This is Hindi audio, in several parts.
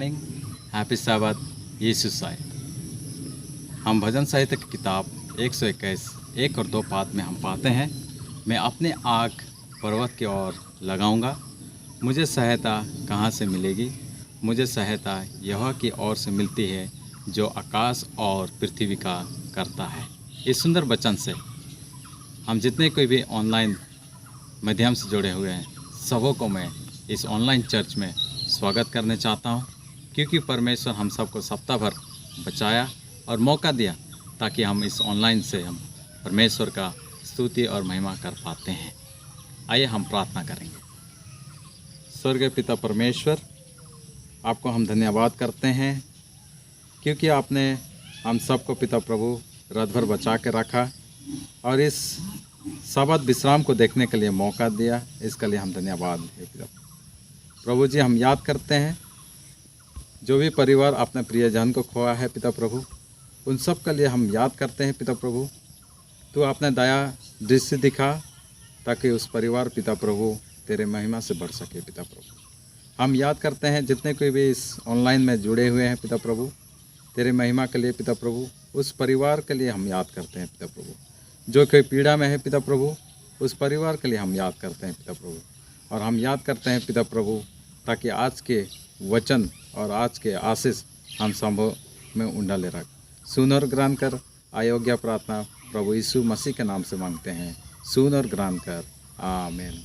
मॉर्निंग, हैप्पी साबत, यीशु साई। हम भजन साहित्य की किताब 121 1 और 2 पाद में हम पाते हैं, मैं अपने आँख पर्वत की ओर लगाऊंगा, मुझे सहायता कहाँ से मिलेगी। मुझे सहायता यहोवा की ओर से मिलती है जो आकाश और पृथ्वी का करता है। इस सुंदर वचन से हम जितने कोई भी ऑनलाइन माध्यम से जुड़े हुए हैं, सबों को मैं इस ऑनलाइन चर्च में स्वागत करने चाहता हूं, क्योंकि परमेश्वर हम सबको सप्ताह भर बचाया और मौका दिया ताकि हम इस ऑनलाइन से हम परमेश्वर का स्तुति और महिमा कर पाते हैं। आइए हम प्रार्थना करेंगे। स्वर्गीय पिता परमेश्वर, आपको हम धन्यवाद करते हैं क्योंकि आपने हम सबको पिता प्रभु रात भर बचा के रखा और इस साबत विश्राम को देखने के लिए मौका दिया। इसके लिए हम धन्यवाद है पिता प्रभु जी। हम याद करते हैं जो भी परिवार अपने प्रियजन को खोया है पिता प्रभु, उन सब के लिए हम याद करते हैं पिता प्रभु। तो अपने दया दृष्टि दिखा ताकि उस परिवार पिता प्रभु तेरे महिमा से बढ़ सके पिता प्रभु। हम याद करते हैं जितने कोई भी इस ऑनलाइन में जुड़े हुए हैं पिता प्रभु, तेरे महिमा के लिए पिता प्रभु, उस परिवार के लिए हम याद करते हैं पिता प्रभु। जो कोई पीड़ा में है पिता प्रभु, उस परिवार के लिए हम याद करते हैं पिता प्रभु। और हम याद करते हैं पिता प्रभु ताकि आज के वचन और आज के आशीष हम संभव में उंडाले रख। सुन और ग्रहण कर। अयोग्य प्रार्थना प्रभु यीशु मसीह के नाम से मांगते हैं, सुन और ग्रहण कर, आमीन।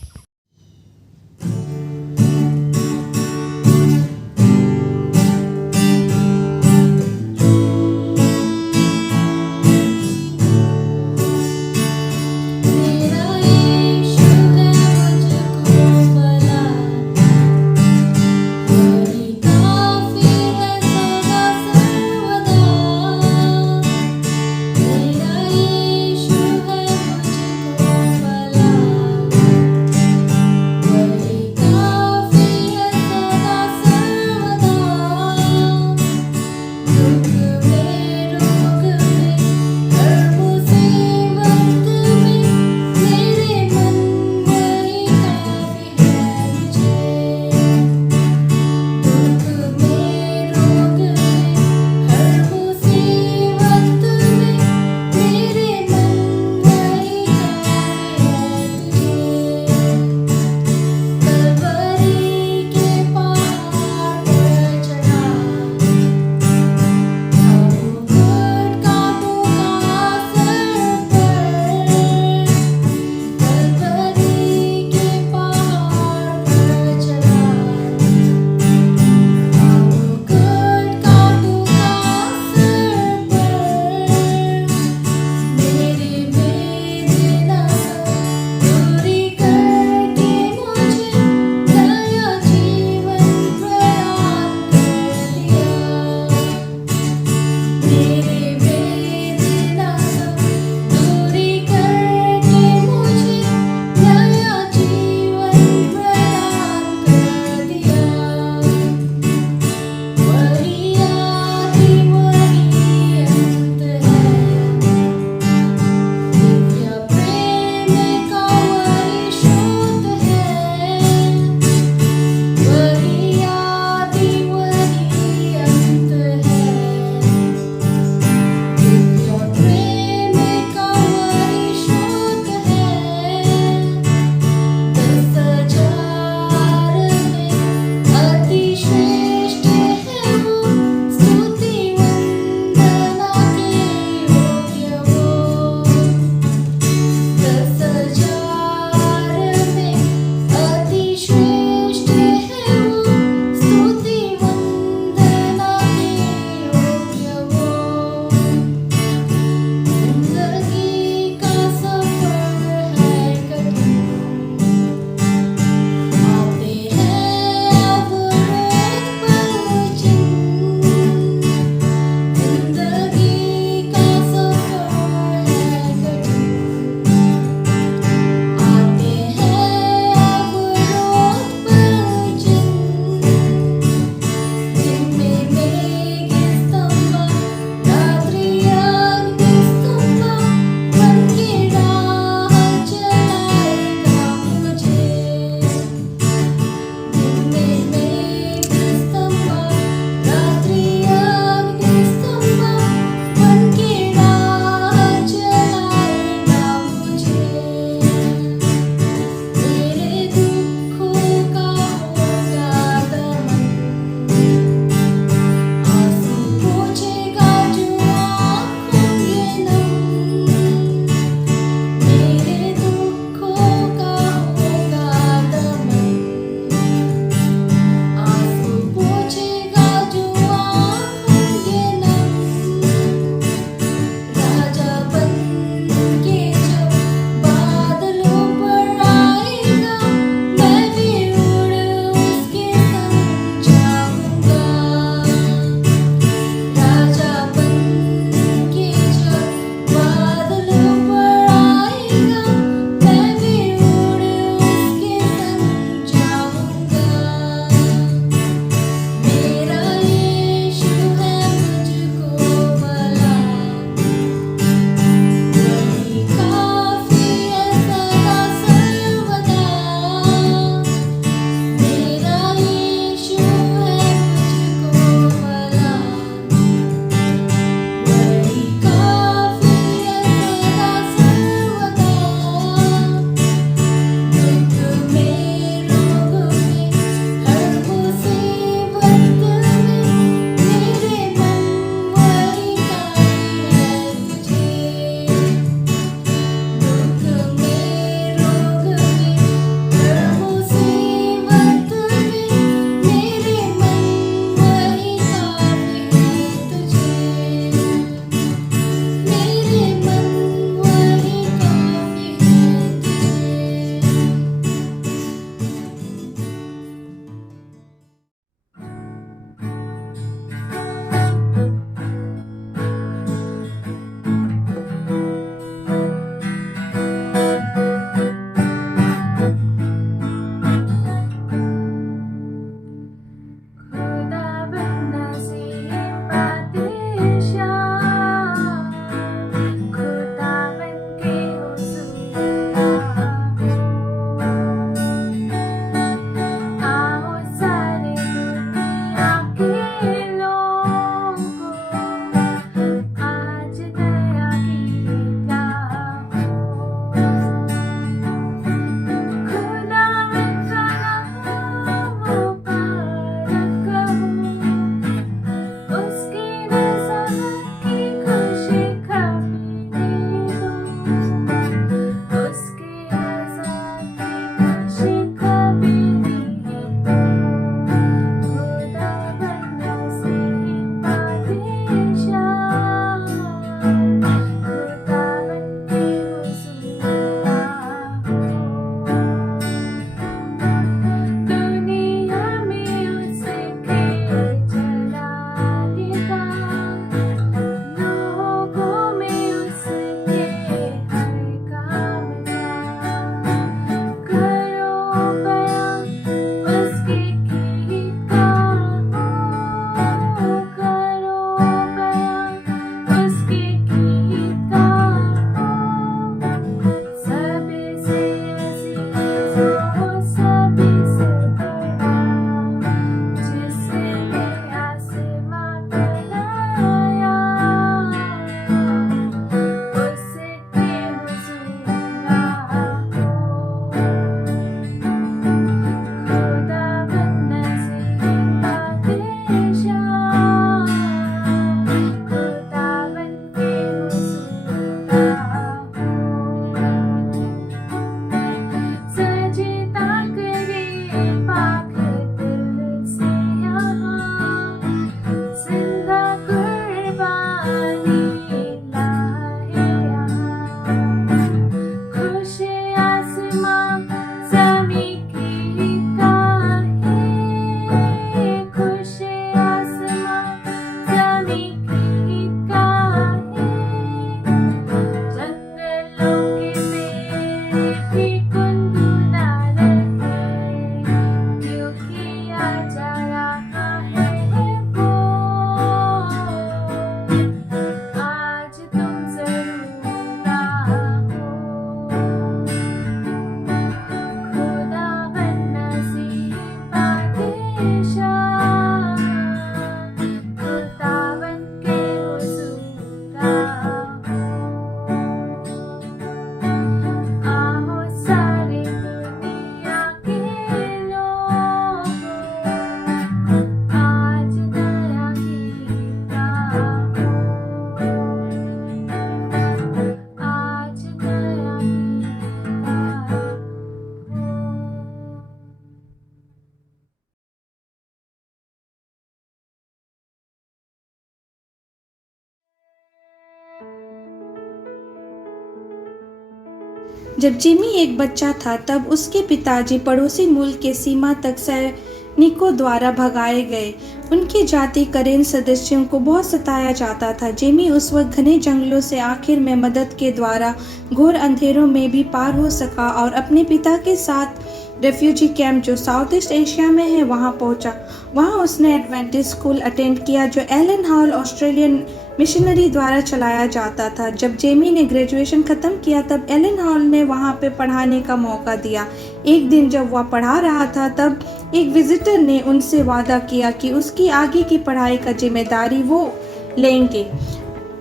जब जिमी एक बच्चा था तब उसके पिताजी पड़ोसी मुल्क के सीमा तक सैनिकों द्वारा भगाए गए। उनकी जाति करेन सदस्यों को बहुत सताया जाता था। जिमी उस वक्त घने जंगलों से आखिर में मदद के द्वारा घोर अंधेरों में भी पार हो सका और अपने पिता के साथ रेफ्यूजी कैंप जो साउथ ईस्ट एशिया में है वहां पहुंचा। वहां उसने एडवेंटिस्ट स्कूल अटेंड किया जो एलन हॉल ऑस्ट्रेलियन मिशनरी द्वारा चलाया जाता था। जब जेमी ने ग्रेजुएशन ख़त्म किया तब एलन हॉल ने वहां पे पढ़ाने का मौका दिया। एक दिन जब वह पढ़ा रहा था तब एक विजिटर ने उनसे वादा किया कि उसकी आगे की पढ़ाई का जिम्मेदारी वो लेंगे।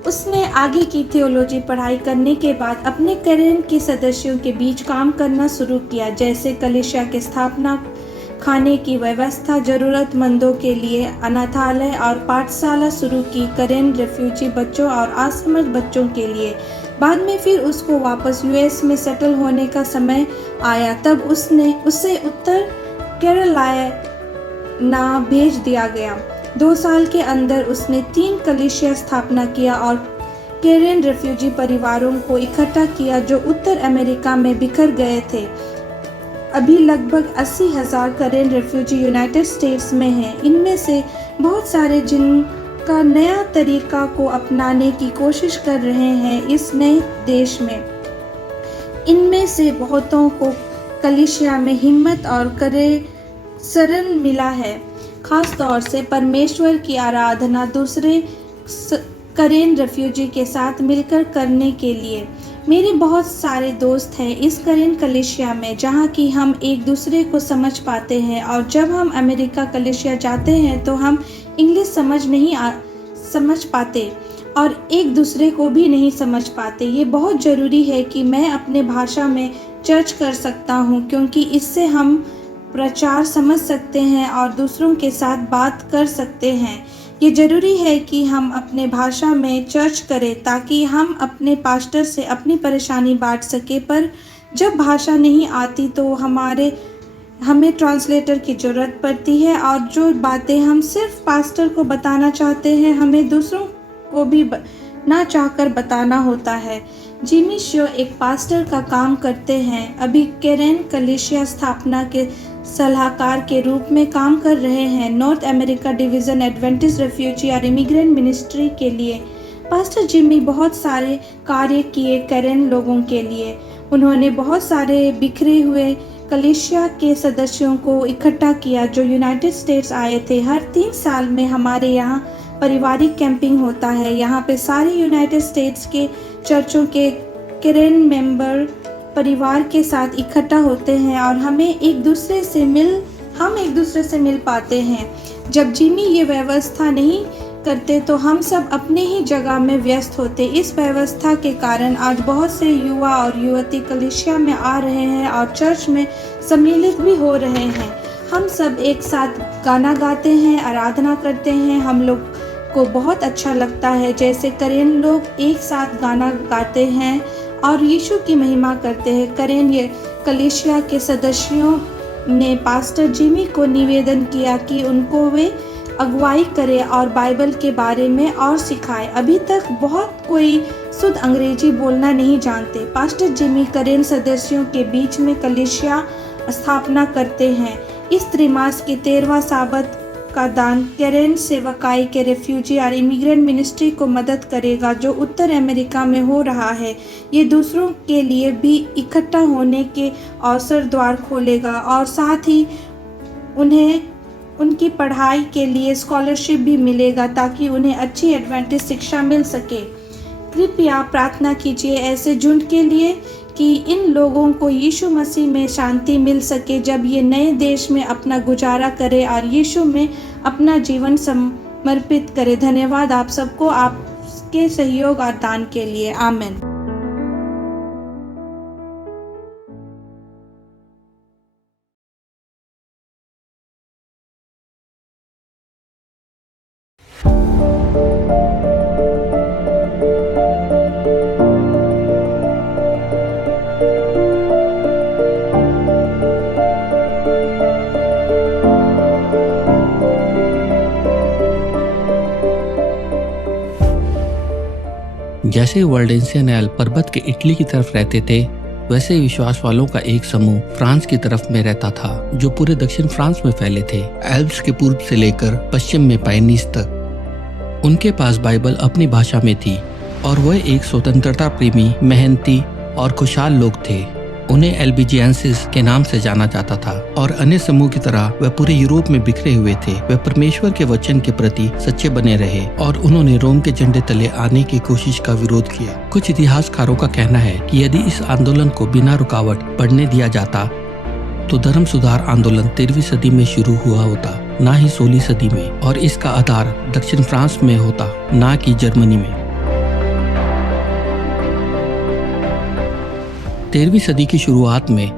उसने आगे की थियोलॉजी पढ़ाई करने के बाद अपने करेन के सदस्यों के बीच काम करना शुरू किया, जैसे कलीसिया की स्थापना, खाने की व्यवस्था, ज़रूरतमंदों के लिए अनाथालय और पाठशाला शुरू की करेन रेफ्यूजी बच्चों और असमर्थ बच्चों के लिए। बाद में फिर उसको वापस यूएस में सेटल होने का समय आया तब उसे उत्तर कैरोलिना भेज दिया गया। 2 साल के अंदर उसने 3 कलीसिया स्थापना किया और कैरेन रेफ्यूजी परिवारों को इकट्ठा किया जो उत्तर अमेरिका में बिखर गए थे। अभी लगभग 80,000 करेन रेफ्यूजी यूनाइटेड स्टेट्स में हैं। इनमें से बहुत सारे जिनका नया तरीका को अपनाने की कोशिश कर रहे हैं इस नए देश में। इनमें से बहुतों को कलीसिया में हिम्मत और शरण मिला है, खास तौर से परमेश्वर की आराधना दूसरे करेन रेफ्यूजी के साथ मिलकर करने के लिए। मेरे बहुत सारे दोस्त हैं इस करेन कलीसिया में जहाँ की हम एक दूसरे को समझ पाते हैं, और जब हम अमेरिका कलीसिया जाते हैं तो हम इंग्लिश समझ पाते और एक दूसरे को भी नहीं समझ पाते। ये बहुत ज़रूरी है कि मैं अपने भाषा में चर्च कर सकता हूँ, क्योंकि इससे हम प्रचार समझ सकते हैं और दूसरों के साथ बात कर सकते हैं। ये ज़रूरी है कि हम अपने भाषा में चर्च करें ताकि हम अपने पास्टर से अपनी परेशानी बांट सकें, पर जब भाषा नहीं आती तो हमें ट्रांसलेटर की ज़रूरत पड़ती है, और जो बातें हम सिर्फ पास्टर को बताना चाहते हैं हमें दूसरों को भी ना चाहकर बताना होता है। जिमी शो एक पास्टर का काम करते हैं, अभी करेन कलीसिया स्थापना के सलाहकार के रूप में काम कर रहे हैं north America division Adventist refugee और इमिग्रेंट मिनिस्ट्री के लिए। पास्टर जिमी बहुत सारे कार्य किए करेन लोगों के लिए। उन्होंने बहुत सारे बिखरे हुए कलीसिया के सदस्यों को इकट्ठा किया जो यूनाइटेड स्टेट्स आए थे। हर 3 साल में हमारे यहाँ पारिवारिक कैंपिंग होता है। यहाँ पे सारे यूनाइटेड स्टेट्स के चर्चों के करेन मेंबर परिवार के साथ इकट्ठा होते हैं और हम एक दूसरे से मिल पाते हैं। जब जिमी ये व्यवस्था नहीं करते तो हम सब अपने ही जगह में व्यस्त होते। इस व्यवस्था के कारण आज बहुत से युवा और युवती कलीसिया में आ रहे हैं और चर्च में सम्मिलित भी हो रहे हैं। हम सब एक साथ गाना गाते हैं, आराधना करते हैं। हम लोग को बहुत अच्छा लगता है जैसे करेन लोग एक साथ गाना गाते हैं और यीशु की महिमा करते हैं। करेन ये कलीसिया के सदस्यों ने पास्टर जिमी को निवेदन किया कि उनको वे अगुवाई करें और बाइबल के बारे में और सिखाएं। अभी तक बहुत कोई शुद्ध अंग्रेजी बोलना नहीं जानते। पास्टर जिमी करेन सदस्यों के बीच में कलीसिया स्थापना करते हैं। इस त्रिमास के 13वां साबत का दान करेन सेवकाई के रेफ्यूजी और इमिग्रेंट मिनिस्ट्री को मदद करेगा जो उत्तर अमेरिका में हो रहा है। ये दूसरों के लिए भी इकट्ठा होने के अवसर द्वार खोलेगा और साथ ही उन्हें उनकी पढ़ाई के लिए स्कॉलरशिप भी मिलेगा ताकि उन्हें अच्छी एडवेंटिस्ट शिक्षा मिल सके। कृपया प्रार्थना कीजिए ऐसे झुंड के लिए कि इन लोगों को यीशु मसीह में शांति मिल सके जब ये नए देश में अपना गुजारा करे और यीशु में अपना जीवन समर्पित करे। धन्यवाद आप सबको आपके सहयोग और दान के लिए। आमीन। जैसे वर्डेंसियन पर्वत के इटली की तरफ रहते थे, वैसे ही विश्वास वालों का एक समूह फ्रांस की तरफ में रहता था, जो पूरे दक्षिण फ्रांस में फैले थे, एल्प्स के पूर्व से लेकर पश्चिम में पायनीज तक। उनके पास बाइबल अपनी भाषा में थी और वह एक स्वतंत्रता प्रेमी, मेहनती और खुशहाल लोग थे। उन्हें एल्बिजियंसिस के नाम से जाना जाता था और अन्य समूह की तरह वे पूरे यूरोप में बिखरे हुए थे। वे परमेश्वर के वचन के प्रति सच्चे बने रहे और उन्होंने रोम के झंडे तले आने की कोशिश का विरोध किया। कुछ इतिहासकारों का कहना है कि यदि इस आंदोलन को बिना रुकावट बढ़ने दिया जाता तो धर्म सुधार आंदोलन 13वीं सदी में शुरू हुआ होता, न ही 16वीं सदी में, और इसका आधार दक्षिण फ्रांस में होता, न कि जर्मनी में। 13वीं सदी की शुरुआत में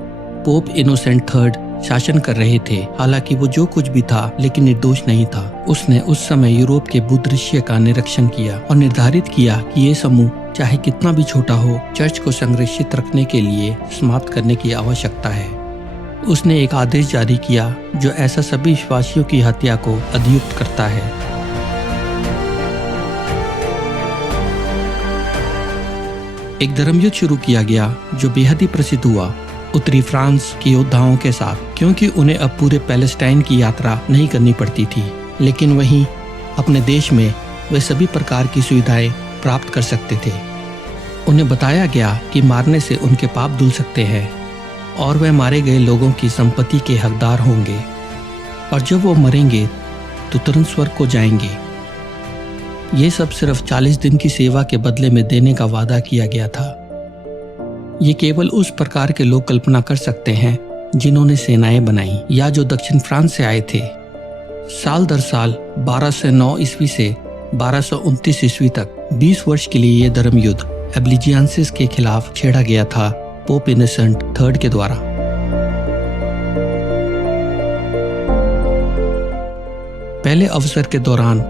पोप इनोसेंट थर्ड शासन कर रहे थे। हालांकि वो जो कुछ भी था लेकिन निर्दोष नहीं था। उसने उस समय यूरोप के भूदृश्य का निरीक्षण किया और निर्धारित किया कि ये समूह चाहे कितना भी छोटा हो, चर्च को संरक्षित रखने के लिए समाप्त करने की आवश्यकता है। उसने एक आदेश जारी किया जो ऐसा सभी विश्वासियों की हत्या को अधियुक्त करता है। एक धर्मयुद्ध शुरू किया गया जो बेहद ही प्रसिद्ध हुआ उत्तरी फ्रांस के योद्धाओं के साथ, क्योंकि उन्हें अब पूरे पैलेस्टाइन की यात्रा नहीं करनी पड़ती थी, लेकिन वहीं अपने देश में वे सभी प्रकार की सुविधाएं प्राप्त कर सकते थे। उन्हें बताया गया कि मारने से उनके पाप धुल सकते हैं और वे मारे गए लोगों की संपत्ति के हकदार होंगे, और जब वो मरेंगे तो तुरंत स्वर्ग को जाएंगे। ये सब सिर्फ 40 दिन की सेवा के बदले में देने का वादा किया गया था। ये केवल उस प्रकार के लोग कल्पना कर सकते हैं जिन्होंने सेनाएं बनाई या जो दक्षिण फ्रांस से आए थे। साल दर साल 1209 ईस्वी से 1229 ईस्वी तक 20 वर्ष के लिए यह धर्म युद्ध एब्लिजियंसिस के खिलाफ छेड़ा गया था पोप इनोसेंट थर्ड के द्वारा। पहले अवसर के दौरान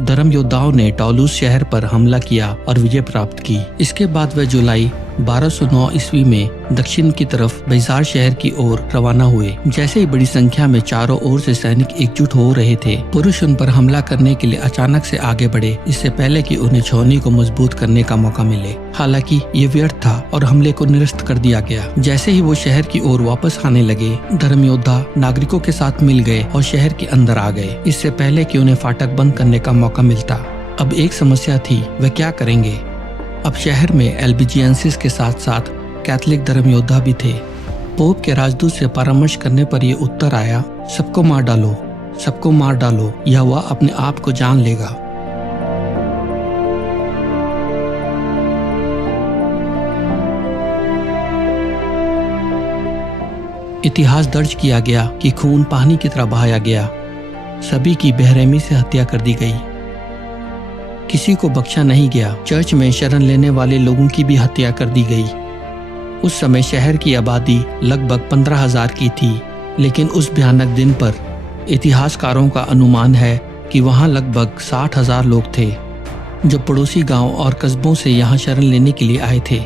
धर्म योद्धाओं ने टॉलूस शहर पर हमला किया और विजय प्राप्त की। इसके बाद वे जुलाई 1209 ईस्वी में दक्षिण की तरफ बैजार शहर की ओर रवाना हुए। जैसे ही बड़ी संख्या में चारों ओर से सैनिक एकजुट हो रहे थे, पुरुष उन पर हमला करने के लिए अचानक से आगे बढ़े, इससे पहले कि उन्हें छावनी को मजबूत करने का मौका मिले। हालांकि ये व्यर्थ था और हमले को निरस्त कर दिया गया। जैसे ही वो शहर की ओर वापस आने लगे, धर्म योद्धा नागरिकों के साथ मिल गए और शहर के अंदर आ गए, इससे पहले कि उन्हें फाटक बंद करने का मौका मिलता। अब एक समस्या थी, वे क्या करेंगे। अब शहर में एल्बिजियंसिस के साथ साथ कैथोलिक धर्म योद्धा भी थे। पोप के राजदूत से परामर्श करने पर यह उत्तर आया, सबको मार डालो, सबको मार डालो, यह वह अपने आप को जान लेगा। इतिहास दर्ज किया गया कि खून पानी की तरह बहाया गया, सभी की बेरहमी से हत्या कर दी गई, किसी को बख्शा नहीं गया। चर्च में शरण लेने वाले लोगों की भी हत्या कर दी गई। उस समय शहर की आबादी लगभग 15,000 की थी, लेकिन उस भयानक दिन पर इतिहासकारों का अनुमान है कि वहां लगभग 60,000 लोग थे जो पड़ोसी गांव और कस्बों से यहां शरण लेने के लिए आए थे।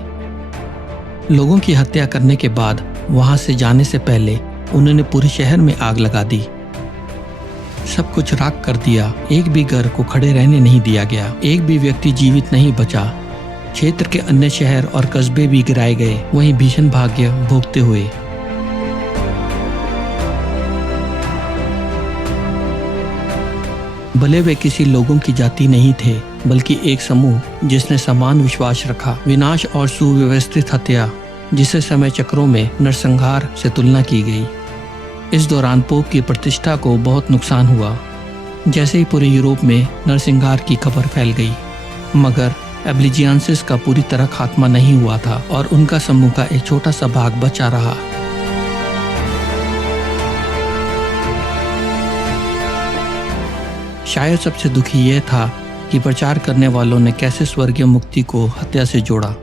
लोगों की हत्या करने के बाद वहां से जाने से पहले उन्होंने पूरे शहर में आग लगा दी, सब कुछ राख कर दिया। एक भी घर को खड़े रहने नहीं दिया गया, एक भी व्यक्ति जीवित नहीं बचा। क्षेत्र के अन्य शहर और कस्बे भी गिराए गए, वहीं भीषण भाग्य भोगते हुए। भले वे किसी लोगों की जाति नहीं थे, बल्कि एक समूह जिसने समान विश्वास रखा। विनाश और सुव्यवस्थित हत्या, जिसे समय चक्रों में नरसंहार से तुलना की गई। इस दौरान पोप की प्रतिष्ठा को बहुत नुकसान हुआ। जैसे ही पूरे यूरोप में नरसंहार की खबर फैल गई, मगर एब्लिजियंसिस का पूरी तरह खात्मा नहीं हुआ था और उनका समूह का एक छोटा सा भाग बचा रहा। शायद सबसे दुखी यह था कि प्रचार करने वालों ने कैसे स्वर्गीय मुक्ति को हत्या से जोड़ा।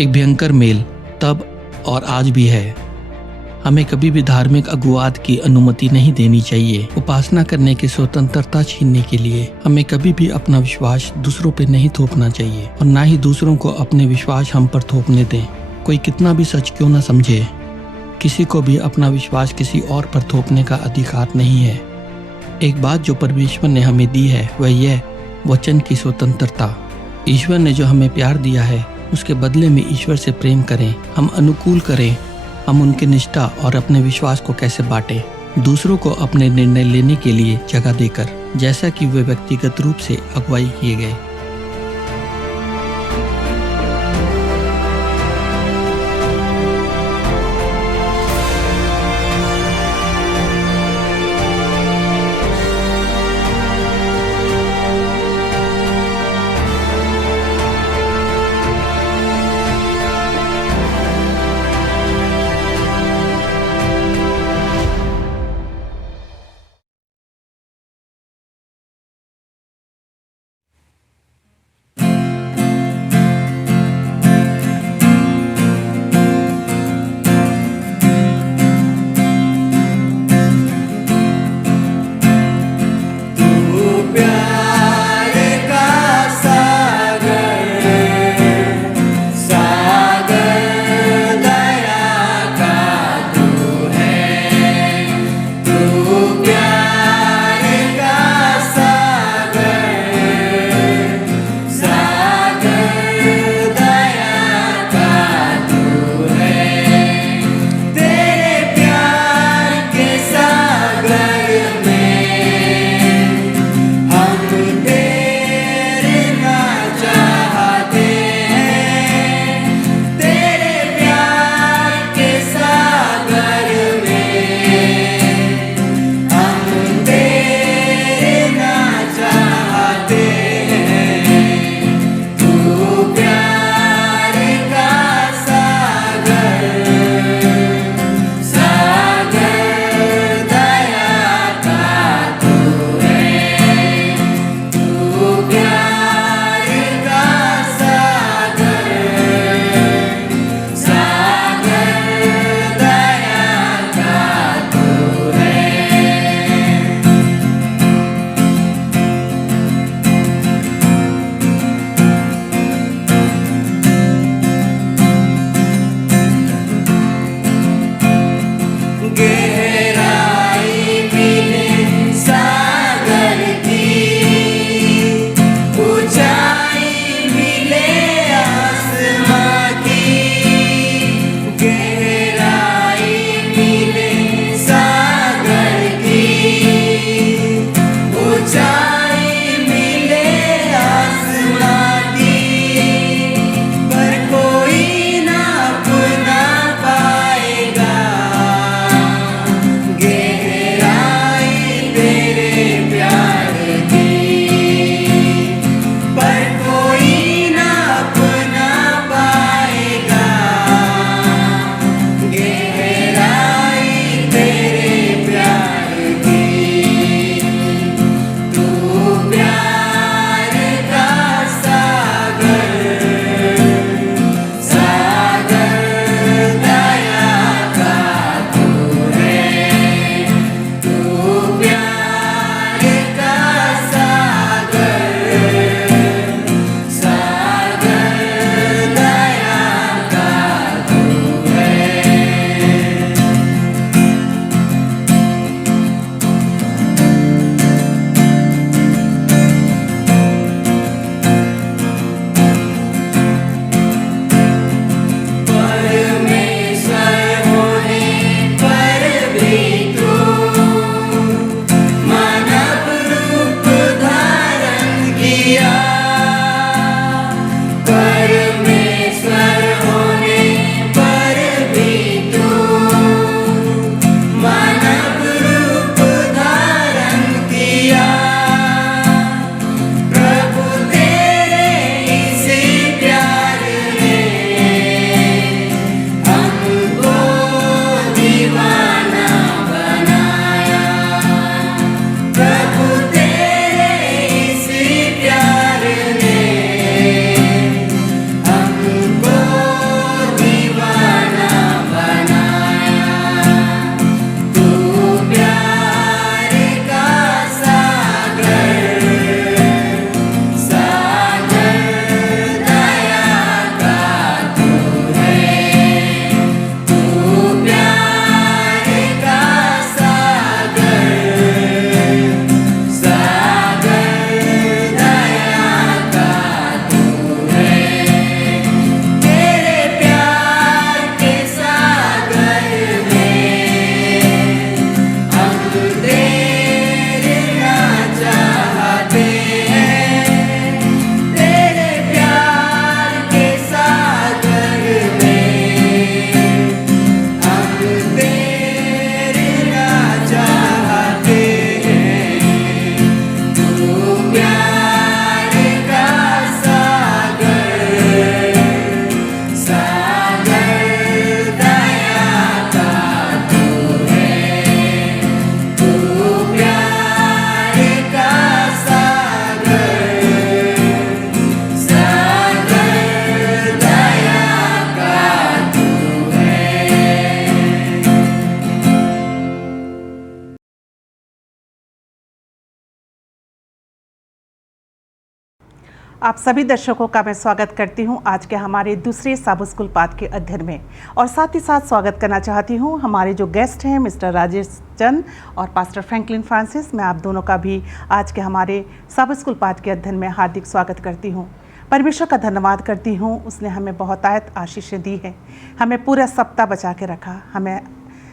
एक भयंकर मेल तब और आज भी है। हमें कभी भी धार्मिक अगुवाद की अनुमति नहीं देनी चाहिए। उपासना करने की स्वतंत्रता छीनने के लिए हमें कभी भी अपना विश्वास दूसरों पर नहीं थोपना चाहिए और ना ही दूसरों को अपने विश्वास हम पर थोपने दें। कोई कितना भी सच क्यों न समझे, किसी को भी अपना विश्वास किसी और पर थोपने का अधिकार नहीं है। एक बात जो परमेश्वर ने हमें दी है वह यह वचन की स्वतंत्रता। ईश्वर ने जो हमें प्यार दिया है उसके बदले में ईश्वर से प्रेम करें, हम अनुकूल करें, हम उनकी निष्ठा और अपने विश्वास को कैसे बांटें, दूसरों को अपने निर्णय लेने के लिए जगह देकर, जैसा कि वे व्यक्तिगत रूप से अगुवाई किए गए। आप सभी दर्शकों का मैं स्वागत करती हूं आज के हमारे दूसरे साबु स्कूल पाठ के अध्ययन में, और साथ ही साथ स्वागत करना चाहती हूं हमारे जो गेस्ट हैं मिस्टर राजेश चंद और पास्टर फ्रैंकलिन फ्रांसिस। मैं आप दोनों का भी आज के हमारे साबु स्कूल पाठ के अध्ययन में हार्दिक स्वागत करती हूं। परमेश्वर का धन्यवाद करती हूं, उसने हमें बहुतायत आशीषें दी हैं, हमें पूरा सप्ताह बचा के रखा, हमें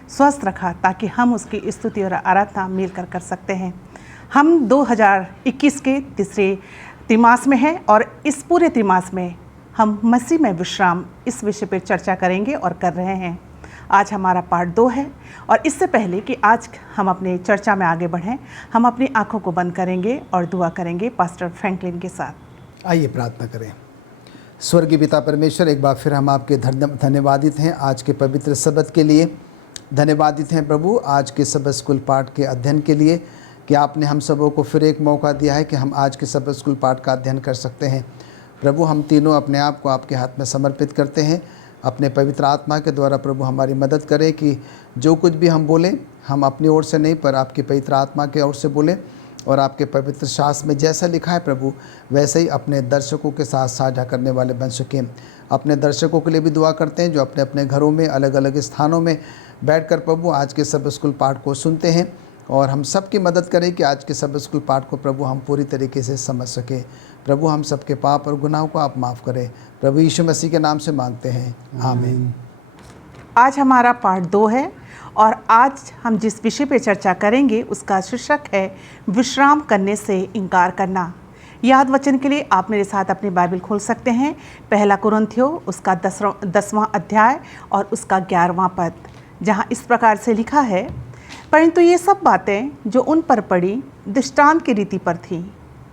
स्वस्थ रखा ताकि हम उसकी स्तुति और आराधना मिलकर कर सकते हैं। हम 2021 के तीसरे तिमास में हैं और इस पूरे तिमास में हम मसीह में विश्राम इस विषय पर चर्चा करेंगे और कर रहे हैं। आज हमारा पार्ट 2 है, और इससे पहले कि आज हम अपने चर्चा में आगे बढ़ें, हम अपनी आंखों को बंद करेंगे और दुआ करेंगे पास्टर फ्रैंकलिन के साथ। आइए प्रार्थना करें। स्वर्गीय पिता परमेश्वर, एक बार फिर हम आपके धन्यवादित हैं आज के पवित्र सबत के लिए। धन्यवादित हैं प्रभु आज के सबत स्कूल पाठ के अध्ययन के लिए कि आपने हम सबों को फिर एक मौका दिया है कि हम आज के सबत स्कूल पाठ का अध्ययन कर सकते हैं। प्रभु, हम तीनों अपने आप को आपके हाथ में समर्पित करते हैं। अपने पवित्र आत्मा के द्वारा प्रभु हमारी मदद करें कि जो कुछ भी हम बोलें हम अपनी ओर से नहीं पर आपकी पवित्र आत्मा की ओर से बोलें, और आपके पवित्र शास्त्र में जैसा लिखा है प्रभु वैसे ही अपने दर्शकों के साथ साझा करने वाले बन सकें। अपने दर्शकों के लिए भी दुआ करते हैं जो अपने अपने घरों में अलग अलग स्थानों में बैठकर प्रभु आज के सबत स्कूल पाठ को सुनते हैं, और हम सब की मदद करें कि आज के सबत स्कूल पाठ को प्रभु हम पूरी तरीके से समझ सकें। प्रभु, हम सबके पाप और गुनाहों को आप माफ़ करें। प्रभु यीशु मसीह के नाम से मांगते हैं, आमीन। आज हमारा पार्ट 2 है, और आज हम जिस विषय पे चर्चा करेंगे उसका शीर्षक है विश्राम करने से इनकार करना। याद वचन के लिए आप मेरे साथ अपनी बाइबल खोल सकते हैं। पहला कुरिन्थियों उसका 10वां अध्याय और उसका 11वां पद, जहाँ इस प्रकार से लिखा है, परंतु ये सब बातें जो उन पर पड़ी दृष्टांत की रीति पर थीं,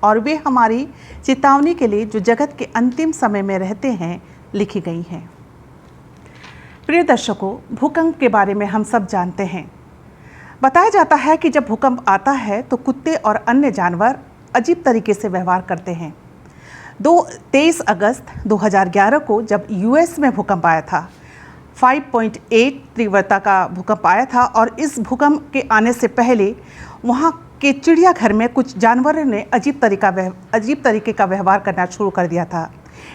और वे हमारी चेतावनी के लिए जो जगत के अंतिम समय में रहते हैं लिखी गई हैं। प्रिय दर्शकों, भूकंप के बारे में हम सब जानते हैं। बताया जाता है कि जब भूकंप आता है तो कुत्ते और अन्य जानवर अजीब तरीके से व्यवहार करते हैं। 23 अगस्त 2011 को जब यूएस में भूकंप आया था, 5.8 तीव्रता का भूकंप आया था, और इस भूकंप के आने से पहले वहाँ के चिड़ियाघर में कुछ जानवरों ने अजीब तरीके का व्यवहार करना शुरू कर दिया था।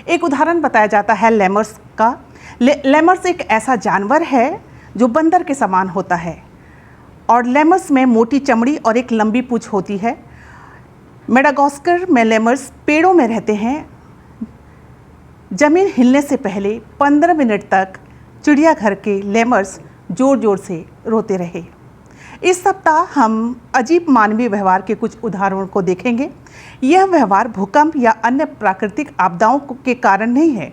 एक उदाहरण बताया जाता है लेमर्स का। लेमर्स एक ऐसा जानवर है जो बंदर के समान होता है, और लेमर्स में मोटी चमड़ी और एक लंबी पूंछ होती है। मेडागास्कर में लेमर्स पेड़ों में रहते हैं। जमीन हिलने से पहले 15 मिनट तक चिड़ियाघर के लेमर्स जोर जोर से रोते रहे। इस सप्ताह हम अजीब मानवीय व्यवहार के कुछ उदाहरणों को देखेंगे। यह व्यवहार भूकंप या अन्य प्राकृतिक आपदाओं के कारण नहीं है,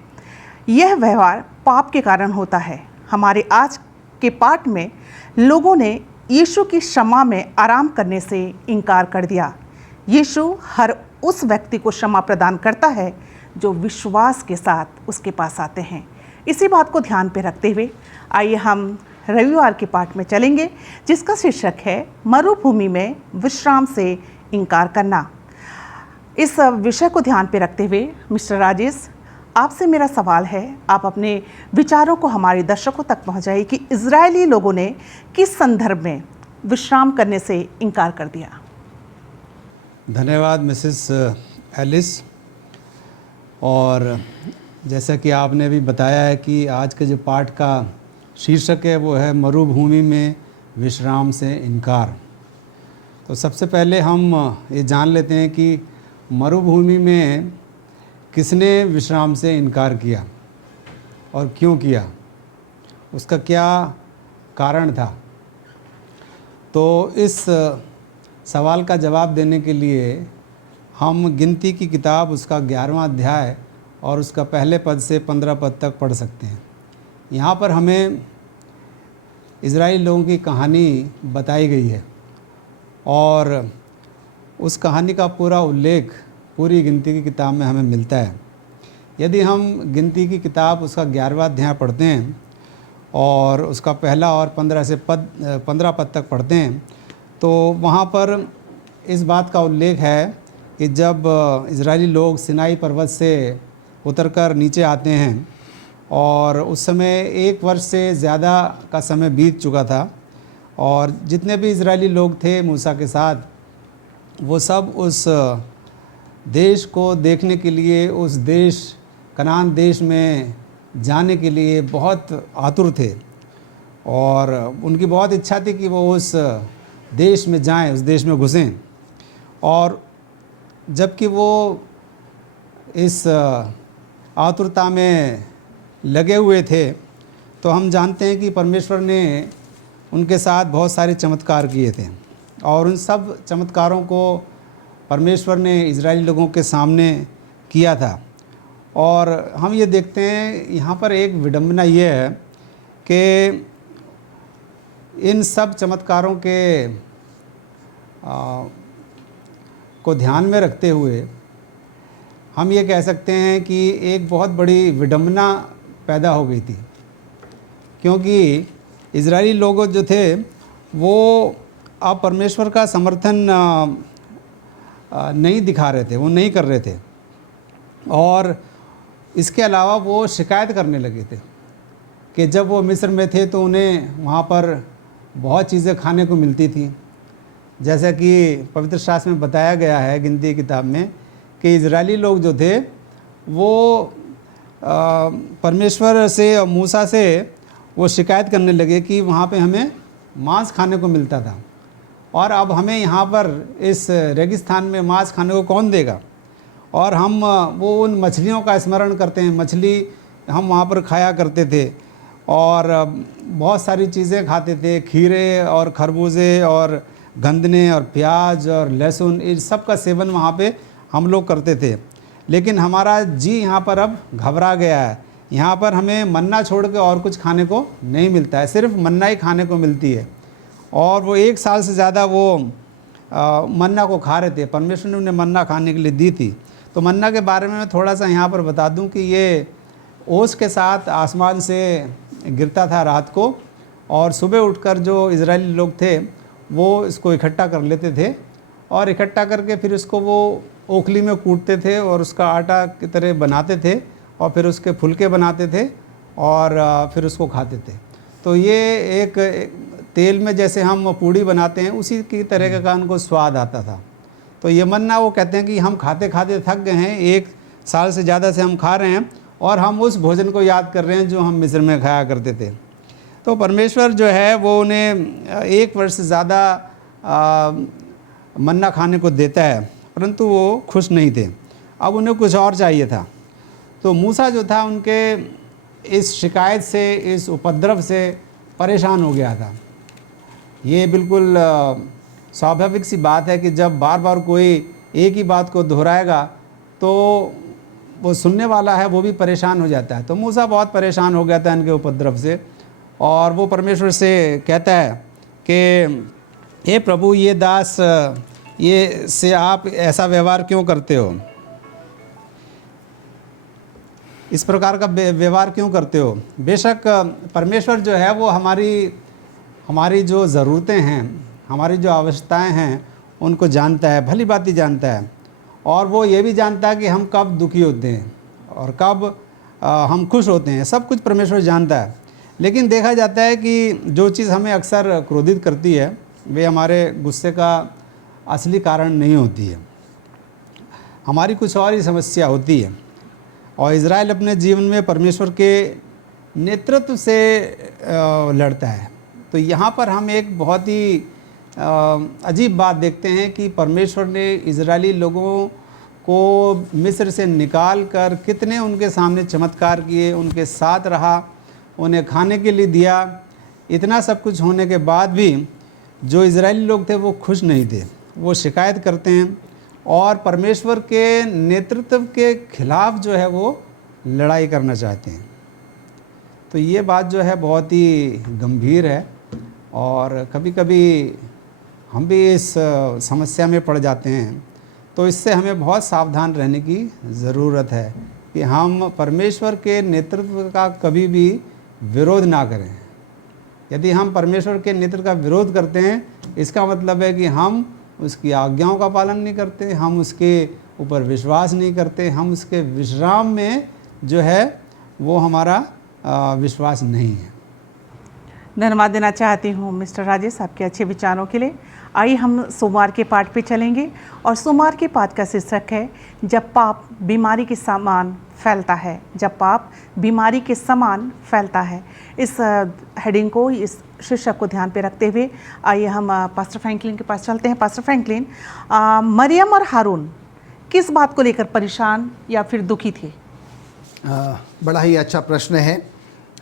यह व्यवहार पाप के कारण होता है। हमारे आज के पाठ में लोगों ने यीशु की क्षमा में आराम करने से इनकार कर दिया। यीशु हर उस व्यक्ति को क्षमा प्रदान करता है जो विश्वास के साथ उसके पास आते हैं। इसी बात को ध्यान पे रखते हुए आइए हम रविवार के पाठ में चलेंगे, जिसका शीर्षक है मरुभूमि में विश्राम से इनकार करना। इस विषय को ध्यान पे रखते हुए मिस्टर राजेश, आपसे मेरा सवाल है, आप अपने विचारों को हमारे दर्शकों तक पहुंचाइए कि इजरायली लोगों ने किस संदर्भ में विश्राम करने से इनकार कर दिया। धन्यवाद मिसेस एलिस। और जैसा कि आपने भी बताया है कि आज के जो पाठ का शीर्षक है वो है मरुभूमि में विश्राम से इनकार। तो सबसे पहले हम ये जान लेते हैं कि मरुभूमि में किसने विश्राम से इनकार किया और क्यों किया, उसका क्या कारण था। तो इस सवाल का जवाब देने के लिए हम गिनती की किताब उसका 11वां अध्याय और उसका पहले पद से 15 पद तक पढ़ सकते हैं। यहाँ पर हमें इजराइल लोगों की कहानी बताई गई है, और उस कहानी का पूरा उल्लेख पूरी गिनती की किताब में हमें मिलता है। यदि हम गिनती की किताब उसका 11वां अध्याय पढ़ते हैं और उसका पहला और 15 पद तक पढ़ते हैं, तो वहाँ पर इस बात का उल्लेख है कि जब इजरायली लोग सिनाई पर्वत से उतरकर नीचे आते हैं, और उस समय 1 वर्ष से ज़्यादा का समय बीत चुका था, और जितने भी इजरायली लोग थे मूसा के साथ वो सब उस देश को देखने के लिए, उस देश कनान देश में जाने के लिए बहुत आतुर थे और उनकी बहुत इच्छा थी कि वो उस देश में जाएं, उस देश में घुसें। और जबकि वो इस आतुरता में लगे हुए थे, तो हम जानते हैं कि परमेश्वर ने उनके साथ बहुत सारे चमत्कार किए थे और उन सब चमत्कारों को परमेश्वर ने इजरायली लोगों के सामने किया था। और हम ये देखते हैं यहाँ पर एक विडंबना ये है कि इन सब चमत्कारों के को ध्यान में रखते हुए हम ये कह सकते हैं कि एक बहुत बड़ी विडंबना पैदा हो गई थी, क्योंकि इजरायली लोग जो थे वो अब परमेश्वर का समर्थन नहीं दिखा रहे थे, वो नहीं कर रहे थे। और इसके अलावा वो शिकायत करने लगे थे कि जब वो मिस्र में थे तो उन्हें वहाँ पर बहुत चीज़ें खाने को मिलती थी। जैसा कि पवित्र शास्त्र में बताया गया है गिनती की किताब में कि इजरायली लोग जो थे वो परमेश्वर से और मूसा से वो शिकायत करने लगे कि वहाँ पे हमें मांस खाने को मिलता था और अब हमें यहाँ पर इस रेगिस्तान में मांस खाने को कौन देगा। और हम वो उन मछलियों का स्मरण करते हैं, मछली हम वहाँ पर खाया करते थे और बहुत सारी चीज़ें खाते थे, खीरे और खरबूजे और गंदने और प्याज और लहसुन, इस सब का सेवन वहाँ पे हम लोग करते थे। लेकिन हमारा जी यहाँ पर अब घबरा गया है, यहाँ पर हमें मन्ना छोड़ के और कुछ खाने को नहीं मिलता है, सिर्फ मन्ना ही खाने को मिलती है। और वो 1 साल से ज़्यादा वो मन्ना को खा रहे थे, परमेश्वर ने उन्हें मन्ना खाने के लिए दी थी। तो मन्ना के बारे में मैं थोड़ा सा यहाँ पर बता दूँ कि ये ओस के साथ आसमान से गिरता था रात को, और सुबह उठकर जो इजरायली लोग थे वो इसको इकट्ठा कर लेते थे और इकट्ठा करके फिर इसको वो ओखली में कूटते थे और उसका आटा की तरह बनाते थे और फिर उसके फुलके बनाते थे और फिर उसको खाते थे। तो ये एक तेल में जैसे हम पूड़ी बनाते हैं उसी की तरह का उनको स्वाद आता था। तो ये मन्ना वो कहते हैं कि हम खाते खाते थक गए हैं, 1 साल से ज़्यादा से हम खा रहे हैं और हम उस भोजन को याद कर रहे हैं जो हम मिस्र में खाया करते थे। तो परमेश्वर जो है वो उन्हें 1 वर्ष से ज़्यादा मन्ना खाने को देता है, परंतु वो खुश नहीं थे, अब उन्हें कुछ और चाहिए था। तो मूसा जो था उनके इस शिकायत से, इस उपद्रव से परेशान हो गया था। ये बिल्कुल स्वाभाविक सी बात है कि जब बार बार कोई एक ही बात को दोहराएगा तो वो सुनने वाला है वो भी परेशान हो जाता है। तो मूसा बहुत परेशान हो गया था इनके उपद्रव से और वो परमेश्वर से कहता है कि हे प्रभु, ये दास ये से आप ऐसा व्यवहार क्यों करते हो, इस प्रकार का व्यवहार क्यों करते हो। बेशक परमेश्वर जो है वो हमारी जो ज़रूरतें हैं, हमारी जो आवश्यकताएं हैं उनको जानता है, भली बात ही जानता है। और वो ये भी जानता है कि हम कब दुखी होते हैं और कब हम खुश होते हैं, सब कुछ परमेश्वर जानता है। लेकिन देखा जाता है कि जो चीज़ हमें अक्सर क्रोधित करती है वे हमारे गुस्से का असली कारण नहीं होती है, हमारी कुछ और ही समस्या होती है। और इज़राइल अपने जीवन में परमेश्वर के नेतृत्व से लड़ता है। तो यहाँ पर हम एक बहुत ही अजीब बात देखते हैं कि परमेश्वर ने इजरायली लोगों को मिस्र से निकाल कर कितने उनके सामने चमत्कार किए, उनके साथ रहा, उन्हें खाने के लिए दिया। इतना सब कुछ होने के बाद भी जो इजरायली लोग थे वो खुश नहीं थे, वो शिकायत करते हैं और परमेश्वर के नेतृत्व के खिलाफ जो है वो लड़ाई करना चाहते हैं। तो ये बात जो है बहुत ही गंभीर है और कभी कभी हम भी इस समस्या में पड़ जाते हैं। तो इससे हमें बहुत सावधान रहने की ज़रूरत है कि हम परमेश्वर के नेतृत्व का कभी भी विरोध ना करें। यदि हम परमेश्वर के नेतृत्व का विरोध करते हैं इसका मतलब है कि हम उसकी आज्ञाओं का पालन नहीं करते, हम उसके ऊपर विश्वास नहीं करते, हम उसके विश्राम में जो है वो हमारा विश्वास नहीं है। धन्यवाद देना चाहती हूँ मिस्टर राजेश आपके अच्छे विचारों के लिए। आइए हम सोमवार के पाठ पे चलेंगे और सोमवार के पाठ का शीर्षक है जब पाप बीमारी के समान फैलता है। जब पाप बीमारी के समान फैलता है, इस हेडिंग को, इस शीर्षक को ध्यान पे रखते हुए आइए हम पास्टर फ्रैंकलिन के पास चलते हैं। पास्टर फ्रैंकलिन, मरियम और हारून किस बात को लेकर परेशान या फिर दुखी थे? बड़ा ही अच्छा प्रश्न है।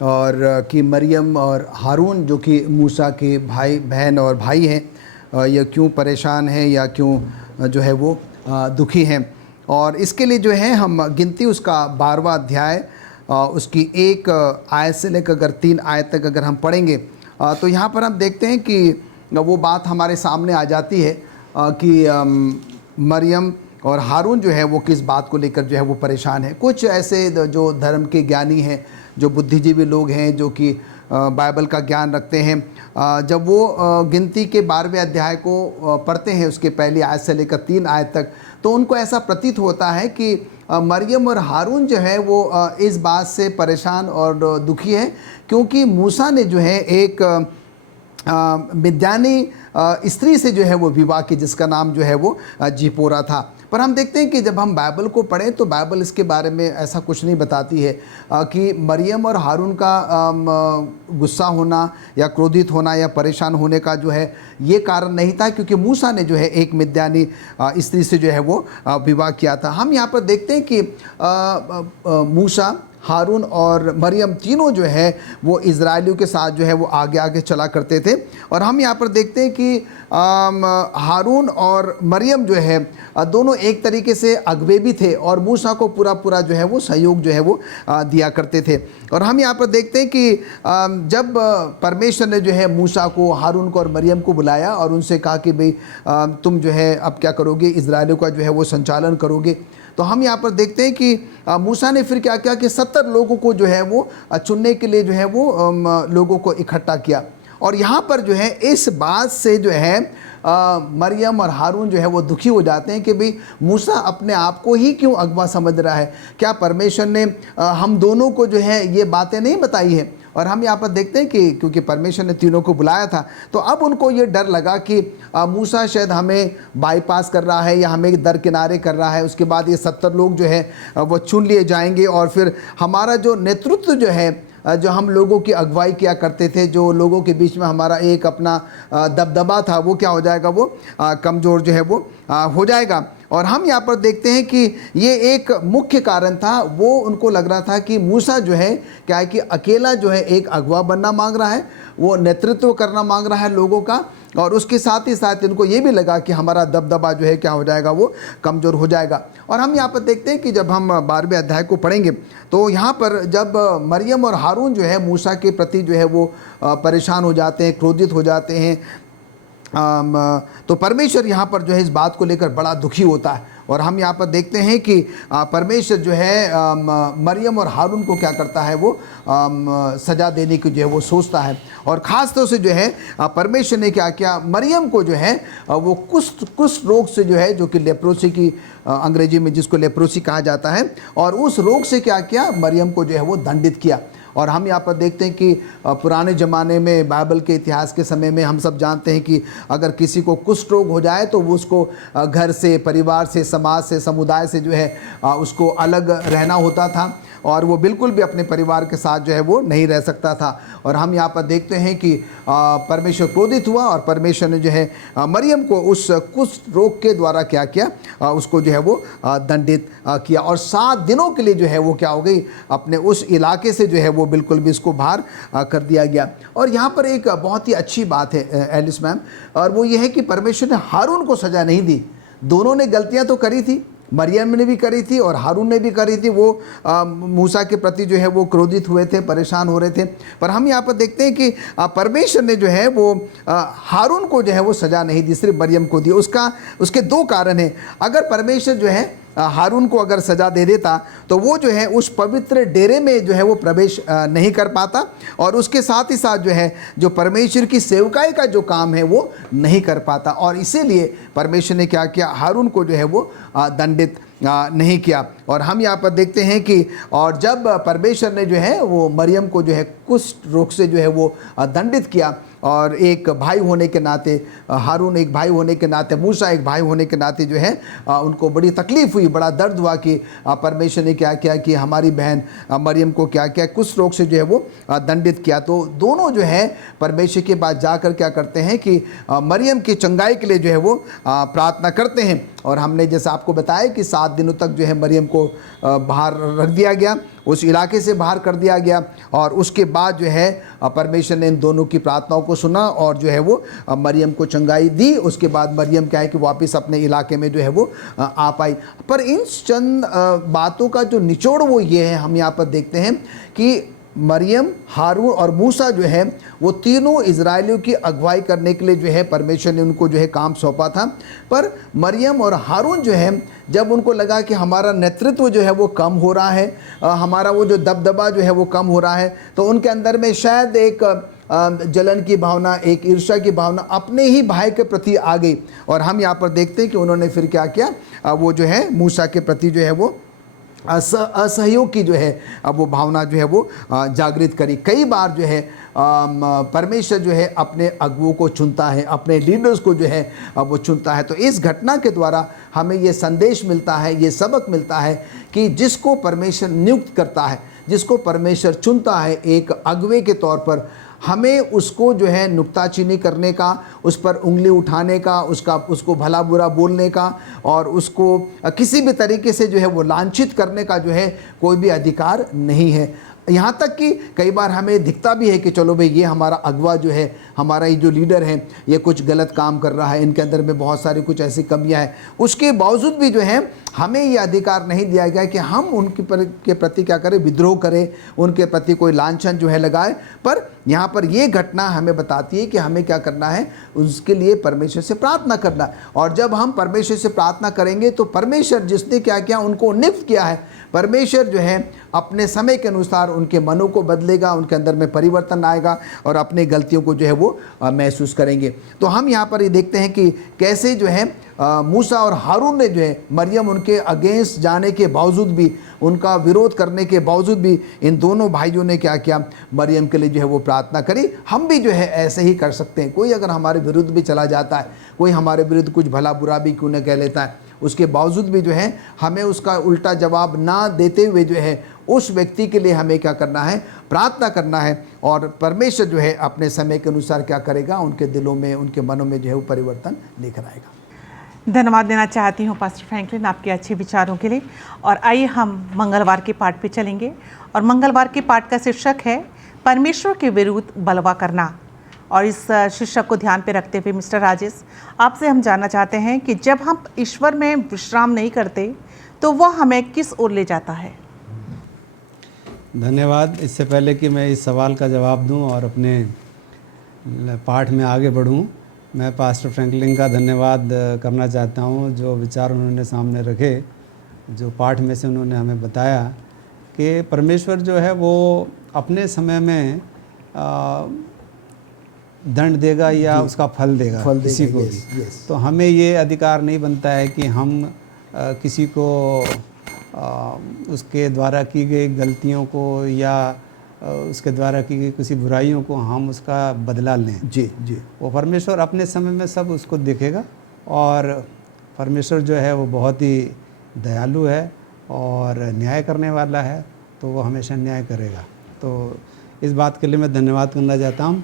और कि मरियम और हारून जो कि मूसा के भाई बहन और भाई हैं, ये क्यों परेशान हैं या क्यों जो है वो दुखी हैं। और इसके लिए जो है हम गिनती उसका 12वां अध्याय उसकी 1 आयत से लेकर अगर 3 आयत तक अगर हम पढ़ेंगे तो यहाँ पर हम देखते हैं कि वो बात हमारे सामने आ जाती है कि मरियम और हारून जो है वो किस बात को लेकर जो है वो परेशान है। कुछ ऐसे जो धर्म के ज्ञानी हैं, जो बुद्धिजीवी लोग हैं, जो कि बाइबल का ज्ञान रखते हैं, जब वो गिनती के 12वें अध्याय को पढ़ते हैं उसके पहली आयत से लेकर 3 आयत तक, तो उनको ऐसा प्रतीत होता है कि मरियम और हारून जो है वो इस बात से परेशान और दुखी है क्योंकि मूसा ने जो है एक मिद्यानी स्त्री से जो है वो विवाह की, जिसका नाम जो है वो जिपोरा था। पर हम देखते हैं कि जब हम बाइबल को पढ़ें तो बाइबल इसके बारे में ऐसा कुछ नहीं बताती है कि मरियम और हारून का गुस्सा होना या क्रोधित होना या परेशान होने का जो है ये कारण नहीं था क्योंकि मूसा ने जो है एक मिद्यानी स्त्री से जो है वो विवाह किया था। हम यहाँ पर देखते हैं कि मूसा, हारून और मरियम तीनों जो है वो इज़राइलियों के साथ जो है वो आगे आगे चला करते थे। और हम यहाँ पर देखते हैं कि हारून और मरियम जो है दोनों एक तरीके से अगवे भी थे और मूसा को पूरा पूरा जो है वो सहयोग जो है वो दिया करते थे। और हम यहाँ पर देखते हैं कि जब परमेश्वर ने जो है मूसा को, हारून को और मरियम को बुलाया और उनसे कहा कि भाई तुम जो है अब क्या करोगे, इज़राइलियों का जो है वो संचालन करोगे, तो हम यहाँ पर देखते हैं कि मूसा ने फिर क्या किया कि 70 लोगों को जो है वो चुनने के लिए जो है वो लोगों को इकट्ठा किया। और यहाँ पर जो है इस बात से जो है मरियम और हारून जो है वो दुखी हो जाते हैं कि भाई मूसा अपने आप को ही क्यों अगवा समझ रहा है, क्या परमेश्वर ने हम दोनों को जो है ये बातें नहीं बताई है। और हम यहाँ पर देखते हैं कि क्योंकि परमेश्वर ने तीनों को बुलाया था तो अब उनको ये डर लगा कि मूसा शायद हमें बाईपास कर रहा है या हमें दरकिनारे कर रहा है। उसके बाद ये 70 लोग जो है वो चुन लिए जाएंगे और फिर हमारा जो नेतृत्व जो है, जो हम लोगों की अगुवाई किया करते थे, जो लोगों के बीच में हमारा एक अपना दबदबा था, वो क्या हो जाएगा, वो कमज़ोर जो है वो हो जाएगा। और हम यहाँ पर देखते हैं कि ये एक मुख्य कारण था, वो उनको लग रहा था कि मूसा जो है क्या है कि अकेला जो है एक अगवा बनना मांग रहा है, वो नेतृत्व करना मांग रहा है लोगों का, और उसके साथ ही साथ इनको ये भी लगा कि हमारा दबदबा जो है क्या हो जाएगा, वो कमज़ोर हो जाएगा। और हम यहाँ पर देखते हैं कि जब हम 12वें अध्याय को पढ़ेंगे तो यहाँ पर जब मरियम और हारून जो है मूसा के प्रति जो है वो परेशान हो जाते हैं, क्रोधित हो जाते हैं, तो परमेश्वर यहाँ पर जो है इस बात को लेकर बड़ा दुखी होता है। और हम यहाँ पर देखते हैं कि परमेश्वर जो है मरियम और हारून को क्या करता है, वो सज़ा देने की जो है वो सोचता है। और ख़ास तौर से जो है परमेश्वर ने क्या किया, मरियम को जो है वो कुष्ठ रोग से जो है, जो कि लेप्रोसी की अंग्रेजी में जिसको लेप्रोसी कहा जाता है, और उस रोग से क्या किया, मरियम को जो है वो दंडित किया। और हम यहाँ पर देखते हैं कि पुराने ज़माने में बाइबल के इतिहास के समय में हम सब जानते हैं कि अगर किसी को कुष्ठ रोग हो जाए तो वो उसको घर से, परिवार से, समाज से, समुदाय से जो है उसको अलग रहना होता था और वो बिल्कुल भी अपने परिवार के साथ जो है वो नहीं रह सकता था। और हम यहाँ पर देखते हैं कि परमेश्वर क्रोधित हुआ और परमेश्वर ने जो है मरियम को उस कुष्ठ रोग के द्वारा क्या किया, उसको जो है वो दंडित किया और 7 दिनों के लिए जो है वो क्या हो गई, अपने उस इलाके से जो है वो बिल्कुल भी इसको बाहर कर दिया गया। और यहाँ पर एक बहुत ही अच्छी बात है एलिस मैम, और वो ये है कि परमेश्वर ने हारून को सज़ा नहीं दी। दोनों ने गलतियाँ तो करी थी, मरियम ने भी करी थी और हारून ने भी करी थी। वो मूसा के प्रति जो है वो क्रोधित हुए थे, परेशान हो रहे थे। पर हम यहाँ पर देखते हैं कि परमेश्वर ने जो है वो हारून को जो है वो सज़ा नहीं दी, सिर्फ मरियम को दी। उसके 2 कारण हैं। अगर परमेश्वर जो है हारून को अगर सज़ा दे देता तो वो जो है उस पवित्र डेरे में जो है वो प्रवेश नहीं कर पाता, और उसके साथ ही साथ जो है जो परमेश्वर की सेवकाई का जो काम है वो नहीं कर पाता। और इसीलिए परमेश्वर ने क्या किया, हारून को जो है वो दंडित नहीं किया। और हम यहाँ पर देखते हैं कि और जब परमेश्वर ने जो है वो मरियम को जो है कुष्ठ रोग से जो है वो दंडित किया, और एक भाई होने के नाते, हारून एक भाई होने के नाते, मूसा एक भाई होने के नाते जो है उनको बड़ी तकलीफ़ हुई, बड़ा दर्द हुआ कि परमेश्वर ने क्या किया कि हमारी बहन मरियम को क्या किया, कुष्ठ रोग से जो है वो दंडित किया। तो दोनों जो है परमेश्वर के पास जाकर क्या करते हैं कि मरियम की चंगाई के लिए जो है वो प्रार्थना करते हैं। और हमने जैसा आपको बताया कि 7 दिनों तक जो है मरियम को बाहर रख दिया गया, उस इलाके से बाहर कर दिया गया, और उसके बाद जो है परमेश्वर ने इन दोनों की प्रार्थनाओं को सुना और जो है वो मरियम को चंगाई दी। उसके बाद मरियम क्या है कि वापस अपने इलाके में जो है वो आ पाई। पर इन चंद बातों का जो निचोड़ वो ये है, हम यहाँ पर देखते हैं कि मरियम, हारून और मूसा जो है वो तीनों इजरायलियों की अगुवाई करने के लिए जो है परमेश्वर ने उनको जो है काम सौंपा था। पर मरियम और हारून जो है जब उनको लगा कि हमारा नेतृत्व जो है वो कम हो रहा है, हमारा वो जो दबदबा जो है वो कम हो रहा है, तो उनके अंदर में शायद एक जलन की भावना, एक ईर्ष्या की भावना अपने ही भाई के प्रति आ गई। और हम यहाँ पर देखते हैं कि उन्होंने फिर क्या किया, वो जो है मूसा के प्रति जो है वो असहयोग की जो है अब वो भावना जो है वो जागृत करी। कई बार जो है परमेश्वर जो है अपने अगुओं को चुनता है, अपने लीडर्स को जो है वो चुनता है। तो इस घटना के द्वारा हमें ये संदेश मिलता है, ये सबक मिलता है कि जिसको परमेश्वर नियुक्त करता है, जिसको परमेश्वर चुनता है एक अगुवे के तौर पर, हमें उसको जो है नुक्ताचीनी करने का, उस पर उंगली उठाने का, उसको भला बुरा बोलने का और उसको किसी भी तरीके से जो है वो लांछित करने का जो है कोई भी अधिकार नहीं है। यहाँ तक कि कई बार हमें दिखता भी है कि चलो भाई ये हमारा अगवा जो है, हमारा ये जो लीडर है ये कुछ गलत काम कर रहा है, इनके अंदर में बहुत सारी कुछ ऐसी कमियां हैं, उसके बावजूद भी जो है हमें ये अधिकार नहीं दिया गया कि हम के प्रति क्या करें, विद्रोह करें, उनके प्रति कोई लांछन जो है लगाए। पर यहाँ पर ये घटना हमें बताती है कि हमें क्या करना है, उसके लिए परमेश्वर से प्रार्थना करना। और जब हम परमेश्वर से प्रार्थना करेंगे तो परमेश्वर जिसने क्या किया, उनको नियुक्त किया है, परमेश्वर जो है अपने समय के अनुसार उनके मनों को बदलेगा, उनके अंदर में परिवर्तन आएगा और अपनी गलतियों को जो है वो महसूस करेंगे। तो हम यहाँ पर ये देखते हैं कि कैसे जो है मूसा और हारून ने जो है मरियम उनके अगेंस्ट जाने के बावजूद भी, उनका विरोध करने के बावजूद भी इन दोनों भाइयों ने क्या किया, मरियम के लिए जो है वो प्रार्थना करी। हम भी जो है ऐसे ही कर सकते हैं। कोई अगर हमारे विरुद्ध भी चला जाता है, कोई हमारे विरुद्ध कुछ भला बुरा भी क्यों न कह लेता है, उसके बावजूद भी जो है हमें उसका उल्टा जवाब ना देते हुए जो है उस व्यक्ति के लिए हमें क्या करना है, प्रार्थना करना है। और परमेश्वर जो है अपने समय के अनुसार क्या करेगा, उनके दिलों में, उनके मनों में जो है वो परिवर्तन लेकर आएगा। धन्यवाद देना चाहती हूँ पास्टर फ्रैंकलिन आपके अच्छे विचारों के लिए। और आइए हम मंगलवार के पाठ पे चलेंगे, और मंगलवार के पाठ का शीर्षक है परमेश्वर के विरुद्ध बलवा करना। और इस शीर्षक को ध्यान पे रखते हुए मिस्टर राजेश, आपसे हम जानना चाहते हैं कि जब हम ईश्वर में विश्राम नहीं करते तो वह हमें किस ओर ले जाता है। धन्यवाद। इससे पहले कि मैं इस सवाल का जवाब दूं और अपने पाठ में आगे बढ़ूं, मैं पास्टर फ्रैंकलिन का धन्यवाद करना चाहता हूं, जो विचार उन्होंने सामने रखे, जो पाठ में से उन्होंने हमें बताया कि परमेश्वर जो है वो अपने समय में दंड देगा या उसका फल देगा किसी को भी। तो हमें ये अधिकार नहीं बनता है कि हम किसी को उसके द्वारा की गई गलतियों को या उसके द्वारा की गई किसी बुराइयों को हम उसका बदला लें। जी जी, वो परमेश्वर अपने समय में सब उसको देखेगा। और परमेश्वर जो है वो बहुत ही दयालु है और न्याय करने वाला है, तो वो हमेशा न्याय करेगा। तो इस बात के लिए मैं धन्यवाद करना चाहता हूँ।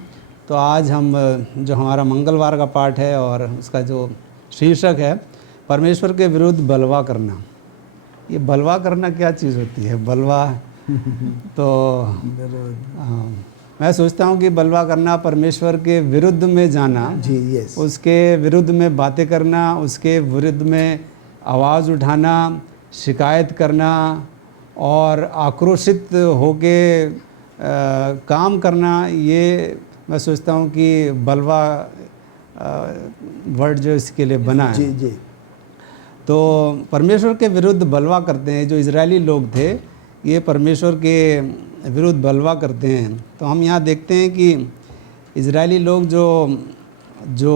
तो आज हम जो हमारा मंगलवार का पाठ है और उसका जो शीर्षक है परमेश्वर के विरुद्ध बलवा करना। ये बलवा करना क्या चीज़ होती है? बलवा तो मैं सोचता हूँ कि बलवा करना परमेश्वर के विरुद्ध में जाना, जी यस, उसके विरुद्ध में बातें करना, उसके विरुद्ध में आवाज़ उठाना, शिकायत करना और आक्रोशित होके काम करना, ये मैं सोचता हूँ कि बलवा वर्ड जो इसके लिए बना है। जी जी। तो परमेश्वर के विरुद्ध बलवा करते हैं। जो इजरायली लोग थे ये परमेश्वर के विरुद्ध बलवा करते हैं। तो हम यहाँ देखते हैं कि इजरायली लोग जो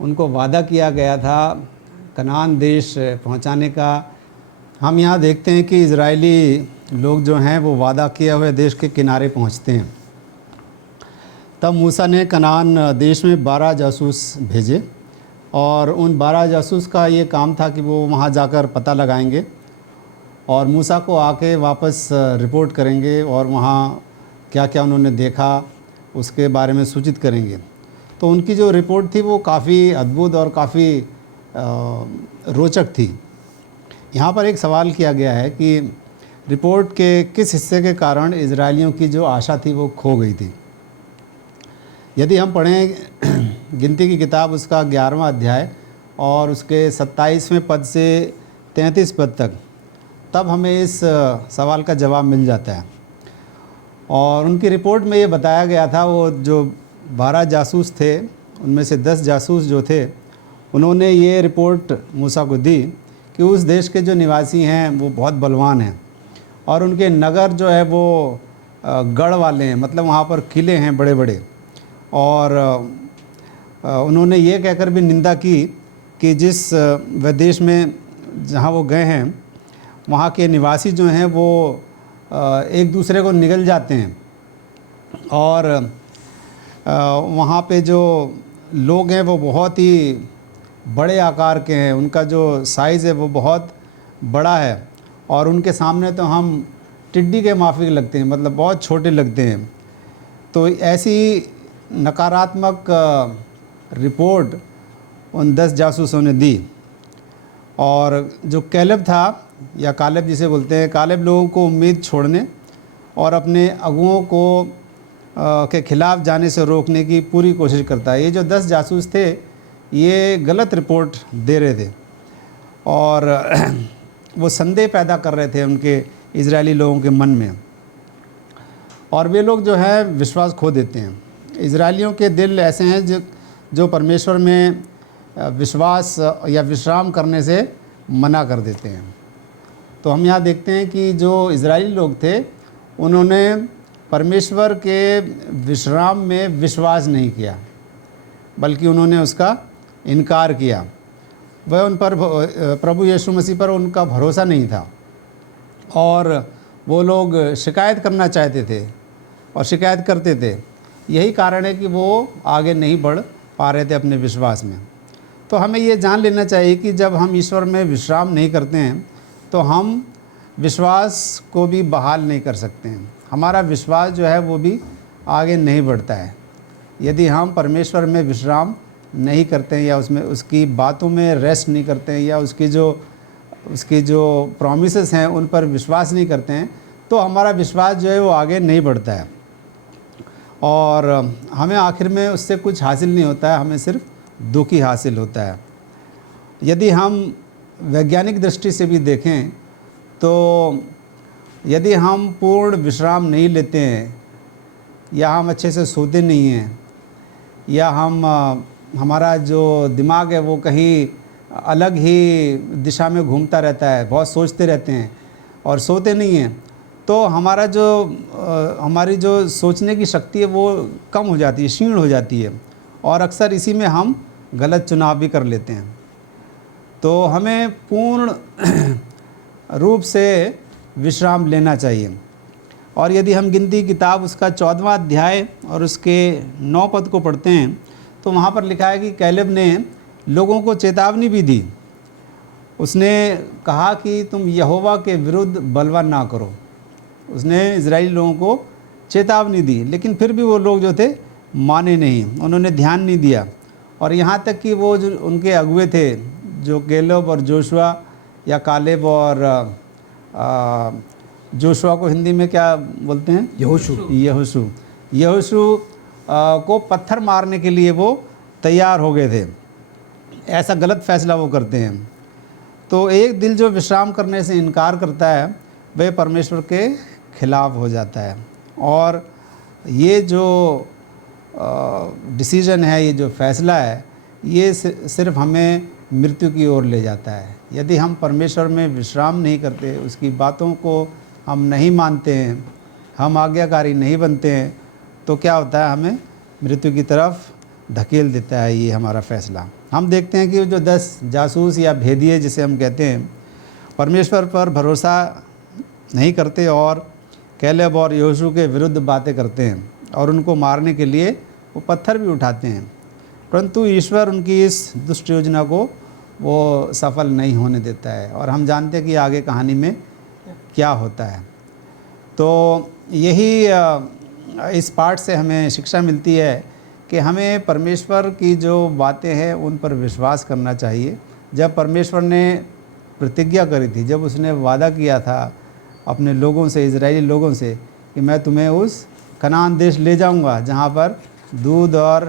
उनको वादा किया गया था कनान देश पहुँचाने का, हम यहाँ देखते हैं कि इजरायली लोग जो हैं वो वादा किए हुए देश के किनारे पहुँचते हैं। तब मूसा ने कनान देश में 12 जासूस भेजे और उन 12 जासूस का ये काम था कि वो वहाँ जाकर पता लगाएंगे और मूसा को आके वापस रिपोर्ट करेंगे और वहाँ क्या क्या उन्होंने देखा उसके बारे में सूचित करेंगे। तो उनकी जो रिपोर्ट थी वो काफ़ी अद्भुत और काफ़ी रोचक थी। यहाँ पर एक सवाल किया गया है कि रिपोर्ट के किस हिस्से के कारण इजरायलियों की जो आशा थी वो खो गई थी। यदि हम पढ़ें गिनती की किताब उसका 11वां अध्याय और उसके 27वें पद से 33 पद तक, तब हमें इस सवाल का जवाब मिल जाता है। और उनकी रिपोर्ट में ये बताया गया था, वो जो 12 जासूस थे उनमें से 10 जासूस जो थे उन्होंने ये रिपोर्ट मूसा को दी कि उस देश के जो निवासी हैं वो बहुत बलवान हैं और उनके नगर जो है वो गढ़ वाले हैं, मतलब वहाँ पर किले हैं बड़े बड़े। और उन्होंने ये कहकर भी निंदा की कि जिस वह देश में जहाँ वो गए हैं वहाँ के निवासी जो हैं वो एक दूसरे को निगल जाते हैं और वहाँ पे जो लोग हैं वो बहुत ही बड़े आकार के हैं, उनका जो साइज़ है वो बहुत बड़ा है और उनके सामने तो हम टिड्डी के माफिक लगते हैं, मतलब बहुत छोटे लगते हैं। तो ऐसी नकारात्मक रिपोर्ट उन 10 जासूसों ने दी। और जो कैलेब था या कालेब जिसे बोलते हैं, कालेब लोगों को उम्मीद छोड़ने और अपने अगुओं को के ख़िलाफ़ जाने से रोकने की पूरी कोशिश करता है। ये जो 10 जासूस थे ये गलत रिपोर्ट दे रहे थे और वो संदेह पैदा कर रहे थे उनके इजरायली लोगों के मन में और वे लोग जो है विश्वास खो देते हैं। इजरायलियों के दिल ऐसे हैं जो परमेश्वर में विश्वास या विश्राम करने से मना कर देते हैं। तो हम यहाँ देखते हैं कि जो इजरायली लोग थे उन्होंने परमेश्वर के विश्राम में विश्वास नहीं किया, बल्कि उन्होंने उसका इनकार किया। वह उन पर प्रभु यीशु मसीह पर उनका भरोसा नहीं था और वो लोग शिकायत करना चाहते थे और शिकायत करते थे। यही कारण है कि वो आगे नहीं बढ़ पा रहे थे अपने विश्वास में। तो हमें ये जान लेना चाहिए कि जब हम ईश्वर में विश्राम नहीं करते हैं तो हम विश्वास को भी बहाल नहीं कर सकते हैं। हमारा विश्वास जो है वो भी आगे नहीं बढ़ता है यदि हम परमेश्वर में विश्राम नहीं करते हैं या उसमें उसकी बातों में रेस्ट नहीं करते हैं या उसकी जो प्रॉमिसेस हैं उन पर विश्वास नहीं करते हैं, तो हमारा विश्वास जो है वो आगे नहीं बढ़ता है और हमें आखिर में उससे कुछ हासिल नहीं होता है, हमें सिर्फ दुख ही हासिल होता है। यदि हम वैज्ञानिक दृष्टि से भी देखें तो यदि हम पूर्ण विश्राम नहीं लेते हैं या हम अच्छे से सोते नहीं हैं या हमारा जो दिमाग है वो कहीं अलग ही दिशा में घूमता रहता है, बहुत सोचते रहते हैं और सोते नहीं हैं, तो हमारी जो सोचने की शक्ति है वो कम हो जाती है, क्षीण हो जाती है और अक्सर इसी में हम गलत चुनाव भी कर लेते हैं। तो हमें पूर्ण रूप से विश्राम लेना चाहिए। और यदि हम गिनती किताब उसका 14वां अध्याय और उसके 9 पद को पढ़ते हैं तो वहाँ पर लिखा है कि कैलेब ने लोगों को चेतावनी भी दी। उसने कहा कि तुम यहोवा के विरुद्ध बलवा ना करो। उसने इजरायली लोगों को चेतावनी दी, लेकिन फिर भी वो लोग जो थे माने नहीं, उन्होंने ध्यान नहीं दिया। और यहाँ तक कि वो जो उनके अगुए थे, जो कैलेब और जोशुआ या कालेब और जोशुआ को हिंदी में क्या बोलते हैं, यहोशू को पत्थर मारने के लिए वो तैयार हो गए थे। ऐसा गलत फैसला वो करते हैं। तो एक दिल जो विश्राम करने से इनकार करता है वह परमेश्वर के खिलाफ हो जाता है और ये जो डिसीजन है, ये जो फैसला है, ये सिर्फ हमें मृत्यु की ओर ले जाता है। यदि हम परमेश्वर में विश्राम नहीं करते, उसकी बातों को हम नहीं मानते हैं, हम आज्ञाकारी नहीं बनते हैं, तो क्या होता है, हमें मृत्यु की तरफ धकेल देता है ये हमारा फैसला। हम देखते हैं कि जो 10 जासूस या भेदिए जिसे हम कहते हैं, परमेश्वर पर भरोसा नहीं करते और कैलेब और यहोशू के विरुद्ध बातें करते हैं और उनको मारने के लिए वो पत्थर भी उठाते हैं, परंतु ईश्वर उनकी इस दुष्ट योजना को वो सफल नहीं होने देता है। और हम जानते हैं कि आगे कहानी में क्या होता है। तो यही इस पाठ से हमें शिक्षा मिलती है कि हमें परमेश्वर की जो बातें हैं उन पर विश्वास करना चाहिए। जब परमेश्वर ने प्रतिज्ञा करी थी, जब उसने वादा किया था अपने लोगों से, इजरायली लोगों से, कि मैं तुम्हें उस कनान देश ले जाऊंगा जहां पर दूध और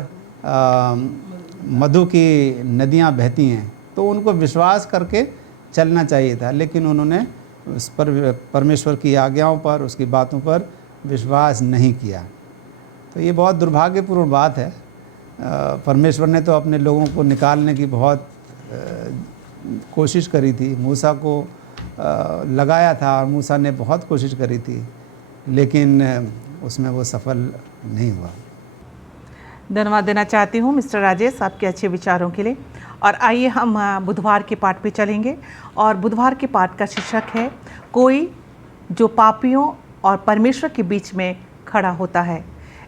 मधु की नदियां बहती हैं, तो उनको विश्वास करके चलना चाहिए था, लेकिन उन्होंने उस पर, परमेश्वर की आज्ञाओं पर, उसकी बातों पर विश्वास नहीं किया। तो ये बहुत दुर्भाग्यपूर्ण बात है। परमेश्वर ने तो अपने लोगों को निकालने की बहुत कोशिश करी थी, मूसा को लगाया था और मूसा ने बहुत कोशिश करी थी, लेकिन उसमें वो सफल नहीं हुआ। धन्यवाद देना चाहती हूँ मिस्टर राजेश आपके अच्छे विचारों के लिए। और आइए हम बुधवार के पाठ पे चलेंगे और बुधवार के पाठ का शीर्षक है कोई जो पापियों और परमेश्वर के बीच में खड़ा होता है।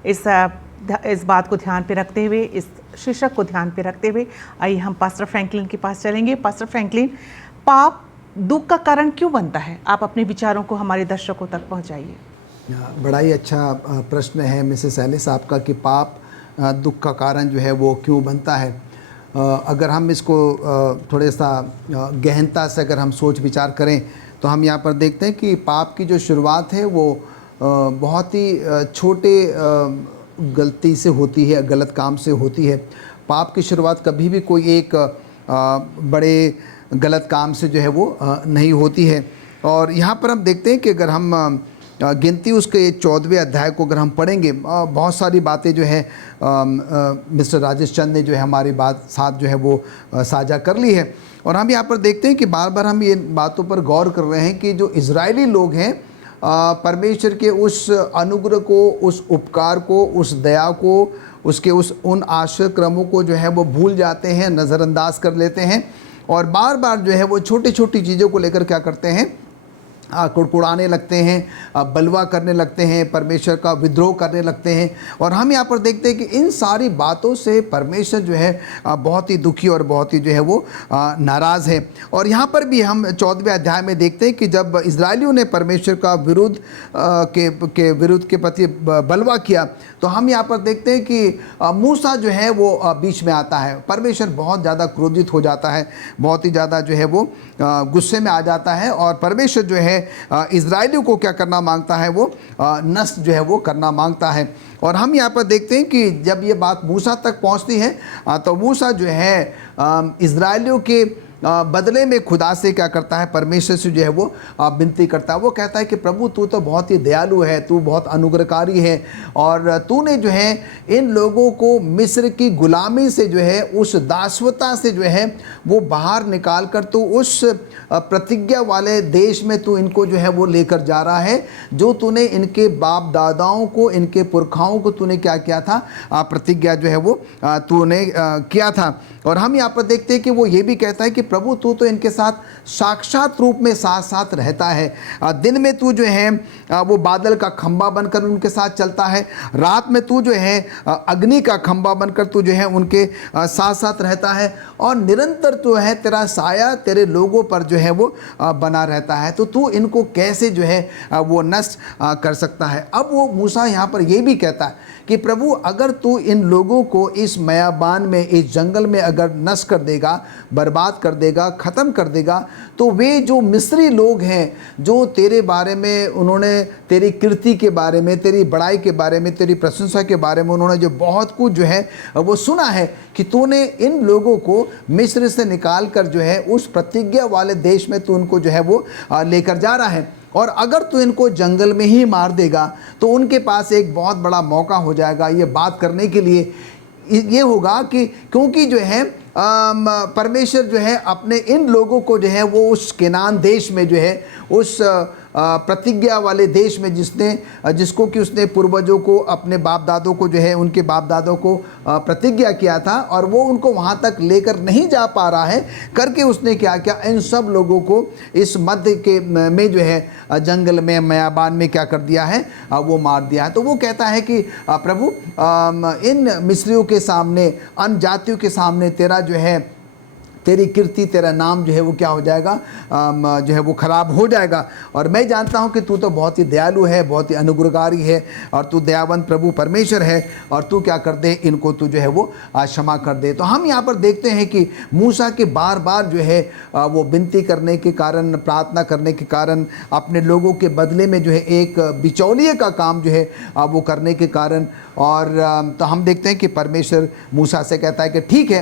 इस बात को ध्यान पे रखते हुए, इस शीर्षक को ध्यान पे रखते हुए आइए हम पास्टर फ्रैंकलिन के पास चलेंगे। पास्टर फ्रैंकलिन, पाप दुख का कारण क्यों बनता है? आप अपने विचारों को हमारे दर्शकों तक पहुंचाइए। बड़ा ही अच्छा प्रश्न है मिसेस एलिस आपका कि पाप दुख का कारण जो है वो क्यों बनता है। अगर हम इसको थोड़े सा गहनता से अगर हम सोच विचार करें तो हम यहाँ पर देखते हैं कि पाप की जो शुरुआत है वो बहुत ही छोटे गलती से होती है, गलत काम से होती है। पाप की शुरुआत कभी भी कोई एक बड़े गलत काम से जो है वो नहीं होती है। और यहाँ पर हम देखते हैं कि अगर हम गिनती उसके 14वें अध्याय को अगर हम पढ़ेंगे, बहुत सारी बातें जो है मिस्टर राजेश चंद ने जो है हमारी बात साथ जो है वो साझा कर ली है। और हम यहाँ पर देखते हैं कि बार बार हम ये बातों पर गौर कर रहे हैं कि जो इजरायली लोग हैं परमेश्वर के उस अनुग्रह को, उस उपकार को, उस दया को, उसके उन आश्रय क्रमों को जो है वो भूल जाते हैं, नज़रअंदाज कर लेते हैं और बार बार जो है वो छोटी छोटी चीज़ों को लेकर क्या करते हैं, कुड़कुड़ाने लगते हैं, बलवा करने लगते हैं, परमेश्वर का विद्रोह करने लगते हैं। और हम यहाँ पर देखते हैं कि इन सारी बातों से परमेश्वर जो है बहुत ही दुखी और बहुत ही जो है वो नाराज़ है। और यहाँ पर भी हम 14वें अध्याय में देखते हैं कि जब इजरायलियों ने परमेश्वर का विरुद्ध के प्रति बलवा किया तो हम यहाँ पर देखते हैं कि मूसा जो है वो बीच में आता है। परमेश्वर बहुत ज़्यादा क्रोधित हो जाता है, बहुत ही ज़्यादा जो है वो गुस्से में आ जाता है और परमेश्वर जो है इजरायलियों को क्या करना मांगता है, वो नष्ट जो है वो करना मांगता है। और हम यहाँ पर देखते हैं कि जब ये बात मूसा तक पहुँचती है तो मूसा जो है इजरायलियों के बदले में खुदा से क्या करता है, परमेश्वर से जो है वो विनती करता है। वो कहता है कि प्रभु तू तो बहुत ही दयालु है, तू बहुत अनुग्रहकारी है और तूने जो है इन लोगों को मिस्र की गुलामी से जो है, उस दासवता से जो है वो बाहर निकाल कर तू उस प्रतिज्ञा वाले देश में तू इनको जो है वो लेकर जा रहा है, जो तूने इनके बाप दादाओं को, इनके पुरखाओं को तूने क्या किया था, प्रतिज्ञा जो है वो तूने किया था। और हम यहाँ पर देखते हैं कि वो ये भी कहता है कि प्रभु तू तो इनके साथ साक्षात रूप में साथ साथ रहता है। दिन में तू जो है वो बादल का खंबा बनकर उनके साथ चलता है, रात में तू जो है अग्नि का खंबा बनकर तू जो है उनके साथ साथ रहता है और निरंतर जो है तेरा साया तेरे लोगों पर जो है वो बना रहता है। तो तू इनको कैसे जो है वो नष्ट कर सकता है। अब वो मूसा यहाँ पर ये भी कहता है कि प्रभु अगर तू इन लोगों को इस मयाबान में, इस जंगल में अगर नष्ट कर देगा, बर्बाद कर देगा, ख़त्म कर देगा, तो वे जो मिस्री लोग हैं जो तेरे बारे में, उन्होंने तेरी कीर्ति के बारे में, तेरी बड़ाई के बारे में, तेरी प्रशंसा के बारे में उन्होंने जो बहुत कुछ जो है वो सुना है कि तूने इन लोगों को मिस्र से निकाल कर जो है उस प्रतिज्ञा वाले देश में तू उनको जो है वो लेकर जा रहा है। और अगर तू इनको जंगल में ही मार देगा तो उनके पास एक बहुत बड़ा मौका हो जाएगा ये बात करने के लिए। ये होगा कि क्योंकि जो है परमेश्वर जो है अपने इन लोगों को जो है वो उस केनान देश में जो है उस प्रतिज्ञा वाले देश में जिसको कि उसने पूर्वजों को, अपने बाप दादों को जो है, उनके बाप दादों को प्रतिज्ञा किया था और वो उनको वहाँ तक लेकर नहीं जा पा रहा है करके उसने क्या किया, इन सब लोगों को इस मध्य के में जो है जंगल में, मयाबान में क्या कर दिया है, वो मार दिया है। तो वो कहता है कि प्रभु इन मिस्रियों के सामने, अन्य जातियों के सामने तेरा जो है, तेरी कीर्ति, तेरा नाम जो है वो क्या हो जाएगा, जो है वो खराब हो जाएगा। और मैं जानता हूँ कि तू तो बहुत ही दयालु है, बहुत ही अनुग्रहकारी है और तू दयावंत प्रभु परमेश्वर है और तू क्या कर दे, इनको तू जो है वो क्षमा कर दे। तो हम यहाँ पर देखते हैं कि मूसा के बार बार जो है वो विनती करने के कारण, प्रार्थना करने के कारण, अपने लोगों के बदले में जो है एक बिचौलिए का काम जो है वो करने के कारण, और तो हम देखते हैं कि परमेश्वर मूसा से कहता है कि ठीक है,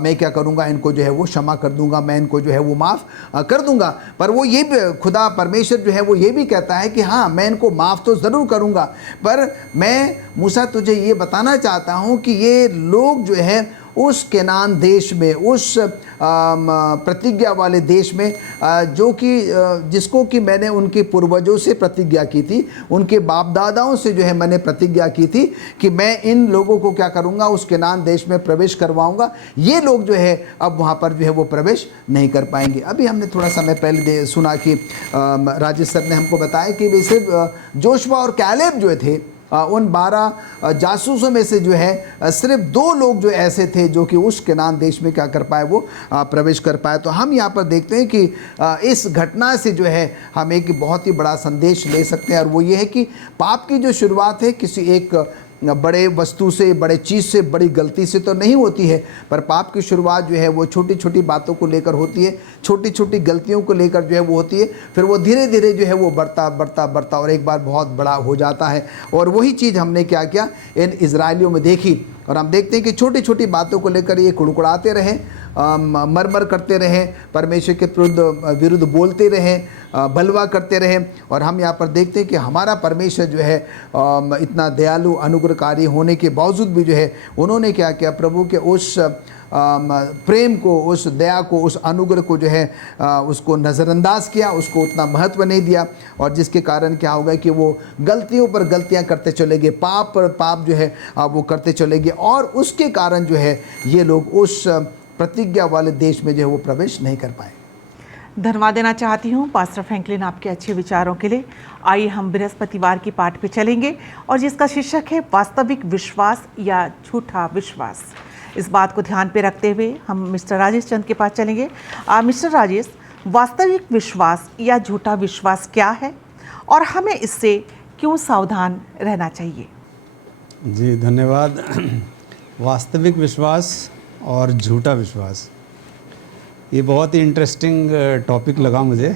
मैं क्या करूँगा, इनको जो है वो क्षमा कर दूंगा, मैं इनको जो है वो माफ़ कर दूंगा। पर वो ये भी, खुदा परमेश्वर जो है वो ये भी कहता है कि हाँ, मैं इनको माफ़ तो ज़रूर करूंगा, पर मैं मूसा तुझे ये बताना चाहता हूँ कि ये लोग जो है उस केनान देश में, उस प्रतिज्ञा वाले देश में, जो कि जिसको कि मैंने उनके पूर्वजों से प्रतिज्ञा की थी, उनके बाप दादाओं से जो है मैंने प्रतिज्ञा की थी कि मैं इन लोगों को क्या करूंगा, उस केनान देश में प्रवेश करवाऊंगा। ये लोग जो है अब वहाँ पर जो है वो प्रवेश नहीं कर पाएंगे। अभी हमने थोड़ा समय पहले सुना कि राजेश सर ने हमको बताया कि वैसे जोशुआ और कैलेब जो थे, उन 12 जासूसों में से जो है सिर्फ 2 लोग जो ऐसे थे जो कि उस केनान देश में क्या कर पाए, वो प्रवेश कर पाए। तो हम यहाँ पर देखते हैं कि इस घटना से जो है हम एक बहुत ही बड़ा संदेश ले सकते हैं, और वो ये है कि पाप की जो शुरुआत है किसी एक बड़े वस्तु से, बड़े चीज़ से, बड़ी गलती से तो नहीं होती है, पर पाप की शुरुआत जो है वो छोटी छोटी बातों को लेकर होती है, छोटी छोटी गलतियों को लेकर जो है वो होती है, फिर वो धीरे धीरे जो है वो बढ़ता और एक बार बहुत बड़ा हो जाता है। और वही चीज़ हमने क्या किया, इन इजराइलियों में देखी, और हम देखते हैं कि छोटी छोटी बातों को लेकर ये कुड़कुड़ाते रहे, मरमर करते रहे, परमेश्वर के विरुद्ध बोलते रहे, बलवा करते रहे। और हम यहाँ पर देखते हैं कि हमारा परमेश्वर जो है इतना दयालु, अनुग्रहकारी होने के बावजूद भी जो है उन्होंने क्या किया, प्रभु के उस प्रेम को, उस दया को, उस अनुग्रह को जो है उसको नज़रअंदाज किया, उसको उतना महत्व नहीं दिया, और जिसके कारण क्या होगा कि वो गलतियों पर गलतियां करते चले गए, पाप पर पाप जो है वो करते चले गए, और उसके कारण जो है ये लोग उस प्रतिज्ञा वाले देश में जो है वो प्रवेश नहीं कर पाए। धन्यवाद देना चाहती हूँ पास्टर फ्रैंकलिन आपके अच्छे विचारों के लिए। आइए हम बृहस्पतिवार की पाठ पे चलेंगे, और जिसका शीर्षक है वास्तविक विश्वास या झूठा विश्वास। इस बात को ध्यान पे रखते हुए हम मिस्टर राजेश चंद के पास चलेंगे। मिस्टर राजेश, वास्तविक विश्वास या झूठा विश्वास क्या है और हमें इससे क्यों सावधान रहना चाहिए? जी धन्यवाद। वास्तविक विश्वास और झूठा विश्वास, ये बहुत ही इंटरेस्टिंग टॉपिक लगा मुझे।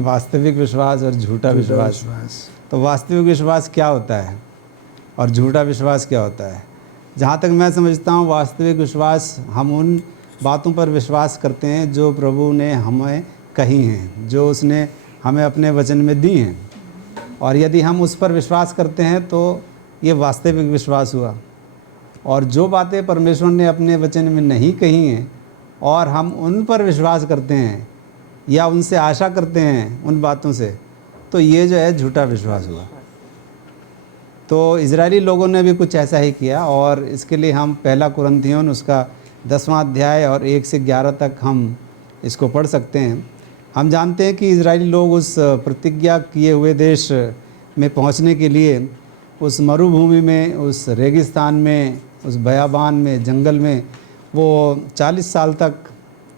वास्तविक विश्वास और झूठा विश्वास। तो वास्तविक विश्वास क्या होता है और झूठा विश्वास क्या होता है? जहाँ तक मैं समझता हूँ, वास्तविक विश्वास, हम उन बातों पर विश्वास करते हैं जो प्रभु ने हमें कही हैं, जो उसने हमें अपने वचन में दी हैं, और यदि हम उस पर विश्वास करते हैं तो ये वास्तविक विश्वास हुआ। और जो बातें परमेश्वर ने अपने वचन में नहीं कही हैं और हम उन पर विश्वास करते हैं या उनसे आशा करते हैं उन बातों से, तो ये जो है झूठा विश्वास हुआ। तो इजरायली लोगों ने भी कुछ ऐसा ही किया, और इसके लिए हम पहला कुरिन्थियों उसका 10वां अध्याय और 1 से 11 तक हम इसको पढ़ सकते हैं। हम जानते हैं कि इजरायली लोग उस प्रतिज्ञा किए हुए देश में पहुंचने के लिए उस मरुभूमि में, उस रेगिस्तान में, उस बयाबान में, जंगल में वो 40 साल तक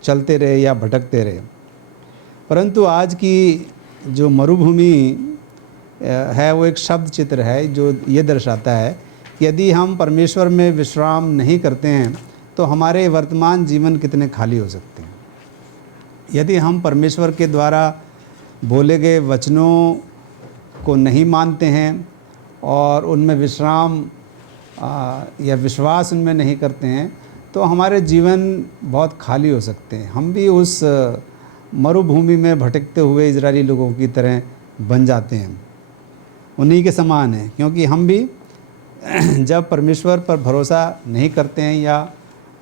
चलते रहे या भटकते रहे। परंतु आज की जो मरुभूमि है वो एक शब्द चित्र है जो ये दर्शाता है कि यदि हम परमेश्वर में विश्राम नहीं करते हैं तो हमारे वर्तमान जीवन कितने खाली हो सकते हैं। यदि हम परमेश्वर के द्वारा बोले गए वचनों को नहीं मानते हैं और उनमें विश्राम या विश्वास उनमें नहीं करते हैं तो हमारे जीवन बहुत खाली हो सकते हैं। हम भी उस मरुभूमि में भटकते हुए इजरायली लोगों की तरह बन जाते हैं, उन्हीं के समान हैं, क्योंकि हम भी जब परमेश्वर पर भरोसा नहीं करते हैं या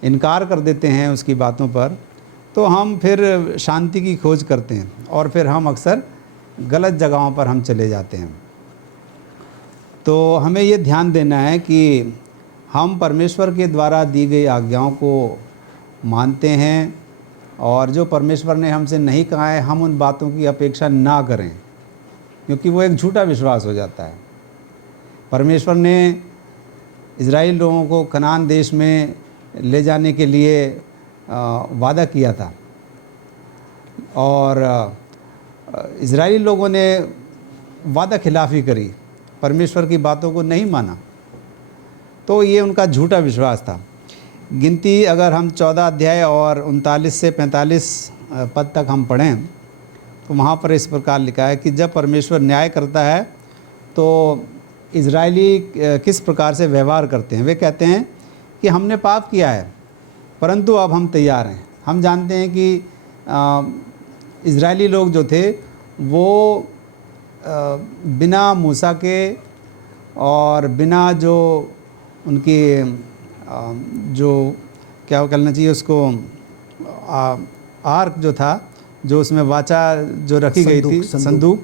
इनकार कर देते हैं उसकी बातों पर, तो हम फिर शांति की खोज करते हैं और फिर हम अक्सर गलत जगहों पर हम चले जाते हैं। तो हमें ये ध्यान देना है कि हम परमेश्वर के द्वारा दी गई आज्ञाओं को मानते हैं, और जो परमेश्वर ने हमसे नहीं कहा है हम उन बातों की अपेक्षा ना करें, क्योंकि वो एक झूठा विश्वास हो जाता है। परमेश्वर ने इज़राइल लोगों को कनान देश में ले जाने के लिए वादा किया था, और इज़राइली लोगों ने वादा खिलाफ़ी करी, परमेश्वर की बातों को नहीं माना, तो ये उनका झूठा विश्वास था। गिनती अगर हम 14 अध्याय और 39 से 45 पद तक हम पढ़ें तो वहाँ पर इस प्रकार लिखा है कि जब परमेश्वर न्याय करता है तो इज़राइली किस प्रकार से व्यवहार करते हैं। वे कहते हैं कि हमने पाप किया है परंतु अब हम तैयार हैं। हम जानते हैं कि इज़राइली लोग जो थे वो बिना मूसा के और बिना जो उनकी जो क्या कहना चाहिए उसको आर्क जो था, जो उसमें वाचा जो रखी गई थी, संदूक,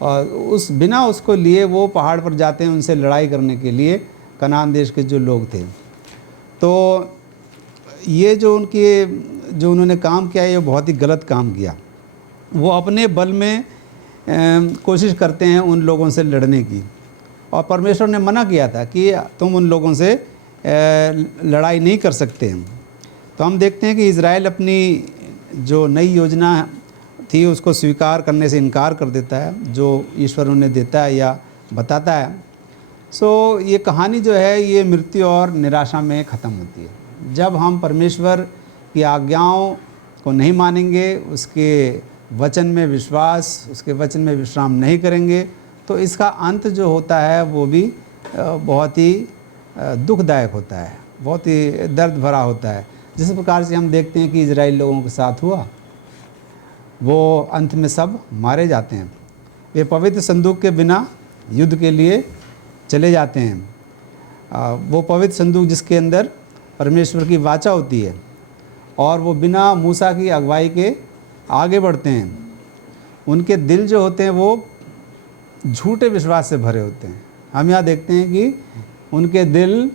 और उस बिना उसको लिए वो पहाड़ पर जाते हैं उनसे लड़ाई करने के लिए, कनान देश के जो लोग थे। तो ये जो उन्होंने काम किया ये बहुत ही गलत काम किया। वो अपने बल में कोशिश करते हैं उन लोगों से लड़ने की, और परमेश्वर ने मना किया था कि तुम उन लोगों से लड़ाई नहीं कर सकते हैं। तो हम देखते हैं कि इज़राइल अपनी जो नई योजना थी उसको स्वीकार करने से इनकार कर देता है, जो ईश्वर उन्हें देता है या बताता है। सो ये कहानी जो है ये मृत्यु और निराशा में ख़त्म होती है। जब हम परमेश्वर की आज्ञाओं को नहीं मानेंगे, उसके वचन में विश्वास, उसके वचन में विश्राम नहीं करेंगे, तो इसका अंत जो होता है वो भी बहुत ही दुखदायक होता है, बहुत ही दर्द भरा होता है। जिस प्रकार से हम देखते हैं कि इजराइल लोगों के साथ हुआ, वो अंत में सब मारे जाते हैं। वे पवित्र संदूक के बिना युद्ध के लिए चले जाते हैं। वो पवित्र संदूक जिसके अंदर परमेश्वर की वाचा होती है, और वो बिना मूसा की अगुवाई के आगे बढ़ते हैं। उनके दिल जो होते हैं वो झूठे विश्वास से भरे होते हैं। हम यहाँ देखते हैं कि उनके दिल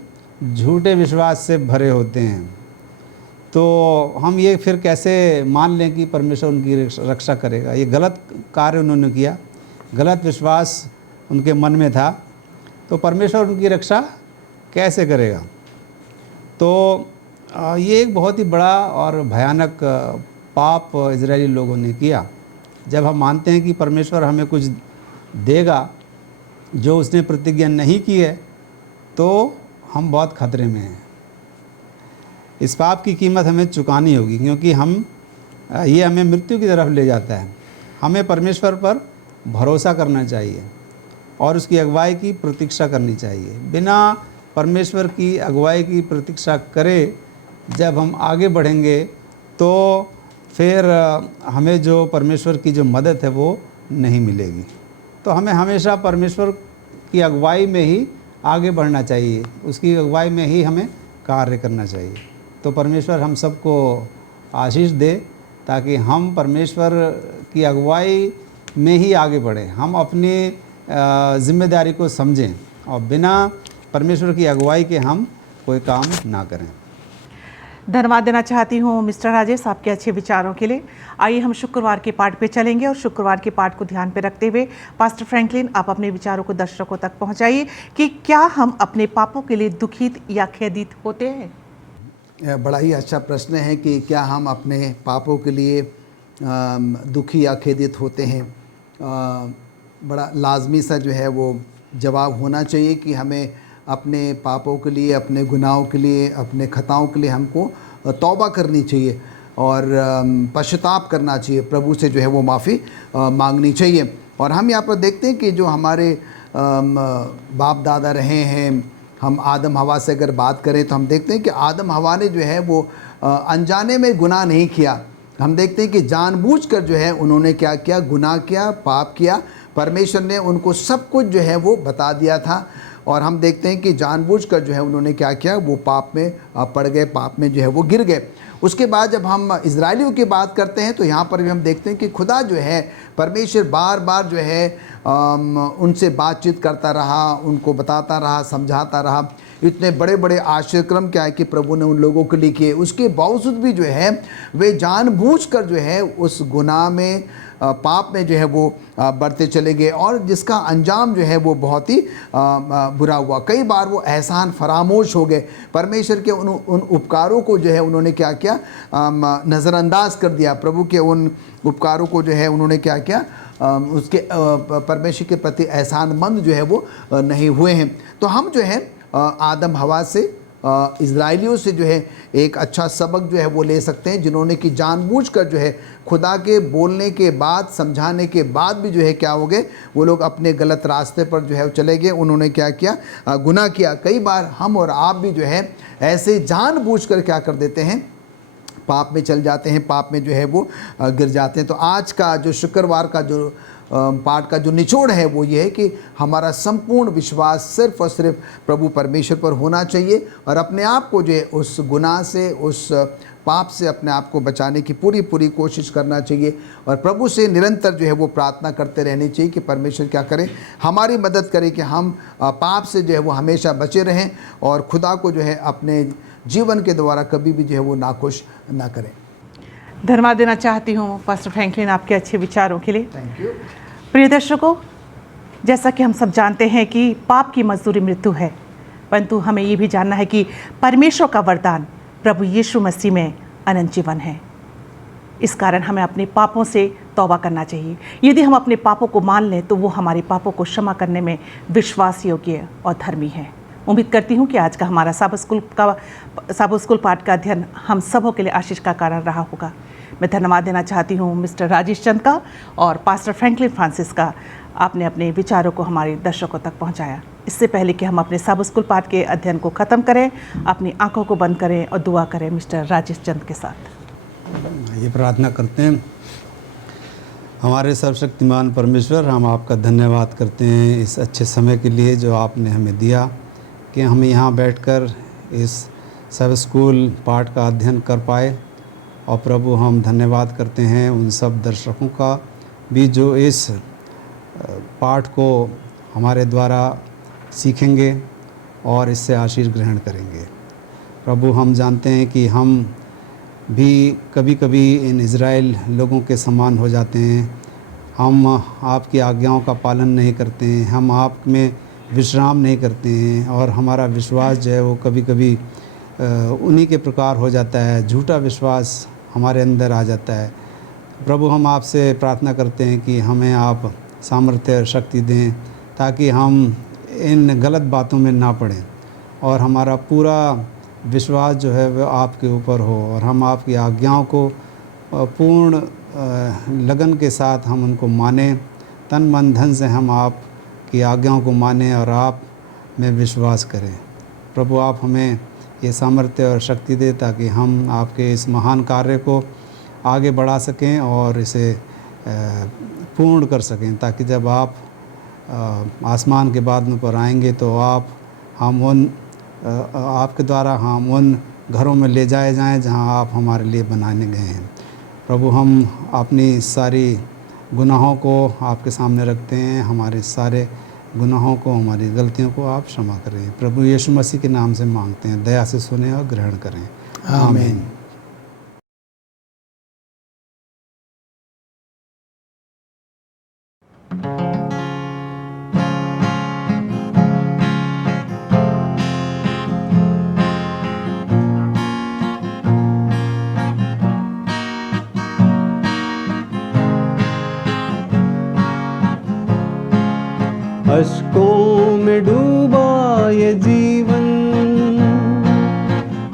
झूठे विश्वास से भरे होते हैं। तो हम ये फिर कैसे मान लें कि परमेश्वर उनकी रक्षा करेगा। ये गलत कार्य उन्होंने किया, गलत विश्वास उनके मन में था, तो परमेश्वर उनकी रक्षा कैसे करेगा। तो ये एक बहुत ही बड़ा और भयानक पाप इजरायली लोगों ने किया। जब हम मानते हैं कि परमेश्वर हमें कुछ देगा जो उसने प्रतिज्ञा नहीं की है, तो हम बहुत खतरे में हैं। इस पाप की कीमत हमें चुकानी होगी, क्योंकि ये हमें मृत्यु की तरफ ले जाता है। हमें परमेश्वर पर भरोसा करना चाहिए और उसकी अगुवाई की प्रतीक्षा करनी चाहिए। बिना परमेश्वर की अगुवाई की प्रतीक्षा करे जब हम आगे बढ़ेंगे तो फिर हमें जो परमेश्वर की जो मदद है वो नहीं मिलेगी। तो हमें हमेशा परमेश्वर की अगुवाई में ही आगे बढ़ना चाहिए, उसकी अगुवाई में ही हमें कार्य करना चाहिए। तो परमेश्वर हम सबको आशीष दे ताकि हम परमेश्वर की अगुवाई में ही आगे बढ़ें, हम अपनी जिम्मेदारी को समझें और बिना परमेश्वर की अगुवाई के हम कोई काम ना करें। धन्यवाद देना चाहती हूँ मिस्टर राजेश आपके अच्छे विचारों के लिए। आइए हम शुक्रवार के पाठ पे चलेंगे और शुक्रवार के पाठ को ध्यान पे रखते हुए पास्टर फ्रैंकलिन आप अपने विचारों को दर्शकों तक पहुँचाइए कि क्या हम अपने पापों के लिए दुखित या खेदित होते हैं। बड़ा ही अच्छा प्रश्न है कि क्या हम अपने पापों के लिए दुखी या खेदित होते हैं। बड़ा लाजमी सा जो है वो जवाब होना चाहिए कि हमें अपने पापों के लिए, अपने गुनाहों के लिए, अपने खताओं के लिए हमको तौबा करनी चाहिए और पश्चाताप करना चाहिए, प्रभु से जो है वो माफ़ी मांगनी चाहिए। और हम यहाँ पर देखते हैं कि जो हमारे बाप दादा रहे हैं, हम आदम हवा से अगर बात करें तो हम देखते हैं कि आदम हवा ने जो है वो अनजाने में गुनाह नहीं किया। हम देखते हैं कि जानबूझकर जो है उन्होंने क्या किया, गुनाह किया, पाप किया। परमेश्वर ने उनको सब कुछ जो है वो बता दिया था और हम देखते हैं कि जानबूझकर जो है उन्होंने क्या किया, वो पाप में पड़ गए, पाप में जो है वो गिर गए। उसके बाद जब हम इजराइलियों की बात करते हैं तो यहाँ पर भी हम देखते हैं कि खुदा जो है परमेश्वर बार बार जो है उनसे बातचीत करता रहा, उनको बताता रहा, समझाता रहा। इतने बड़े बड़े आश्चर्यक्रम क्या है कि प्रभु ने उन लोगों के लिए किए, उसके बावजूद भी जो है वे जानबूझकर जो है उस गुनाह में, पाप में जो है वो बढ़ते चले गए और जिसका अंजाम जो है वो बहुत ही बुरा हुआ। कई बार वो एहसान फरामोश हो गए, परमेश्वर के उन उपकारों को जो है उन्होंने क्या किया, नज़रअंदाज कर दिया। प्रभु के उन उपकारों को जो है उन्होंने क्या किया, उसके परमेश्वर के प्रति एहसानमंद जो है वो नहीं हुए हैं। तो हम जो है आदम हवा से, इजराइलियों से जो है एक अच्छा सबक जो है वो ले सकते हैं, जिन्होंने कि जानबूझकर जो है खुदा के बोलने के बाद, समझाने के बाद भी जो है क्या हो गए, वो लोग अपने गलत रास्ते पर जो है चले गए। उन्होंने क्या किया, गुनाह किया। कई बार हम और आप भी जो है ऐसे जानबूझकर क्या कर देते हैं, पाप में चल जाते हैं, पाप में जो है वो गिर जाते हैं। तो आज का जो शुक्रवार का जो पाठ का जो निचोड़ है वो ये है कि हमारा संपूर्ण विश्वास सिर्फ और सिर्फ प्रभु परमेश्वर पर होना चाहिए और अपने आप को जो है उस गुनाह से, उस पाप से अपने आप को बचाने की पूरी पूरी कोशिश करना चाहिए और प्रभु से निरंतर जो है वो प्रार्थना करते रहनी चाहिए कि परमेश्वर क्या करे, हमारी मदद करे कि हम पाप से जो है वो हमेशा बचे रहें और खुदा को जो है अपने जीवन के द्वारा कभी भी जो है वो नाखुश ना करें। धन्यवाद देना चाहती हूँ पास्टर फ्रैंकलिन आपके अच्छे विचारों के लिए। Thank you. प्रिय दर्शकों, जैसा कि हम सब जानते हैं कि पाप की मजदूरी मृत्यु है, परंतु हमें ये भी जानना है कि परमेश्वर का वरदान प्रभु यीशु मसीह में अनंत जीवन है। इस कारण हमें अपने पापों से तौबा करना चाहिए। यदि हम अपने पापों को मान लें तो वो हमारे पापों को क्षमा करने में विश्वास योग्य और धर्मी है। उम्मीद करती हूँ कि आज का हमारा साबत स्कूल पाठ का अध्ययन हम सबों के लिए आशीष का कारण रहा होगा। मैं धन्यवाद देना चाहती हूँ मिस्टर राजेश चंद का और पास्टर फ्रैंकलिन फ्रांसिस का। आपने अपने विचारों को हमारे दर्शकों तक पहुँचाया। इससे पहले कि हम अपने साबत स्कूल पाठ के अध्ययन को ख़त्म करें, अपनी आंखों को बंद करें और दुआ करें मिस्टर राजेश चंद के साथ। ये प्रार्थना करते हैं। हमारे सर्वशक्तिमान परमेश्वर, हम आपका धन्यवाद करते हैं इस अच्छे समय के लिए जो आपने हमें दिया कि हम यहाँ बैठकर इस सब स्कूल पाठ का अध्ययन कर पाए। और प्रभु, हम धन्यवाद करते हैं उन सब दर्शकों का भी जो इस पाठ को हमारे द्वारा सीखेंगे और इससे आशीष ग्रहण करेंगे। प्रभु, हम जानते हैं कि हम भी कभी कभी इन इज़राइल लोगों के समान हो जाते हैं। हम आपकी आज्ञाओं का पालन नहीं करते हैं, हम आप में विश्राम नहीं करते हैं और हमारा विश्वास जो है वो कभी कभी उन्हीं के प्रकार हो जाता है, झूठा विश्वास हमारे अंदर आ जाता है। प्रभु, हम आपसे प्रार्थना करते हैं कि हमें आप सामर्थ्य और शक्ति दें ताकि हम इन गलत बातों में ना पड़ें और हमारा पूरा विश्वास जो है वह आपके ऊपर हो और हम आपकी आज्ञाओं को पूर्ण लगन के साथ हम उनको मानें, तन मन धन से हम आपकी आज्ञाओं को मानें और आप में विश्वास करें। प्रभु, आप हमें ये सामर्थ्य और शक्ति दे ताकि हम आपके इस महान कार्य को आगे बढ़ा सकें और इसे पूर्ण कर सकें, ताकि जब आप आसमान के बादलों पर आएंगे तो आपके द्वारा हम उन घरों में ले जाए जाएं जहां आप हमारे लिए बनाने गए हैं। प्रभु, हम अपनी सारी गुनाहों को आपके सामने रखते हैं। हमारे सारे गुनाहों को, हमारी गलतियों को आप क्षमा करें। प्रभु यीशु मसीह के नाम से मांगते हैं, दया से सुने और ग्रहण करें। आमीन। अश्कों में डूबा ये जीवन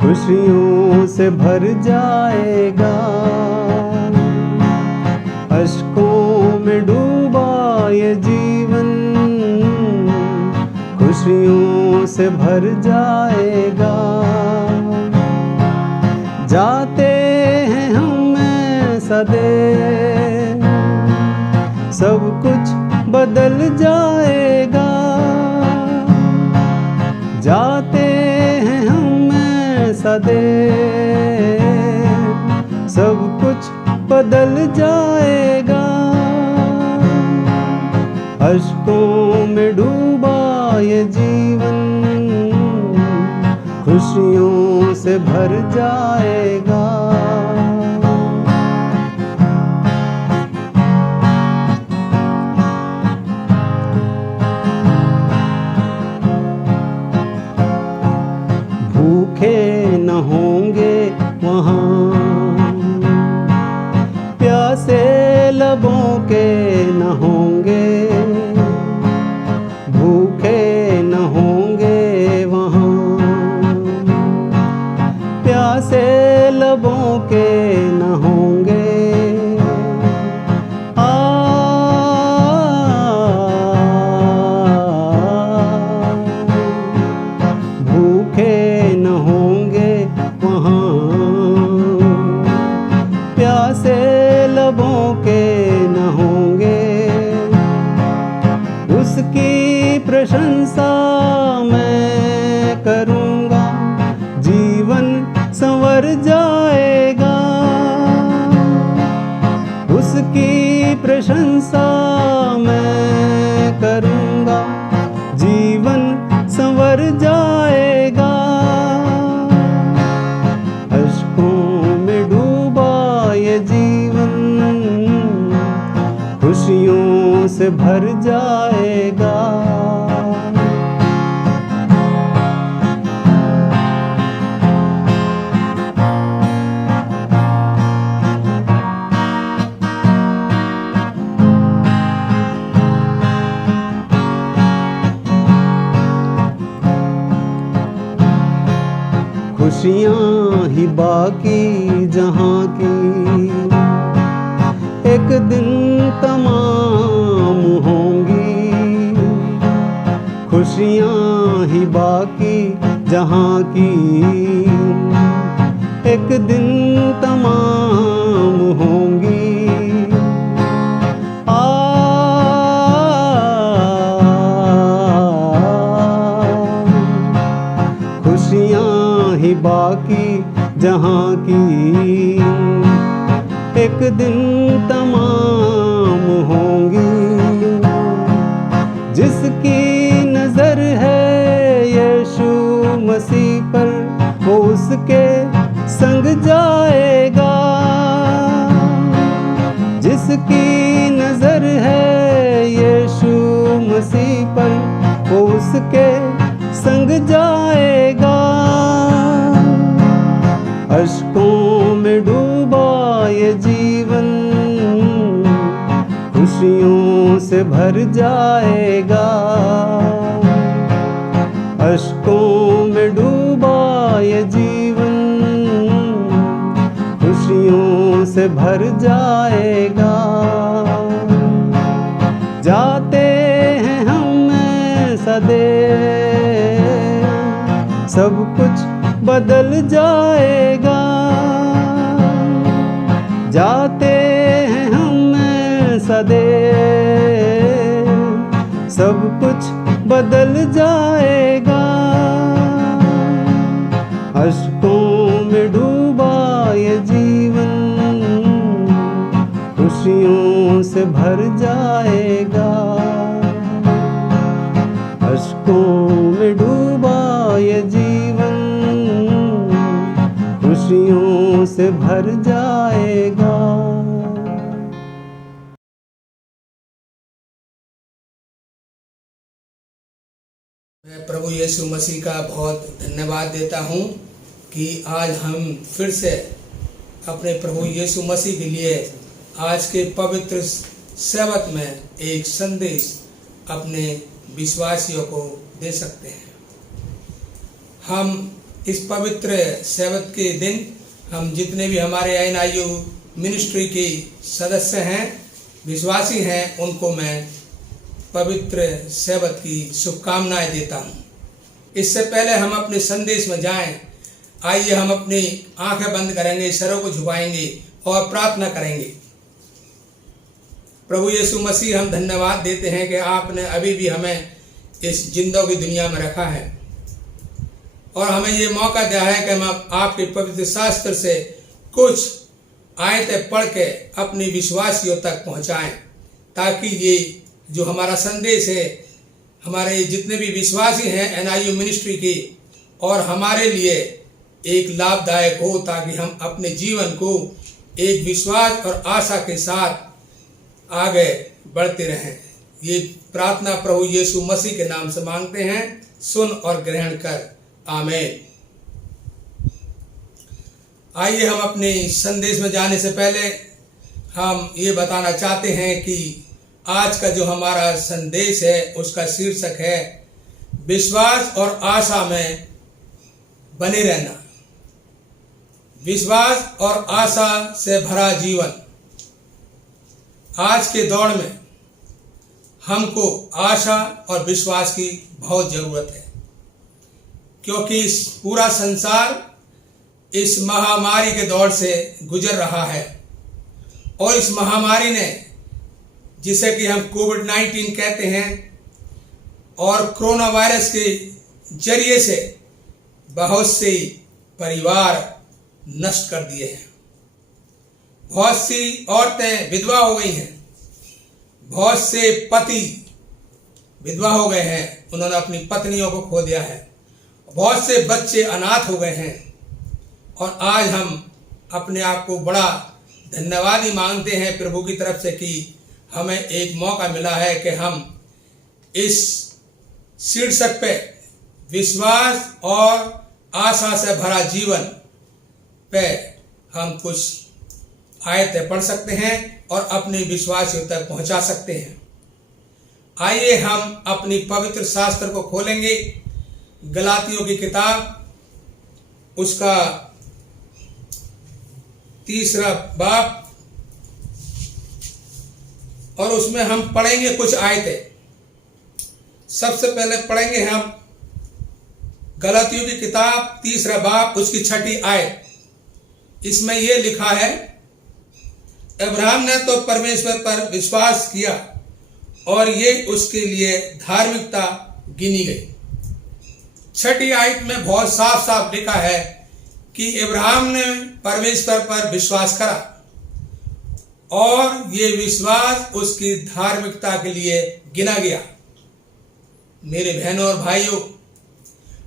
खुशियों से भर जाएगा। अश्कों में डूबा ये जीवन खुशियों से भर जाएगा। जाते हैं हम ऐसा देश, सब कुछ बदल जाएगा। जाते हैं हम ऐसा देश, सब कुछ बदल जाएगा। अश्कों में डूबा ये जीवन खुशियों से भर जाएगा। भूखे न होंगे वहाँ, प्यासे लबों के न होंगे। भूखे न होंगे वहाँ, प्यासे लबों के न होंगे। भूखे न होंगे वहाँ, प्यासे लबों के न होंगे। उसकी प्रशंसा मैं करूँगा, जीवन संवर जाएगा। उसकी प्रशंसा मैं करूँगा, जीवन संवर जाएगा। अश्कों में डूबा ये जीवन खुशियों से भर जाएगा। खुशियाँ ही बाकी जहाँ की एक दिन तमाम होंगी। खुशियाँ ही बाकी जहाँ की एक दिन तमाम होंगी। खुशियाँ ही बाकी जहाँ की एक दिन तमाम होंगी। जिसकी नजर है यीशु मसीह पर, वो उसके संग जाएगा। जिसकी नजर है यीशु मसीह पर, वो उसके संग जाएगा। अश्कों में डूबा ये जीवन खुशियों से भर जाएगा। अश्कों में डूबा ये जीवन खुशियों से भर जाएगा। जाते हैं हम ऐसा देश, सब कुछ बदल जाएगा। जाते हैं हम ऐसा देश, सब कुछ बदल जाएगा। अश्कों में डूबा ये जीवन खुशियों से भर जाएगा। अश्कों में डूबा ये जीवन खुशियों से भर जाएगा। मैं प्रभु यीशु मसीह का बहुत धन्यवाद देता हूँ कि आज हम फिर से अपने प्रभु यीशु मसीह के लिए आज के पवित्र सब्त में एक संदेश अपने विश्वासियों को दे सकते हैं। हम इस पवित्र सब्त के दिन हम जितने भी हमारे NIU मिनिस्ट्री के सदस्य हैं, विश्वासी हैं, उनको मैं पवित्र सब्त की शुभकामनाएं देता हूं। इससे पहले हम अपने संदेश में जाएं, आइए हम अपनी आंखें बंद करेंगे, सरों को झुकाएंगे और प्रार्थना करेंगे। प्रभु यीशु मसीह, हम धन्यवाद देते हैं कि आपने अभी भी हमें इस जिंदों की दुनिया में रखा है और हमें ये मौका दिया है कि हम आपके पवित्र शास्त्र से कुछ आयतें पढ़ के अपने विश्वासियों तक पहुंचाएं, ताकि ये जो हमारा संदेश है हमारे जितने भी विश्वासी हैं NIU मिनिस्ट्री की और हमारे लिए एक लाभदायक हो, ताकि हम अपने जीवन को एक विश्वास और आशा के साथ आगे बढ़ते रहें। ये प्रार्थना प्रभु यीशु मसीह के नाम से मांगते हैं, सुन और ग्रहण कर, आमीन। आइए हम अपने संदेश में जाने से पहले हम ये बताना चाहते हैं कि आज का जो हमारा संदेश है उसका शीर्षक है विश्वास और आशा में बने रहना। विश्वास और आशा से भरा जीवन। आज के दौर में हमको आशा और विश्वास की बहुत जरूरत है, क्योंकि इस पूरा संसार इस महामारी के दौर से गुजर रहा है और इस महामारी ने, जिसे कि हम कोविड-19 कहते हैं, और कोरोना वायरस के जरिए से बहुत से परिवार नष्ट कर दिए हैं। बहुत सी औरतें विधवा हो गई हैं, बहुत से पति विधवा हो गए हैं, उन्होंने अपनी पत्नियों को खो दिया है, बहुत से बच्चे अनाथ हो गए हैं। और आज हम अपने आप को बड़ा धन्यवादी मांगते हैं प्रभु की तरफ से कि हमें एक मौका मिला है कि हम इस शीर्षक पे विश्वास और आशा से भरा जीवन पे हम कुछ आयतें पढ़ सकते हैं और अपने विश्वासियों तक पहुंचा सकते हैं। आइए हम अपनी पवित्र शास्त्र को खोलेंगे, गलातियों की किताब, उसका 3 बाब, और उसमें हम पढ़ेंगे कुछ आयतें। सबसे पहले पढ़ेंगे हम गलातियों की किताब 3 बाब, उसकी 6 आयत। इसमें यह लिखा है, अब्राहम ने तो परमेश्वर पर विश्वास किया और ये उसके लिए धार्मिकता गिनी गई। 6 आयत में बहुत साफ साफ लिखा है कि अब्राहम ने परमेश्वर पर विश्वास करा और ये विश्वास उसकी धार्मिकता के लिए गिना गया। मेरे बहनों और भाइयों,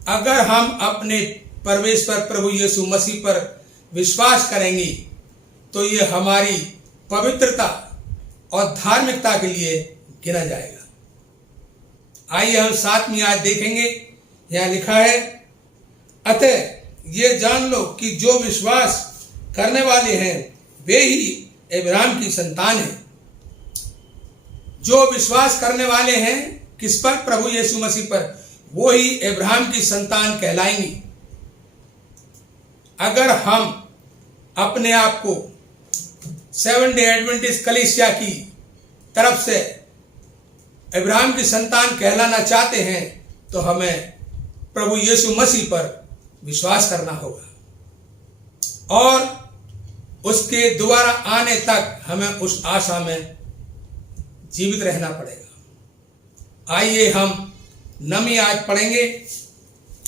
अगर हम अपने परमेश्वर प्रभु यीशु मसीह पर विश्वास करेंगे तो ये हमारी पवित्रता और धार्मिकता के लिए गिना जाएगा। आइए हम 7वीं आयत देखेंगे। यहां लिखा है, अतः ये जान लो कि जो विश्वास करने वाले हैं वे ही अब्राहम की संतान हैं। जो विश्वास करने वाले हैं किस पर? प्रभु यीशु मसीह पर, वो ही अब्राहम की संतान कहलाएंगी। अगर हम अपने आप को 7 डे एडवेंटिस्ट कलीसिया की तरफ से अब्राहम की संतान कहलाना चाहते हैं तो हमें प्रभु यीशु मसीह पर विश्वास करना होगा और उसके दोबारा आने तक हमें उस आशा में जीवित रहना पड़ेगा। आइए हम 9वीं आयत पढ़ेंगे।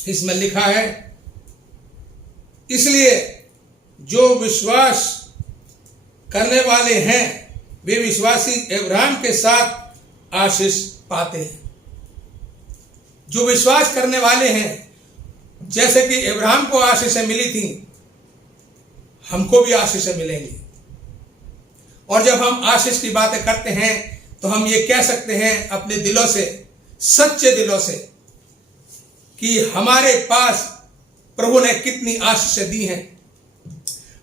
इसमें लिखा है, इसलिए जो विश्वास करने वाले हैं वे विश्वासी अब्राहम के साथ आशीष पाते हैं। जो विश्वास करने वाले हैं, जैसे कि अब्राहम को आशीषें मिली थी, हमको भी आशीषें मिलेंगी। और जब हम आशीष की बातें करते हैं तो हम ये कह सकते हैं अपने दिलों से, सच्चे दिलों से, कि हमारे पास प्रभु ने कितनी आशीषें दी हैं।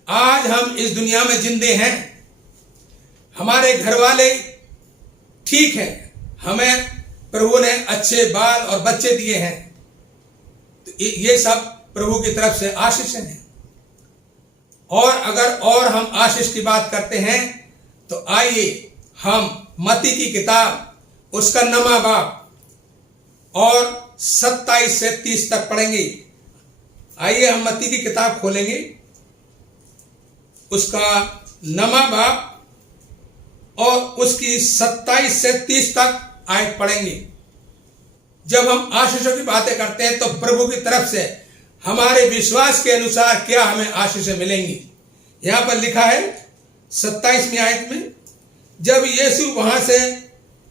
आज हम इस दुनिया में जिंदे हैं, हमारे घर वाले ठीक हैं, हमें प्रभु ने अच्छे बाल और बच्चे दिए हैं, तो ये सब प्रभु की तरफ से आशीषें हैं। और अगर और हम आशीष की बात करते हैं तो आइए हम मत्ती की किताब, उसका 9वां बाब और 27 से 30 तक पढ़ेंगे। आइए हम मत्ती की किताब खोलेंगे, उसका 9वां बाब और उसकी 27 से 30 तक आयत पढ़ेंगे। जब हम आशीषों की बातें करते हैं तो प्रभु की तरफ से हमारे विश्वास के अनुसार क्या हमें आशीषें मिलेंगी। यहां पर लिखा है, 27वीं आयत में, जब यीशु वहां से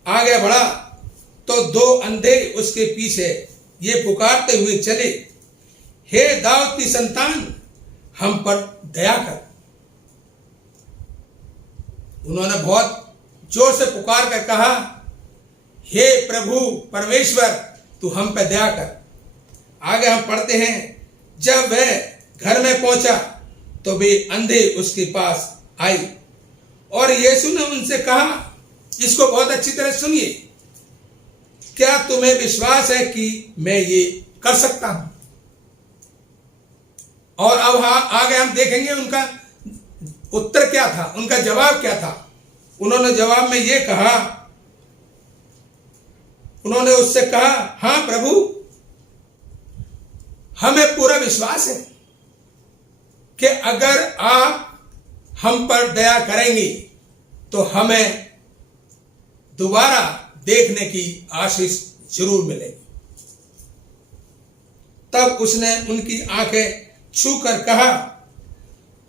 आगे बढ़ा तो दो अंधे उसके पीछे ये पुकारते हुए चले, हे दाऊद की संतान, हम पर दया कर। उन्होंने बहुत जोर से पुकार कर कहा, हे प्रभु परमेश्वर, तू हम पर दया कर। आगे हम पढ़ते हैं, जब वह घर में पहुंचा तो वे अंधे उसके पास आई और यीशु ने उनसे कहा, इसको बहुत अच्छी तरह सुनिए, क्या तुम्हें विश्वास है कि मैं ये कर सकता हूं? और अब आगे हम देखेंगे उनका उत्तर क्या था, उनका जवाब क्या था। उन्होंने जवाब में ये कहा, उन्होंने उससे कहा, हां प्रभु, हमें पूरा विश्वास है कि अगर आप हम पर दया करेंगे तो हमें दोबारा देखने की आशीष जरूर मिलेगी। तब उसने उनकी आंखें छूकर कहा,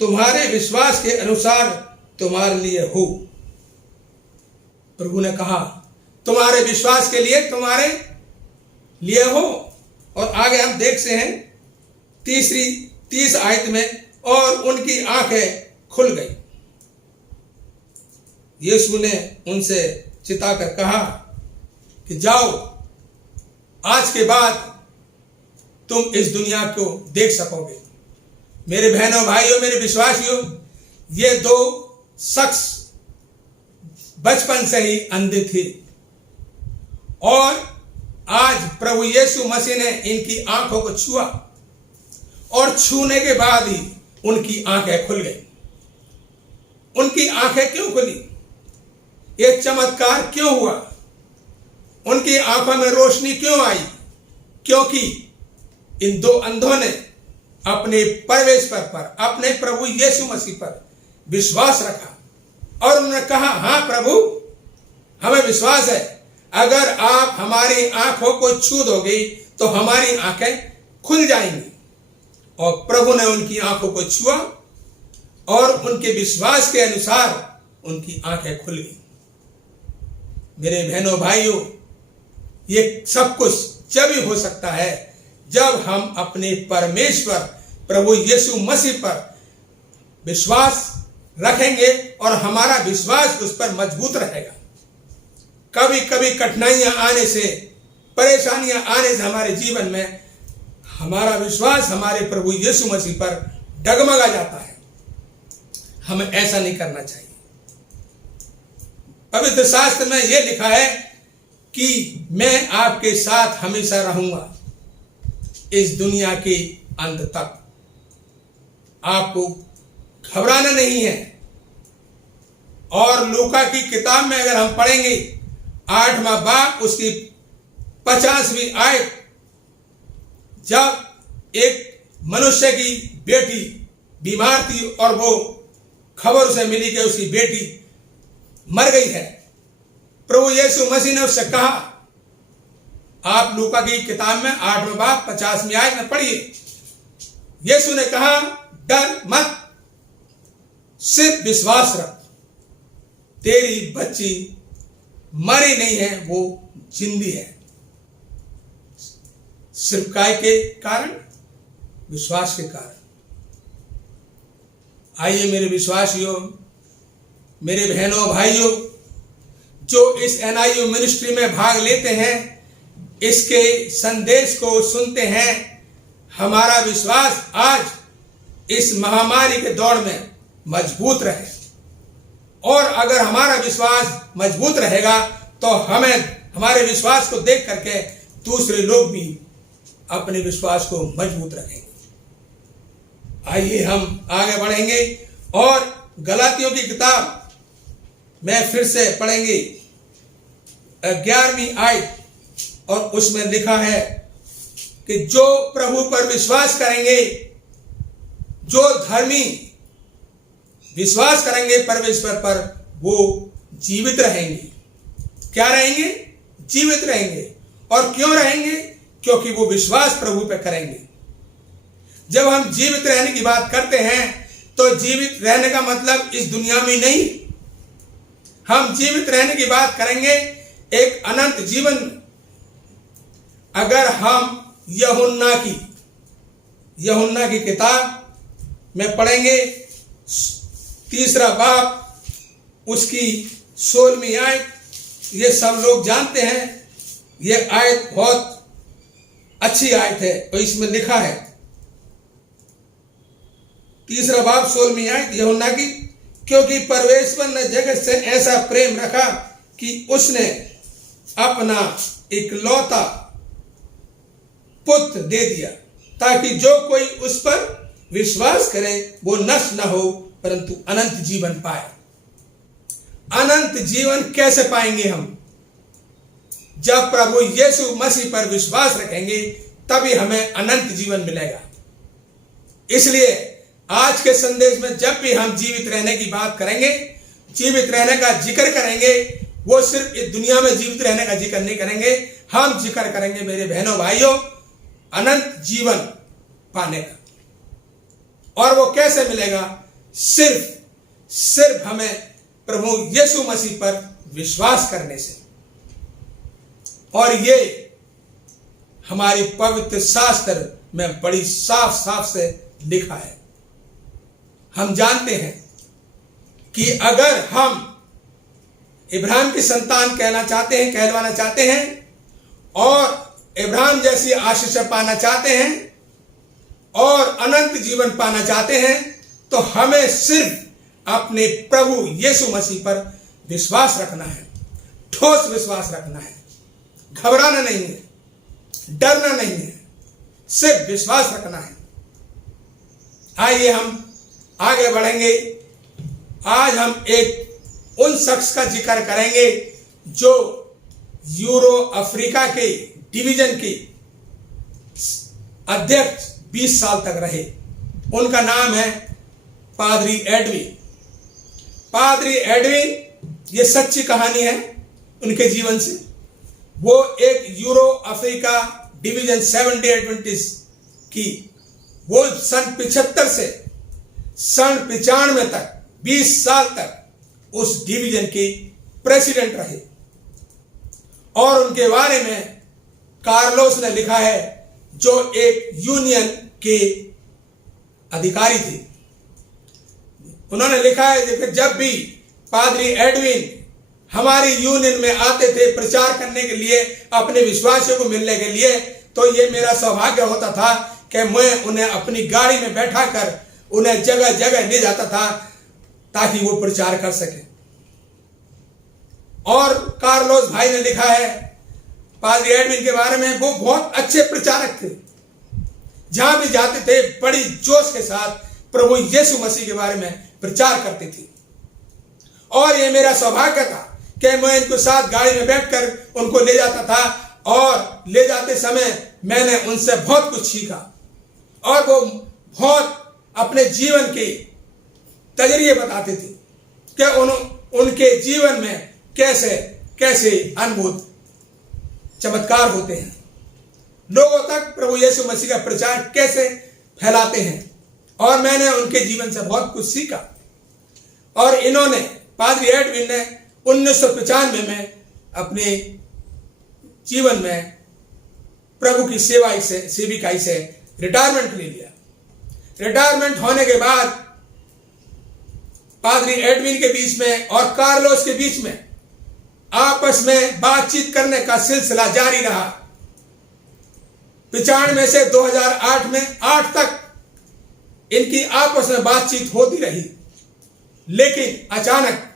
तुम्हारे विश्वास के अनुसार तुम्हारे लिए हो। प्रभु ने कहा, तुम्हारे विश्वास के लिए तुम्हारे लिए हो। और आगे हम देखते हैं 30 आयत में, और उनकी आंखें खुल गई। यीशु ने उनसे चिताकर कहा कि जाओ, आज के बाद तुम इस दुनिया को देख सकोगे। मेरे बहनों भाइयों, मेरे विश्वासियों, ये दो शख्स बचपन से ही अंधे थे और आज प्रभु यीशु मसीह ने इनकी आंखों को छुआ और छूने के बाद ही उनकी आंखें खुल गई। उनकी आंखें क्यों खुली? ये चमत्कार क्यों हुआ? उनकी आंखों में रोशनी क्यों आई? क्योंकि इन दो अंधों ने अपने परमेश्वर पर, अपने प्रभु यीशु मसीह पर विश्वास रखा और उन्होंने कहा, हाँ प्रभु, हमें विश्वास है, अगर आप हमारी आंखों को छू दोगे तो हमारी आंखें खुल जाएंगी। और प्रभु ने उनकी आंखों को छुआ और उनके विश्वास के अनुसार उनकी आंखें खुल गई। मेरे बहनों भाइयों, ये सब कुछ जब ही हो सकता है जब हम अपने परमेश्वर प्रभु यीशु मसीह पर विश्वास रखेंगे और हमारा विश्वास उस पर मजबूत रहेगा। कभी कभी कठिनाइयां आने से, परेशानियां आने से हमारे जीवन में हमारा विश्वास हमारे प्रभु यीशु मसीह पर डगमगा जाता है। हमें ऐसा नहीं करना चाहिए। पवित्र शास्त्र में यह लिखा है कि मैं आपके साथ हमेशा रहूंगा इस दुनिया के अंत तक। आपको घबराना नहीं है। और लूका की किताब में अगर हम पढ़ेंगे 8वां बाब उसकी 50वीं आयत, जब एक मनुष्य की बेटी बीमार थी और वो खबर उसे मिली कि उसकी बेटी मर गई है, प्रभु यीशु मसीह ने उससे कहा, आप लूका की किताब में 8वां बाब 50वीं आयत में पढ़िए। यीशु ने कहा, डर मत, सिर्फ विश्वास रख, तेरी बच्ची मरी नहीं है, वो जिंदी है। सिर्फ काय के कारण? विश्वास के कारण। आइए मेरे विश्वासियों, मेरे बहनों भाइयों, जो इस NIU मिनिस्ट्री में भाग लेते हैं, इसके संदेश को सुनते हैं, हमारा विश्वास आज इस महामारी के दौर में मजबूत रहे। और अगर हमारा विश्वास मजबूत रहेगा तो हमें, हमारे विश्वास को देख करके दूसरे लोग भी अपने विश्वास को मजबूत रखेंगे। आइए हम आगे बढ़ेंगे और गलातियों की किताब में फिर से पढ़ेंगे 11वीं आयत, और उसमें लिखा है कि जो प्रभु पर विश्वास करेंगे, जो धर्मी विश्वास करेंगे परमेश्वर पर, वो जीवित रहेंगे। क्या रहेंगे? जीवित रहेंगे। और क्यों रहेंगे? क्योंकि वो विश्वास प्रभु पे करेंगे। जब हम जीवित रहने की बात करते हैं तो जीवित रहने का मतलब इस दुनिया में नहीं, हम जीवित रहने की बात करेंगे एक अनंत जीवन में। अगर हम यूहन्ना की किताब में पढ़ेंगे 3 बाब उसकी 16वीं आयत, ये सब लोग जानते हैं, ये आयत बहुत अच्छी आयत है। तो इसमें लिखा है 3 बाब 16वीं आयत यूहन्ना की, क्योंकि परमेश्वर ने जगत से ऐसा प्रेम रखा कि उसने अपना इकलौता पुत्र दे दिया, ताकि जो कोई उस पर विश्वास करे वो नष्ट न हो परंतु अनंत जीवन पाए। अनंत जीवन कैसे पाएंगे हम? जब प्रभु यीशु मसीह पर विश्वास रखेंगे तभी हमें अनंत जीवन मिलेगा। इसलिए आज के संदेश में जब भी हम जीवित रहने की बात करेंगे, जीवित रहने का जिक्र करेंगे, वो सिर्फ इस दुनिया में जीवित रहने का जिक्र नहीं करेंगे, हम जिक्र करेंगे मेरे बहनों भाइयों अनंत जीवन पाने का। और वो कैसे मिलेगा? सिर्फ हमें प्रभु यीशु मसीह पर विश्वास करने से। और ये हमारी पवित्र शास्त्र में बड़ी साफ से लिखा है। हम जानते हैं कि अगर हम इब्राहिम की संतान कहलवाना चाहते हैं और इब्राहिम जैसी आशीष पाना चाहते हैं और अनंत जीवन पाना चाहते हैं, तो हमें सिर्फ अपने प्रभु यीशु मसीह पर विश्वास रखना है, ठोस विश्वास रखना है, घबराना नहीं है, डरना नहीं है, सिर्फ विश्वास रखना है। आइए हम आगे बढ़ेंगे। आज हम एक उन शख्स का जिक्र करेंगे जो यूरो अफ्रीका के डिवीजन के अध्यक्ष 20 साल तक रहे। उनका नाम है पादरी एडविन। पादरी एडविन, ये सच्ची कहानी है उनके जीवन से। वो एक euro Africa division 7 day Adventist की, वो सन 75 से सन 95 तक 20 साल तक उस डिवीजन के प्रेसिडेंट रहे। और उनके बारे में कार्लोस ने लिखा है, जो एक यूनियन के अधिकारी थे। उन्होंने लिखा है कि जब भी पादरी एडविन हमारी यूनियन में आते थे प्रचार करने के लिए, अपने विश्वासियों को मिलने के लिए, तो ये मेरा सौभाग्य होता था कि मैं उन्हें अपनी गाड़ी में बैठा कर उन्हें जगह जगह ले जाता था ताकि वो प्रचार कर सके। और कार्लोस भाई ने लिखा है पादरी एडविन के बारे में, वो बहुत अच्छे प्रचारक थे। जहां भी जाते थे बड़ी जोश के साथ प्रभु यीशु मसीह के बारे में प्रचार करते थे। और ये मेरा सौभाग्य था कि मैं इनके साथ गाड़ी में बैठकर उनको ले जाता था, और ले जाते समय मैंने उनसे बहुत कुछ सीखा। और वो बहुत अपने जीवन के तजरिए बताते थे कि उनके जीवन में कैसे कैसे अद्भुत चमत्कार होते हैं, लोगों तक प्रभु यीशु मसीह का प्रचार कैसे फैलाते हैं। और मैंने उनके जीवन से बहुत कुछ सीखा। और इन्होंने, पादरी एडविन ने 1995 में अपने जीवन में प्रभु की सेविकाई से रिटायरमेंट ले लिया। रिटायरमेंट होने के बाद पादरी एडविन के बीच में और कार्लोस के बीच में आपस में बातचीत करने का सिलसिला जारी रहा। 95 से 2008 में 8 तक इनकी आपस में बातचीत होती रही। लेकिन अचानक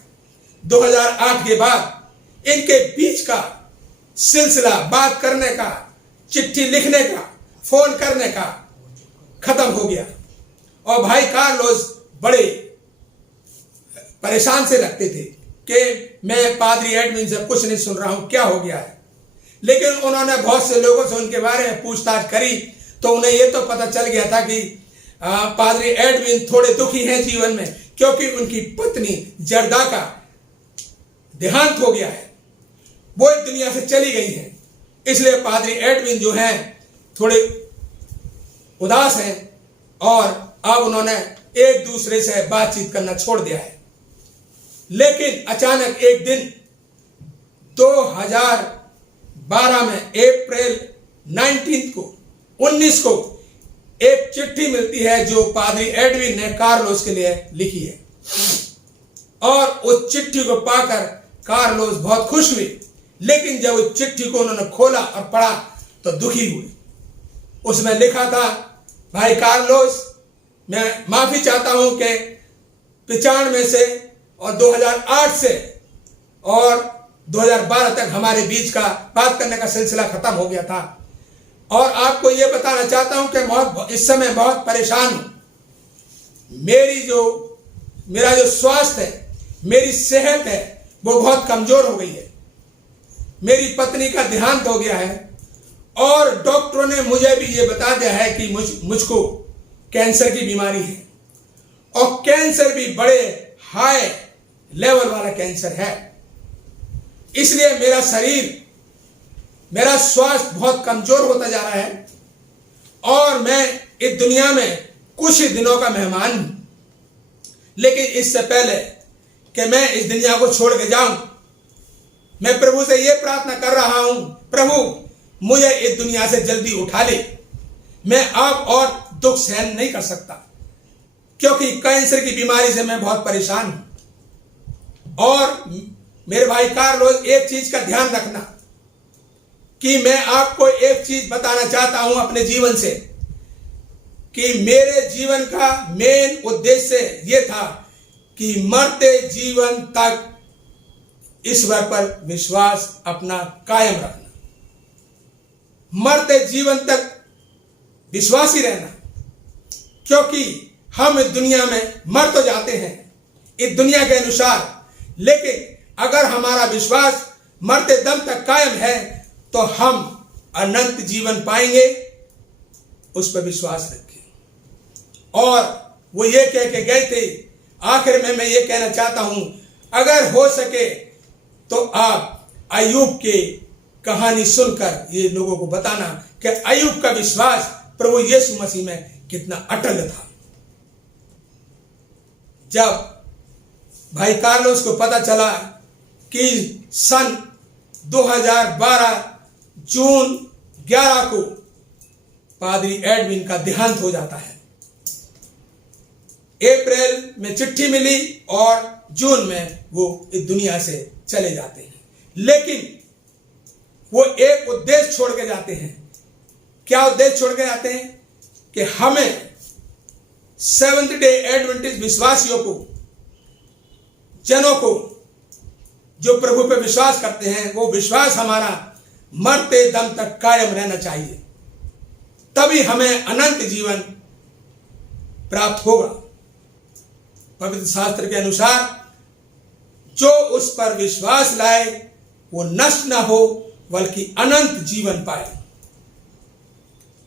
2008 के बाद इनके बीच का सिलसिला बात करने का, चिट्ठी लिखने का, फोन करने का खत्म हो गया। और भाई कार्लोस बड़े परेशान से लगते थे कि मैं पादरी एडविन से कुछ नहीं सुन रहा हूं, क्या हो गया है। लेकिन उन्होंने बहुत से लोगों से उनके बारे में पूछताछ करी तो उन्हें यह तो पता चल गया था कि पादरी एडविन थोड़े दुखी हैं जीवन में, क्योंकि उनकी पत्नी जर्दा का देहांत हो गया है, वो इस दुनिया से चली गई है। इसलिए पादरी एडविन जो हैं थोड़े उदास हैं। और अब उन्होंने एक दूसरे से बातचीत करना छोड़ दिया है। लेकिन अचानक एक दिन 2012 में अप्रैल 19 को एक चिट्ठी मिलती है जो पादरी एडविन ने कार्लोस के लिए लिखी है, और उस चिट्ठी को पाकर कार्लोस बहुत खुश हुए। लेकिन जब उस चिट्ठी को उन्होंने खोला और पढ़ा तो दुखी हुए। उसमें लिखा था, भाई कार्लोस, मैं माफी चाहता हूं कि 95 से और 2008 से और 2012 तक हमारे बीच का बात करने का सिलसिला खत्म हो गया था, और आपको यह बताना चाहता हूं कि इस समय बहुत परेशान हूं। मेरा जो स्वास्थ्य है, मेरी सेहत है, वो बहुत कमजोर हो गई है। मेरी पत्नी का देहांत हो गया है, और डॉक्टरों ने मुझे भी ये बता दिया है कि मुझको कैंसर की बीमारी है, और कैंसर भी बड़े हाई लेवल वाला कैंसर है। इसलिए मेरा शरीर, मेरा स्वास्थ्य बहुत कमजोर होता जा रहा है, और मैं इस दुनिया में कुछ ही दिनों का मेहमान हूं। लेकिन इससे पहले कि मैं इस दुनिया को छोड़ के जाऊं, मैं प्रभु से यह प्रार्थना कर रहा हूं, प्रभु मुझे इस दुनिया से जल्दी उठा ले। मैं अब और दुख सहन नहीं कर सकता, क्योंकि कैंसर की बीमारी से मैं बहुत परेशान हूं। और मेरे भाई कार्लोस, एक चीज का ध्यान रखना कि मैं आपको एक चीज बताना चाहता हूं अपने जीवन से, कि मेरे जीवन का मेन उद्देश्य यह था कि मरते जीवन तक ईश्वर पर विश्वास अपना कायम रखना, मरते जीवन तक विश्वासी रहना। क्योंकि हम इस दुनिया में मर तो जाते हैं इस दुनिया के अनुसार, लेकिन अगर हमारा विश्वास मरते दम तक कायम है तो हम अनंत जीवन पाएंगे। उस पर विश्वास रखें। और वो ये कह के गए थे, आखिर में मैं ये कहना चाहता हूं, अगर हो सके तो आप अय्यूब की कहानी सुनकर ये लोगों को बताना कि अय्यूब का विश्वास प्रभु यीशु मसीह में कितना अटल था। जब भाई कार्लोस को पता चला कि सन 2012 जून 11 को पादरी एडविन का देहांत हो जाता है। अप्रैल में चिट्ठी मिली और जून में वो इस दुनिया से चले जाते हैं। लेकिन वो एक उद्देश्य छोड़ के जाते हैं। क्या उद्देश्य छोड़ के जाते हैं? कि हमें सेवंथ डे एडवेंटिस्ट विश्वासियों को, जनों को, जो प्रभु पे विश्वास करते हैं, वो विश्वास हमारा मरते दम तक कायम रहना चाहिए, तभी हमें अनंत जीवन प्राप्त होगा। पवित्र शास्त्र के अनुसार जो उस पर विश्वास लाए वो नष्ट ना हो बल्कि अनंत जीवन पाए।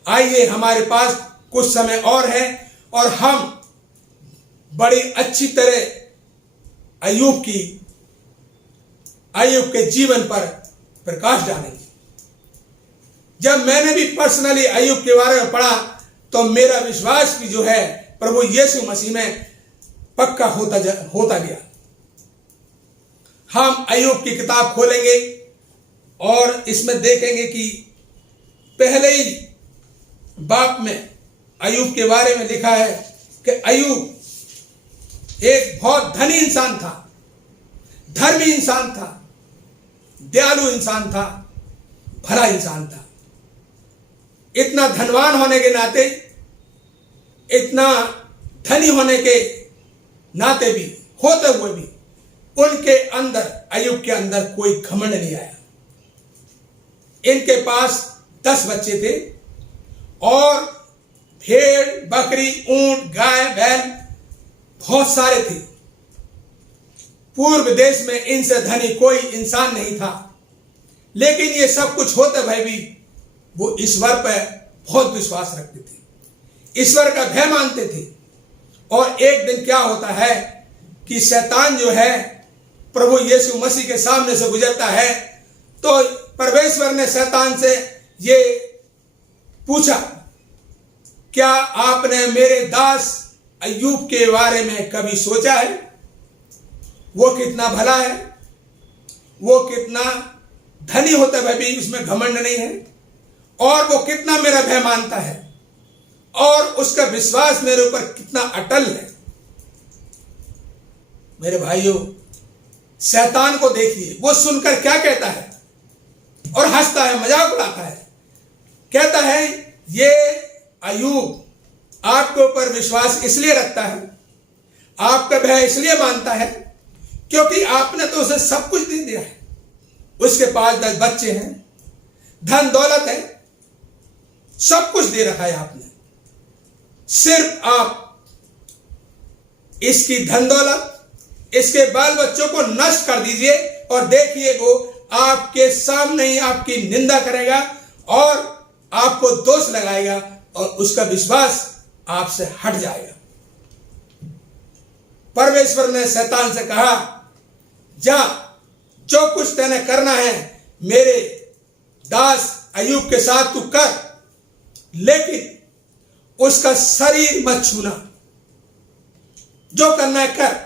आइए, हमारे पास कुछ समय और है और हम बड़ी अच्छी तरह अय्यूब के जीवन पर प्रकाश डालेंगे। जब मैंने भी पर्सनली अय्यूब के बारे में पढ़ा तो मेरा विश्वास भी जो है प्रभु यीशु मसीह में पक्का होता गया। हम अय्यूब की किताब खोलेंगे और इसमें देखेंगे कि पहले ही बाप में अय्यूब के बारे में लिखा है कि अय्यूब एक बहुत धनी इंसान था, धर्मी इंसान था, दयालु इंसान था, भला इंसान था। इतना धनवान होने के नाते, इतना धनी होने के नाते भी, होते हुए भी उनके अंदर, अय्यूब के अंदर कोई घमंड नहीं आया। इनके पास 10 बच्चे थे और भेड़, बकरी, ऊंट, गाय, बैल बहुत सारे थे। पूर्व देश में इनसे धनी कोई इंसान नहीं था। लेकिन ये सब कुछ होते हुए भी वो ईश्वर पर बहुत विश्वास रखते थे, ईश्वर का भय मानते थे। और एक दिन क्या होता है कि शैतान जो है प्रभु यीशु मसीह के सामने से गुजरता है, तो परमेश्वर ने शैतान से ये पूछा, क्या आपने मेरे दास अय्यूब के बारे में कभी सोचा है? वो कितना भला है, वो कितना धनी होता है भी उसमें घमंड नहीं है, और वो कितना मेरा भय मानता है, और उसका विश्वास मेरे ऊपर कितना अटल है। मेरे भाइयों, शैतान को देखिए, वो सुनकर क्या कहता है और हंसता है, मजाक उड़ाता है। कहता है ये अय्यूब आपके ऊपर विश्वास इसलिए रखता है, आपका भय इसलिए मानता है क्योंकि आपने तो उसे सब कुछ दे दिया है। उसके पास 10 बच्चे हैं, धन दौलत है, सब कुछ दे रखा है आपने। सिर्फ आप इसकी धन दौलत, इसके बाल बच्चों को नष्ट कर दीजिए और देखिए वो आपके सामने ही आपकी निंदा करेगा और आपको दोष लगाएगा और उसका विश्वास आपसे हट जाएगा। परमेश्वर ने शैतान से कहा, जा, जो कुछ तेने करना है मेरे दास अय्यूब के साथ तू कर, लेकिन उसका शरीर मत छूना, जो करना है कर।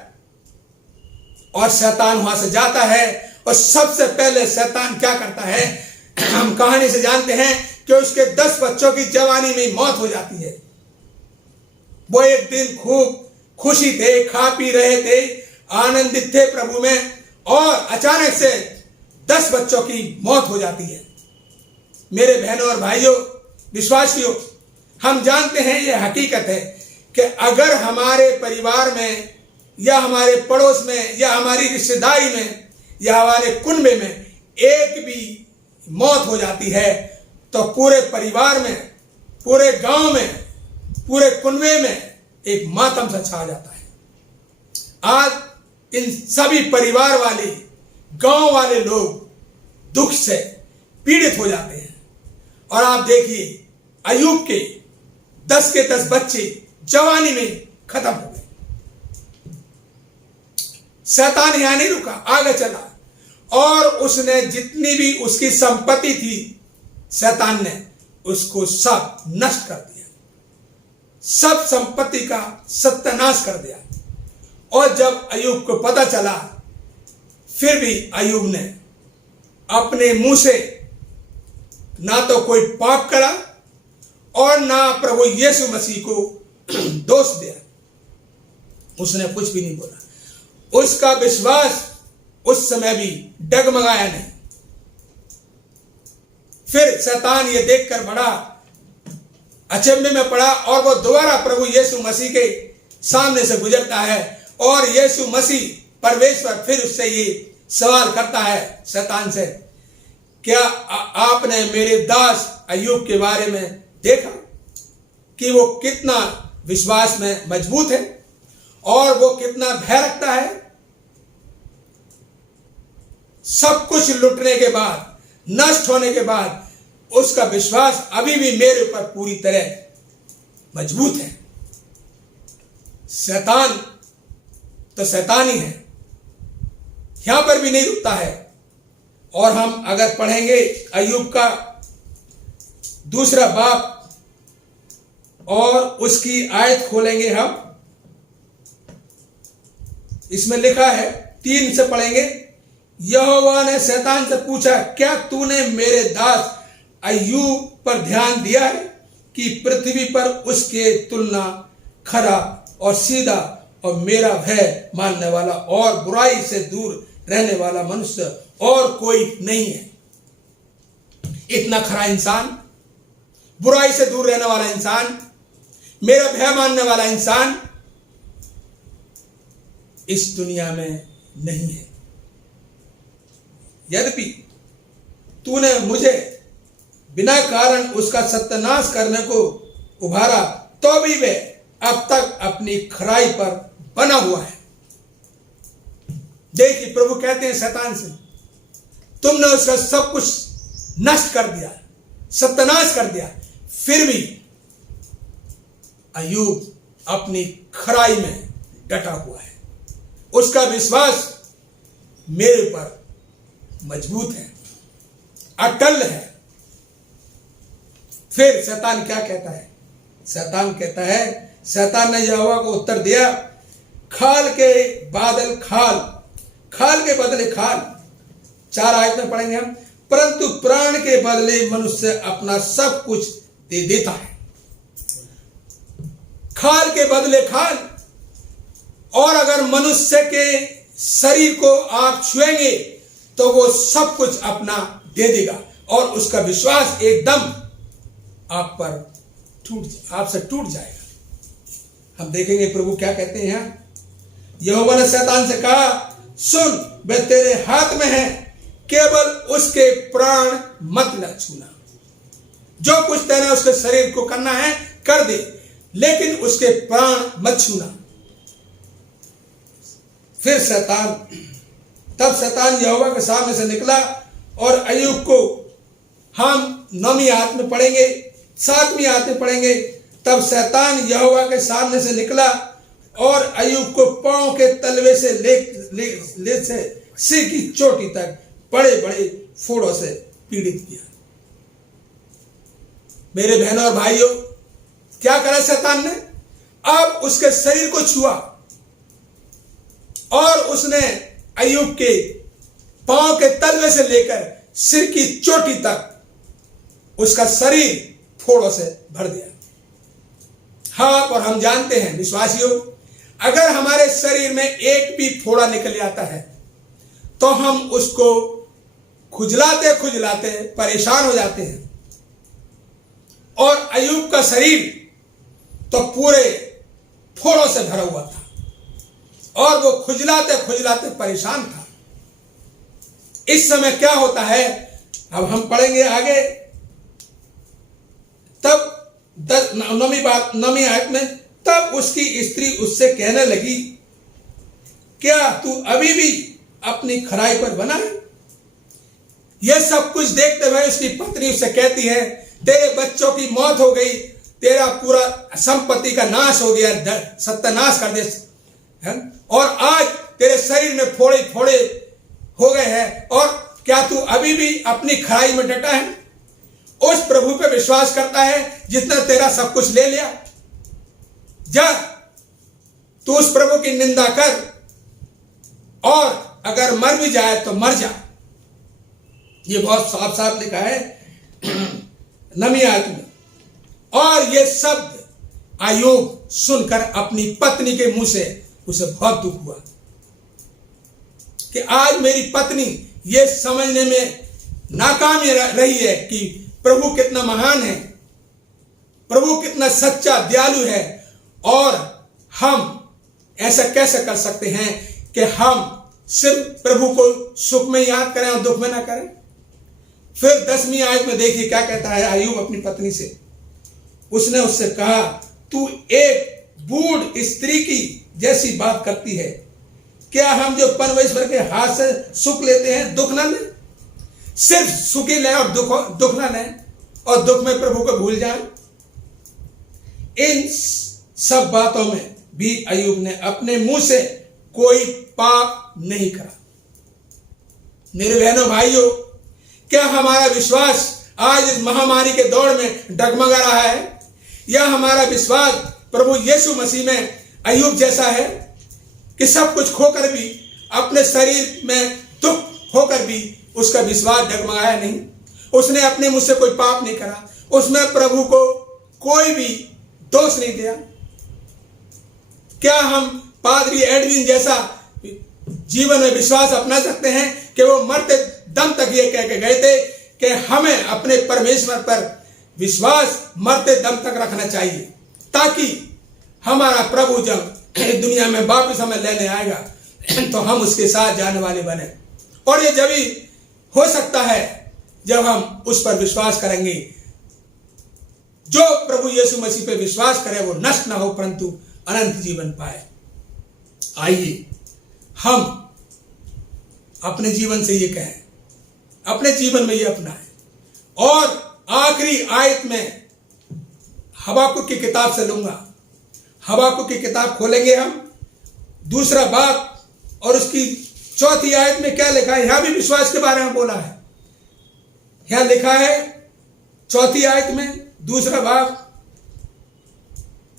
और शैतान वहां से जाता है और सबसे पहले शैतान क्या करता है, हम कहानी से जानते हैं कि उसके 10 बच्चों की जवानी में मौत हो जाती है। वो एक दिन खूब खुशी थे, खा पी रहे थे, आनंदित थे प्रभु में, और अचानक से 10 बच्चों की मौत हो जाती है। मेरे बहनों और भाइयों, विश्वासियों, हम जानते हैं ये हकीकत है कि अगर हमारे परिवार में या हमारे पड़ोस में या हमारी रिश्तेदारी में या हमारे कुनबे में एक भी मौत हो जाती है तो पूरे परिवार में, पूरे गांव में, पूरे कुनबे में एक मातम सा छा जाता है। आज इन सभी परिवार वाले, गांव वाले लोग दुख से पीड़ित हो जाते हैं। और आप देखिए, अय्यूब के 10 के 10 बच्चे जवानी में खत्म हो गए। शैतान यहां नहीं रुका, आगे चला और उसने जितनी भी उसकी संपत्ति थी, शैतान ने उसको सब नष्ट कर दिया, सब संपत्ति का सत्यानाश कर दिया। और जब अय्यूब को पता चला, फिर भी अय्यूब ने अपने मुंह से ना तो कोई पाप करा और ना प्रभु यीशु मसीह को दोष दिया। उसने कुछ भी नहीं बोला। उसका विश्वास उस समय भी डगमगाया नहीं। फिर शैतान ये देखकर बड़ा अचंभे में पड़ा और वो दोबारा प्रभु यीशु मसीह के सामने से गुजरता है और यीशु मसीह परमेश्वर फिर उससे ये सवाल करता है शैतान से, क्या आपने मेरे दास अय्यूब के बारे में देखा कि वो कितना विश्वास में मजबूत है और वो कितना भय रखता है? सब कुछ लुटने के बाद, नष्ट होने के बाद, उसका विश्वास अभी भी मेरे ऊपर पूरी तरह मजबूत है। शैतान तो शैतान ही है, यहां पर भी नहीं रुकता है। और हम अगर पढ़ेंगे अय्यूब का 2 बाब और उसकी आयत खोलेंगे हम, इसमें लिखा है, 3 से पढ़ेंगे। यहोवा ने शैतान से पूछा, क्या तूने मेरे दास अय्यूब पर ध्यान दिया है कि पृथ्वी पर उसके तुलना खरा और सीधा और मेरा भय मानने वाला और बुराई से दूर रहने वाला मनुष्य और कोई नहीं है? इतना खरा इंसान, बुराई से दूर रहने वाला इंसान, मेरा भय मानने वाला इंसान इस दुनिया में नहीं है। यद्यपि तूने मुझे बिना कारण उसका सत्यानाश करने को उभारा, तो भी वह अब तक अपनी खराई पर बना हुआ है। देखिए, प्रभु कहते हैं शैतान से, तुमने उसका सब कुछ नष्ट कर दिया, सत्यानाश कर दिया, फिर भी अय्यूब अपनी खराई में डटा हुआ है। उसका विश्वास मेरे ऊपर मजबूत है, अटल है। फिर शैतान क्या कहता है? शैतान कहता है, शैतान ने यहोवा को उत्तर दिया, खाल के बादल खाल, खाल के बदले खाल। 4 आयत में पढ़ेंगे हम, परंतु प्राण के बदले मनुष्य अपना सब कुछ दे देता है। खाल के बदले खाल। और अगर मनुष्य के शरीर को आप छुएंगे तो वो सब कुछ अपना दे देगा और उसका विश्वास एकदम आपसे टूट जाएगा। हम देखेंगे प्रभु क्या कहते हैं। यहोवा ने शैतान से कहा, सुन, वे तेरे हाथ में है, केवल उसके प्राण मत न छूना। जो कुछ तेने उसके शरीर को करना है कर दे, लेकिन उसके प्राण मत छूना। फिर तब शैतान यहोवा के सामने से निकला और अय्यूब को हम 9वीं आयत में पढ़ेंगे, 7वीं आयत में पढ़ेंगे। तब शैतान यहोवा के सामने से निकला और अय्यूब को पांव के तलवे से ले से सिर की चोटी तक बड़े बड़े फोड़ों से पीड़ित किया। मेरे बहनों और भाइयों, क्या करा शैतान ने? अब उसके शरीर को छुआ और उसने अय्यूब के पांव के तलवे से लेकर सिर की चोटी तक उसका शरीर फोड़ों से भर दिया। हाँ, और हम जानते हैं विश्वासियों, अगर हमारे शरीर में एक भी फोड़ा निकल आता है तो हम उसको खुजलाते खुजलाते परेशान हो जाते हैं। और अय्यूब का शरीर तो पूरे फोड़ों से भरा हुआ था और वो खुजलाते खुजलाते परेशान था। इस समय क्या होता है, अब हम पढ़ेंगे आगे। तब 9वीं आयत में, तब उसकी स्त्री उससे कहने लगी, क्या तू अभी भी अपनी खराई पर बना है? यह सब कुछ देखते हुए उसकी पत्नी उससे कहती है, तेरे बच्चों की मौत हो गई, तेरा पूरा संपत्ति का नाश हो गया, सत्यानाश कर दे, और आज तेरे शरीर में फोड़े फोड़े हो गए हैं, और क्या तू अभी भी अपनी खराई में डटा है? उस प्रभु पे विश्वास करता है जिसने तेरा सब कुछ ले लिया। जा तू उस प्रभु की निंदा कर, और अगर मर भी जाए तो मर जा। ये बहुत साफ साफ लिखा है 9वीं आयत में। और ये शब्द अय्यूब सुनकर अपनी पत्नी के मुंह से उसे बहुत दुख हुआ कि आज मेरी पत्नी ये समझने में नाकाम रही है कि प्रभु कितना महान है, प्रभु कितना सच्चा दयालु है, और हम ऐसा कैसे कर सकते हैं कि हम सिर्फ प्रभु को सुख में याद करें और दुख में ना करें। फिर 10वीं आयत में देखिए क्या कहता है अय्यूब अपनी पत्नी से। उसने उससे कहा, तू एक बूढ़ स्त्री की जैसी बात करती है। क्या हम जो परमेश्वर के हाथ से सुख लेते हैं दुख ना लें? सिर्फ सुख ही लें और दुख ना लें, और दुख में प्रभु को भूल जाएं। इन सब बातों में भी अय्यूब ने अपने मुंह से कोई पाप नहीं करा। मेरे बहनों भाइयों, क्या हमारा विश्वास आज इस महामारी के दौर में डगमगा रहा है, या हमारा विश्वास प्रभु यीशु मसीह में अय्यूब जैसा है कि सब कुछ खोकर भी, अपने शरीर में दुख होकर भी उसका विश्वास डगमगाया नहीं? उसने अपने मुंह से कोई पाप नहीं करा, उसमें प्रभु को कोई भी दोष नहीं दिया। क्या हम पादरी एडविन जैसा जीवन में विश्वास अपना सकते हैं कि वो मरते दम तक ये कह के गए थे कि हमें अपने परमेश्वर पर विश्वास मरते दम तक रखना चाहिए, ताकि हमारा प्रभु जब दुनिया में वापस हमें लेने आएगा तो हम उसके साथ जाने वाले बने। और ये जब ही हो सकता है जब हम उस पर विश्वास करेंगे। जो प्रभु यीशु मसीह पे विश्वास करे वो नष्ट ना हो परंतु अनंत जीवन पाए। आइए हम अपने जीवन से ये कहें, अपने जीवन में ये अपनाएं। और आखिरी आयत में हबाकुक की किताब से लूंगा। हबाकुक की किताब खोलेंगे हम, 2 बाब, और उसकी 4 आयत में क्या लिखा है? यहां भी विश्वास के बारे में बोला है। यहां लिखा है 4 आयत में 2 बाब,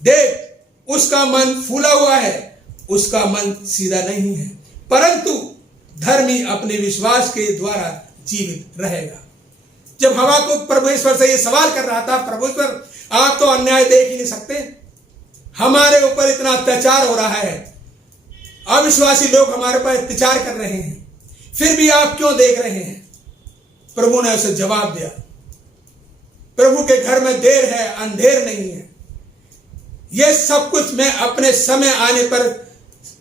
देख उसका मन फूला हुआ है, उसका मन सीधा नहीं है, परंतु धर्मी अपने विश्वास के द्वारा जीवित रहेगा। जब हबाकुक परमेश्वर से ये सवाल कर रहा था, परमेश्वर आप तो अन्याय देख ही नहीं सकते, हमारे ऊपर इतना अत्याचार हो रहा है, अविश्वासी लोग हमारे पर अत्याचार कर रहे हैं, फिर भी आप क्यों देख रहे हैं? प्रभु ने उसे जवाब दिया, प्रभु के घर में देर है, अंधेर नहीं है। यह सब कुछ मैं अपने समय आने पर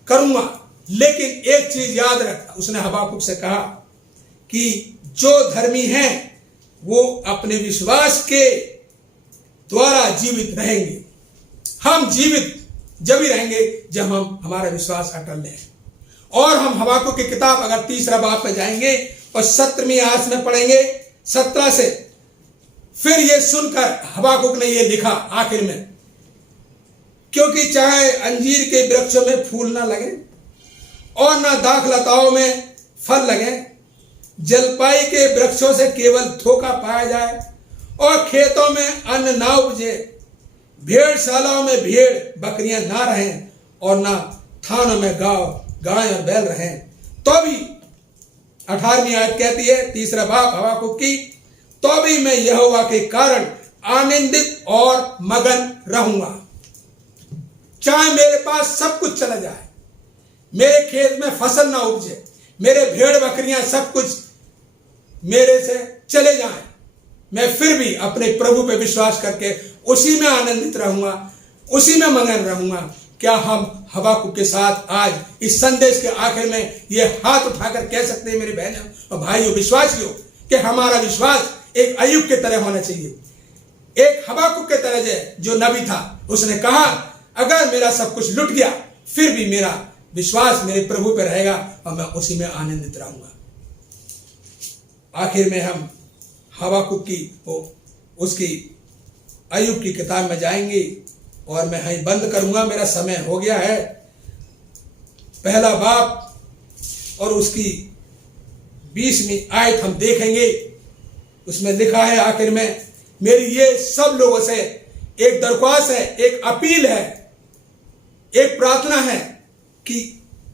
करूंगा, लेकिन एक चीज याद रखना। उसने हबाकुक से कहा कि जो धर्मी हैं वो अपने विश्वास के द्वारा जीवित रहेंगे। हम जीवित जब ही रहेंगे जब हम हमारा विश्वास अटल है। और हम हबाकुक की किताब अगर 3 बाब में जाएंगे और 17वीं आयत में पढ़ेंगे 17 से, फिर ये सुनकर हबाकुक ने ये लिखा आखिर में, क्योंकि चाहे अंजीर के वृक्षों में फूल ना लगे और ना दाखलताओं में फल लगे, जलपाई के वृक्षों से केवल धोखा पाया जाए और खेतों में अन्न ना उपजे, भेड़शालाओं में भेड़ बकरियां ना रहें और ना थानों में गाय और बैल रहें, तो भी 18वीं आयत कहती है 3 बाब हबाकुक की, तो भी मैं यहोवा के कारण आनंदित और मगन रहूंगा। चाहे मेरे पास सब कुछ चला जाए, मेरे खेत में फसल ना उपजे, मेरे भेड़ बकरियां सब कुछ मेरे से चले जाएं, मैं फिर भी अपने प्रभु पे विश्वास करके उसी में आनंदित रहूंगा, उसी में मगन रहूंगा। क्या हम हबाकुक के साथ आज इस संदेश के आखिर में ये हाथ उठाकर कह सकते हैं मेरे बहनों और भाइयों, विश्वासियों, कि हमारा विश्वास एक अय्यूब के तरह होना चाहिए, एक हबाकुक के तरह जो नबी था, उसने कहा अगर मेरा सब कुछ लुट गया फिर भी मेरा विश्वास मेरे प्रभु पे रहेगा और मैं उसी में आनंदित रहूंगा। आखिर में हम हबाकुक की उसकी अय्यूब की किताब में जाएंगे और मैं यहीं बंद करूंगा, मेरा समय हो गया है। 1 बाब और उसकी 20वीं आयत हम देखेंगे। उसमें लिखा है आखिर में, मेरी ये सब लोगों से एक दरख्वास्त है, एक अपील है, एक प्रार्थना है कि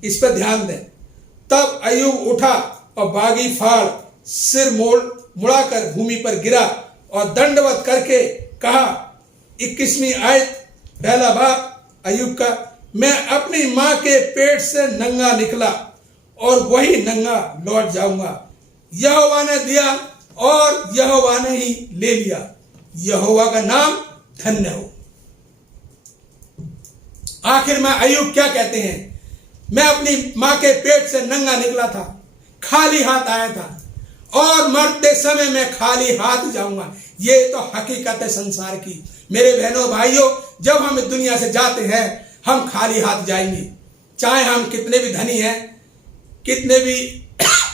इस पर ध्यान दें। तब अय्यूब उठा और बागी फाड़ सिर मुड़ाकर भूमि पर गिरा और दंडवत करके कहा, 21वीं आयत 1 बाब अय्यूब का, मैं अपनी मां के पेट से नंगा निकला और वही नंगा लौट जाऊंगा। यहोवा ने दिया और यहोवा ने ही ले लिया, यहोवा का नाम धन्य हो। आखिर में अय्यूब क्या कहते हैं? मैं अपनी मां के पेट से नंगा निकला था, खाली हाथ आया था और मरते समय मैं खाली हाथ जाऊंगा। ये तो हकीकत है संसार की। मेरे बहनों भाइयों, जब हम इस दुनिया से जाते हैं हम खाली हाथ जाएंगे, चाहे हम कितने भी धनी हैं, कितने भी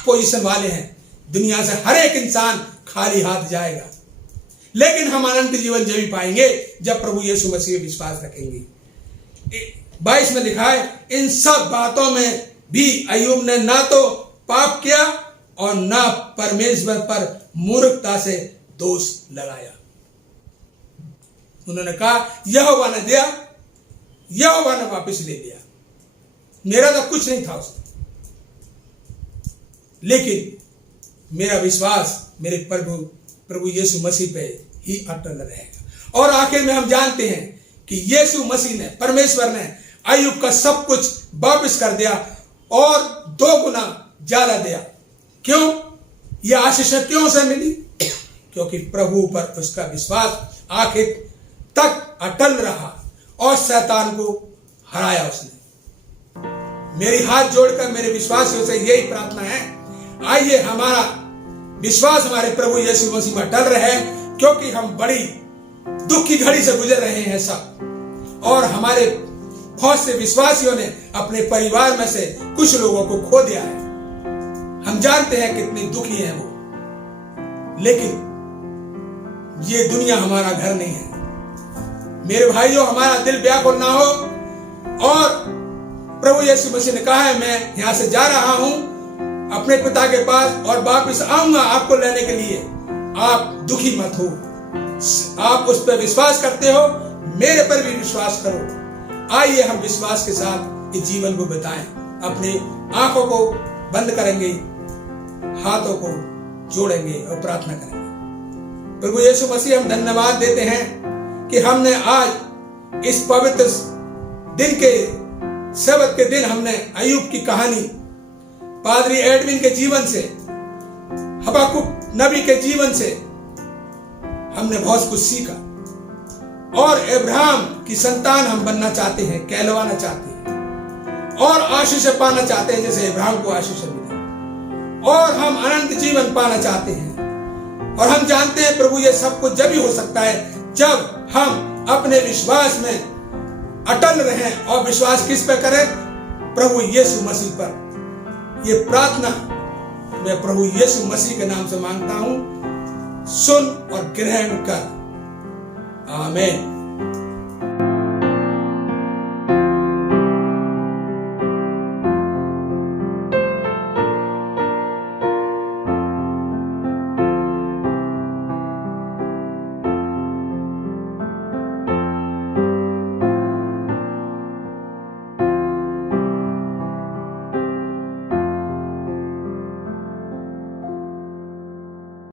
पोजीशन वाले हैं, दुनिया से हर एक इंसान खाली हाथ जाएगा। लेकिन हम अनंत जीवन जब भी पाएंगे जब प्रभु यीशु मसीह में विश्वास रखेंगे। 22 में लिखा है, इन सब बातों में भी अय्यूब ने ना तो पाप किया और ना परमेश्वर पर मूर्खता से दोष लगाया। उन्होंने कहा यहोवा ने दिया, यहोवा ने वापस ले लिया, मेरा तो कुछ नहीं था उसमें, लेकिन मेरा विश्वास मेरे प्रभु यीशु मसीह पे ही अटल रहेगा। और आखिर में हम जानते हैं कि यीशु मसीह ने, परमेश्वर ने अय्यूब का सब कुछ वापस कर दिया और 2 गुना ज्यादा दिया। क्यों? यह आशीष क्यों से मिली? क्योंकि प्रभु पर उसका विश्वास आखिर तक अटल रहा और शैतान को हराया उसने। मेरी हाथ जोड़कर मेरे विश्वासियों से यही प्रार्थना है, आइए हमारा विश्वास हमारे प्रभु यीशु मसीह में अटल रहे, क्योंकि हम बड़ी दुख की घड़ी से गुजर रहे हैं सब, और हमारे बहुत से विश्वासियों ने अपने परिवार में से कुछ लोगों को खो दिया है। हम जानते हैं कितने दुखी हैं वो, लेकिन ये दुनिया हमारा घर नहीं है। मेरे भाइयों, हमारा दिल व्याकुल ना हो। और प्रभु यीशु मसीह ने कहा है, मैं यहां से जा रहा हूं अपने पिता के पास और वापस आऊंगा आपको लेने के लिए। आप दुखी मत हो, आप उस पर विश्वास करते हो, मेरे पर भी विश्वास करो। आइए हम विश्वास के साथ इस जीवन को बिताएं। अपनी आंखों को बंद करेंगे, हाथों को जोड़ेंगे और प्रार्थना करेंगे। प्रभु यीशु मसीह, हम धन्यवाद देते हैं कि हमने आज इस पवित्र दिन के सब्त के दिन हमने अय्यूब की कहानी, पादरी एडविन के जीवन से, हबाकुक नबी के जीवन से हमने बहुत कुछ सीखा। और अब्राहम की संतान हम बनना चाहते हैं, कहलवाना चाहते हैं और आशीष पाना चाहते हैं जैसे अब्राहम को आशीष मिला। और हम अनंत जीवन पाना चाहते हैं। और हम जानते हैं प्रभु ये सब कुछ जब ही हो सकता है जब हम अपने विश्वास में अटल रहें। और विश्वास किस पे करें? प्रभु यीशु मसीह पर। ये प्रार्थना मैं प्रभु यीशु मसीह के नाम से मांगता हूं, सुन और ग्रहण कर। आमीन।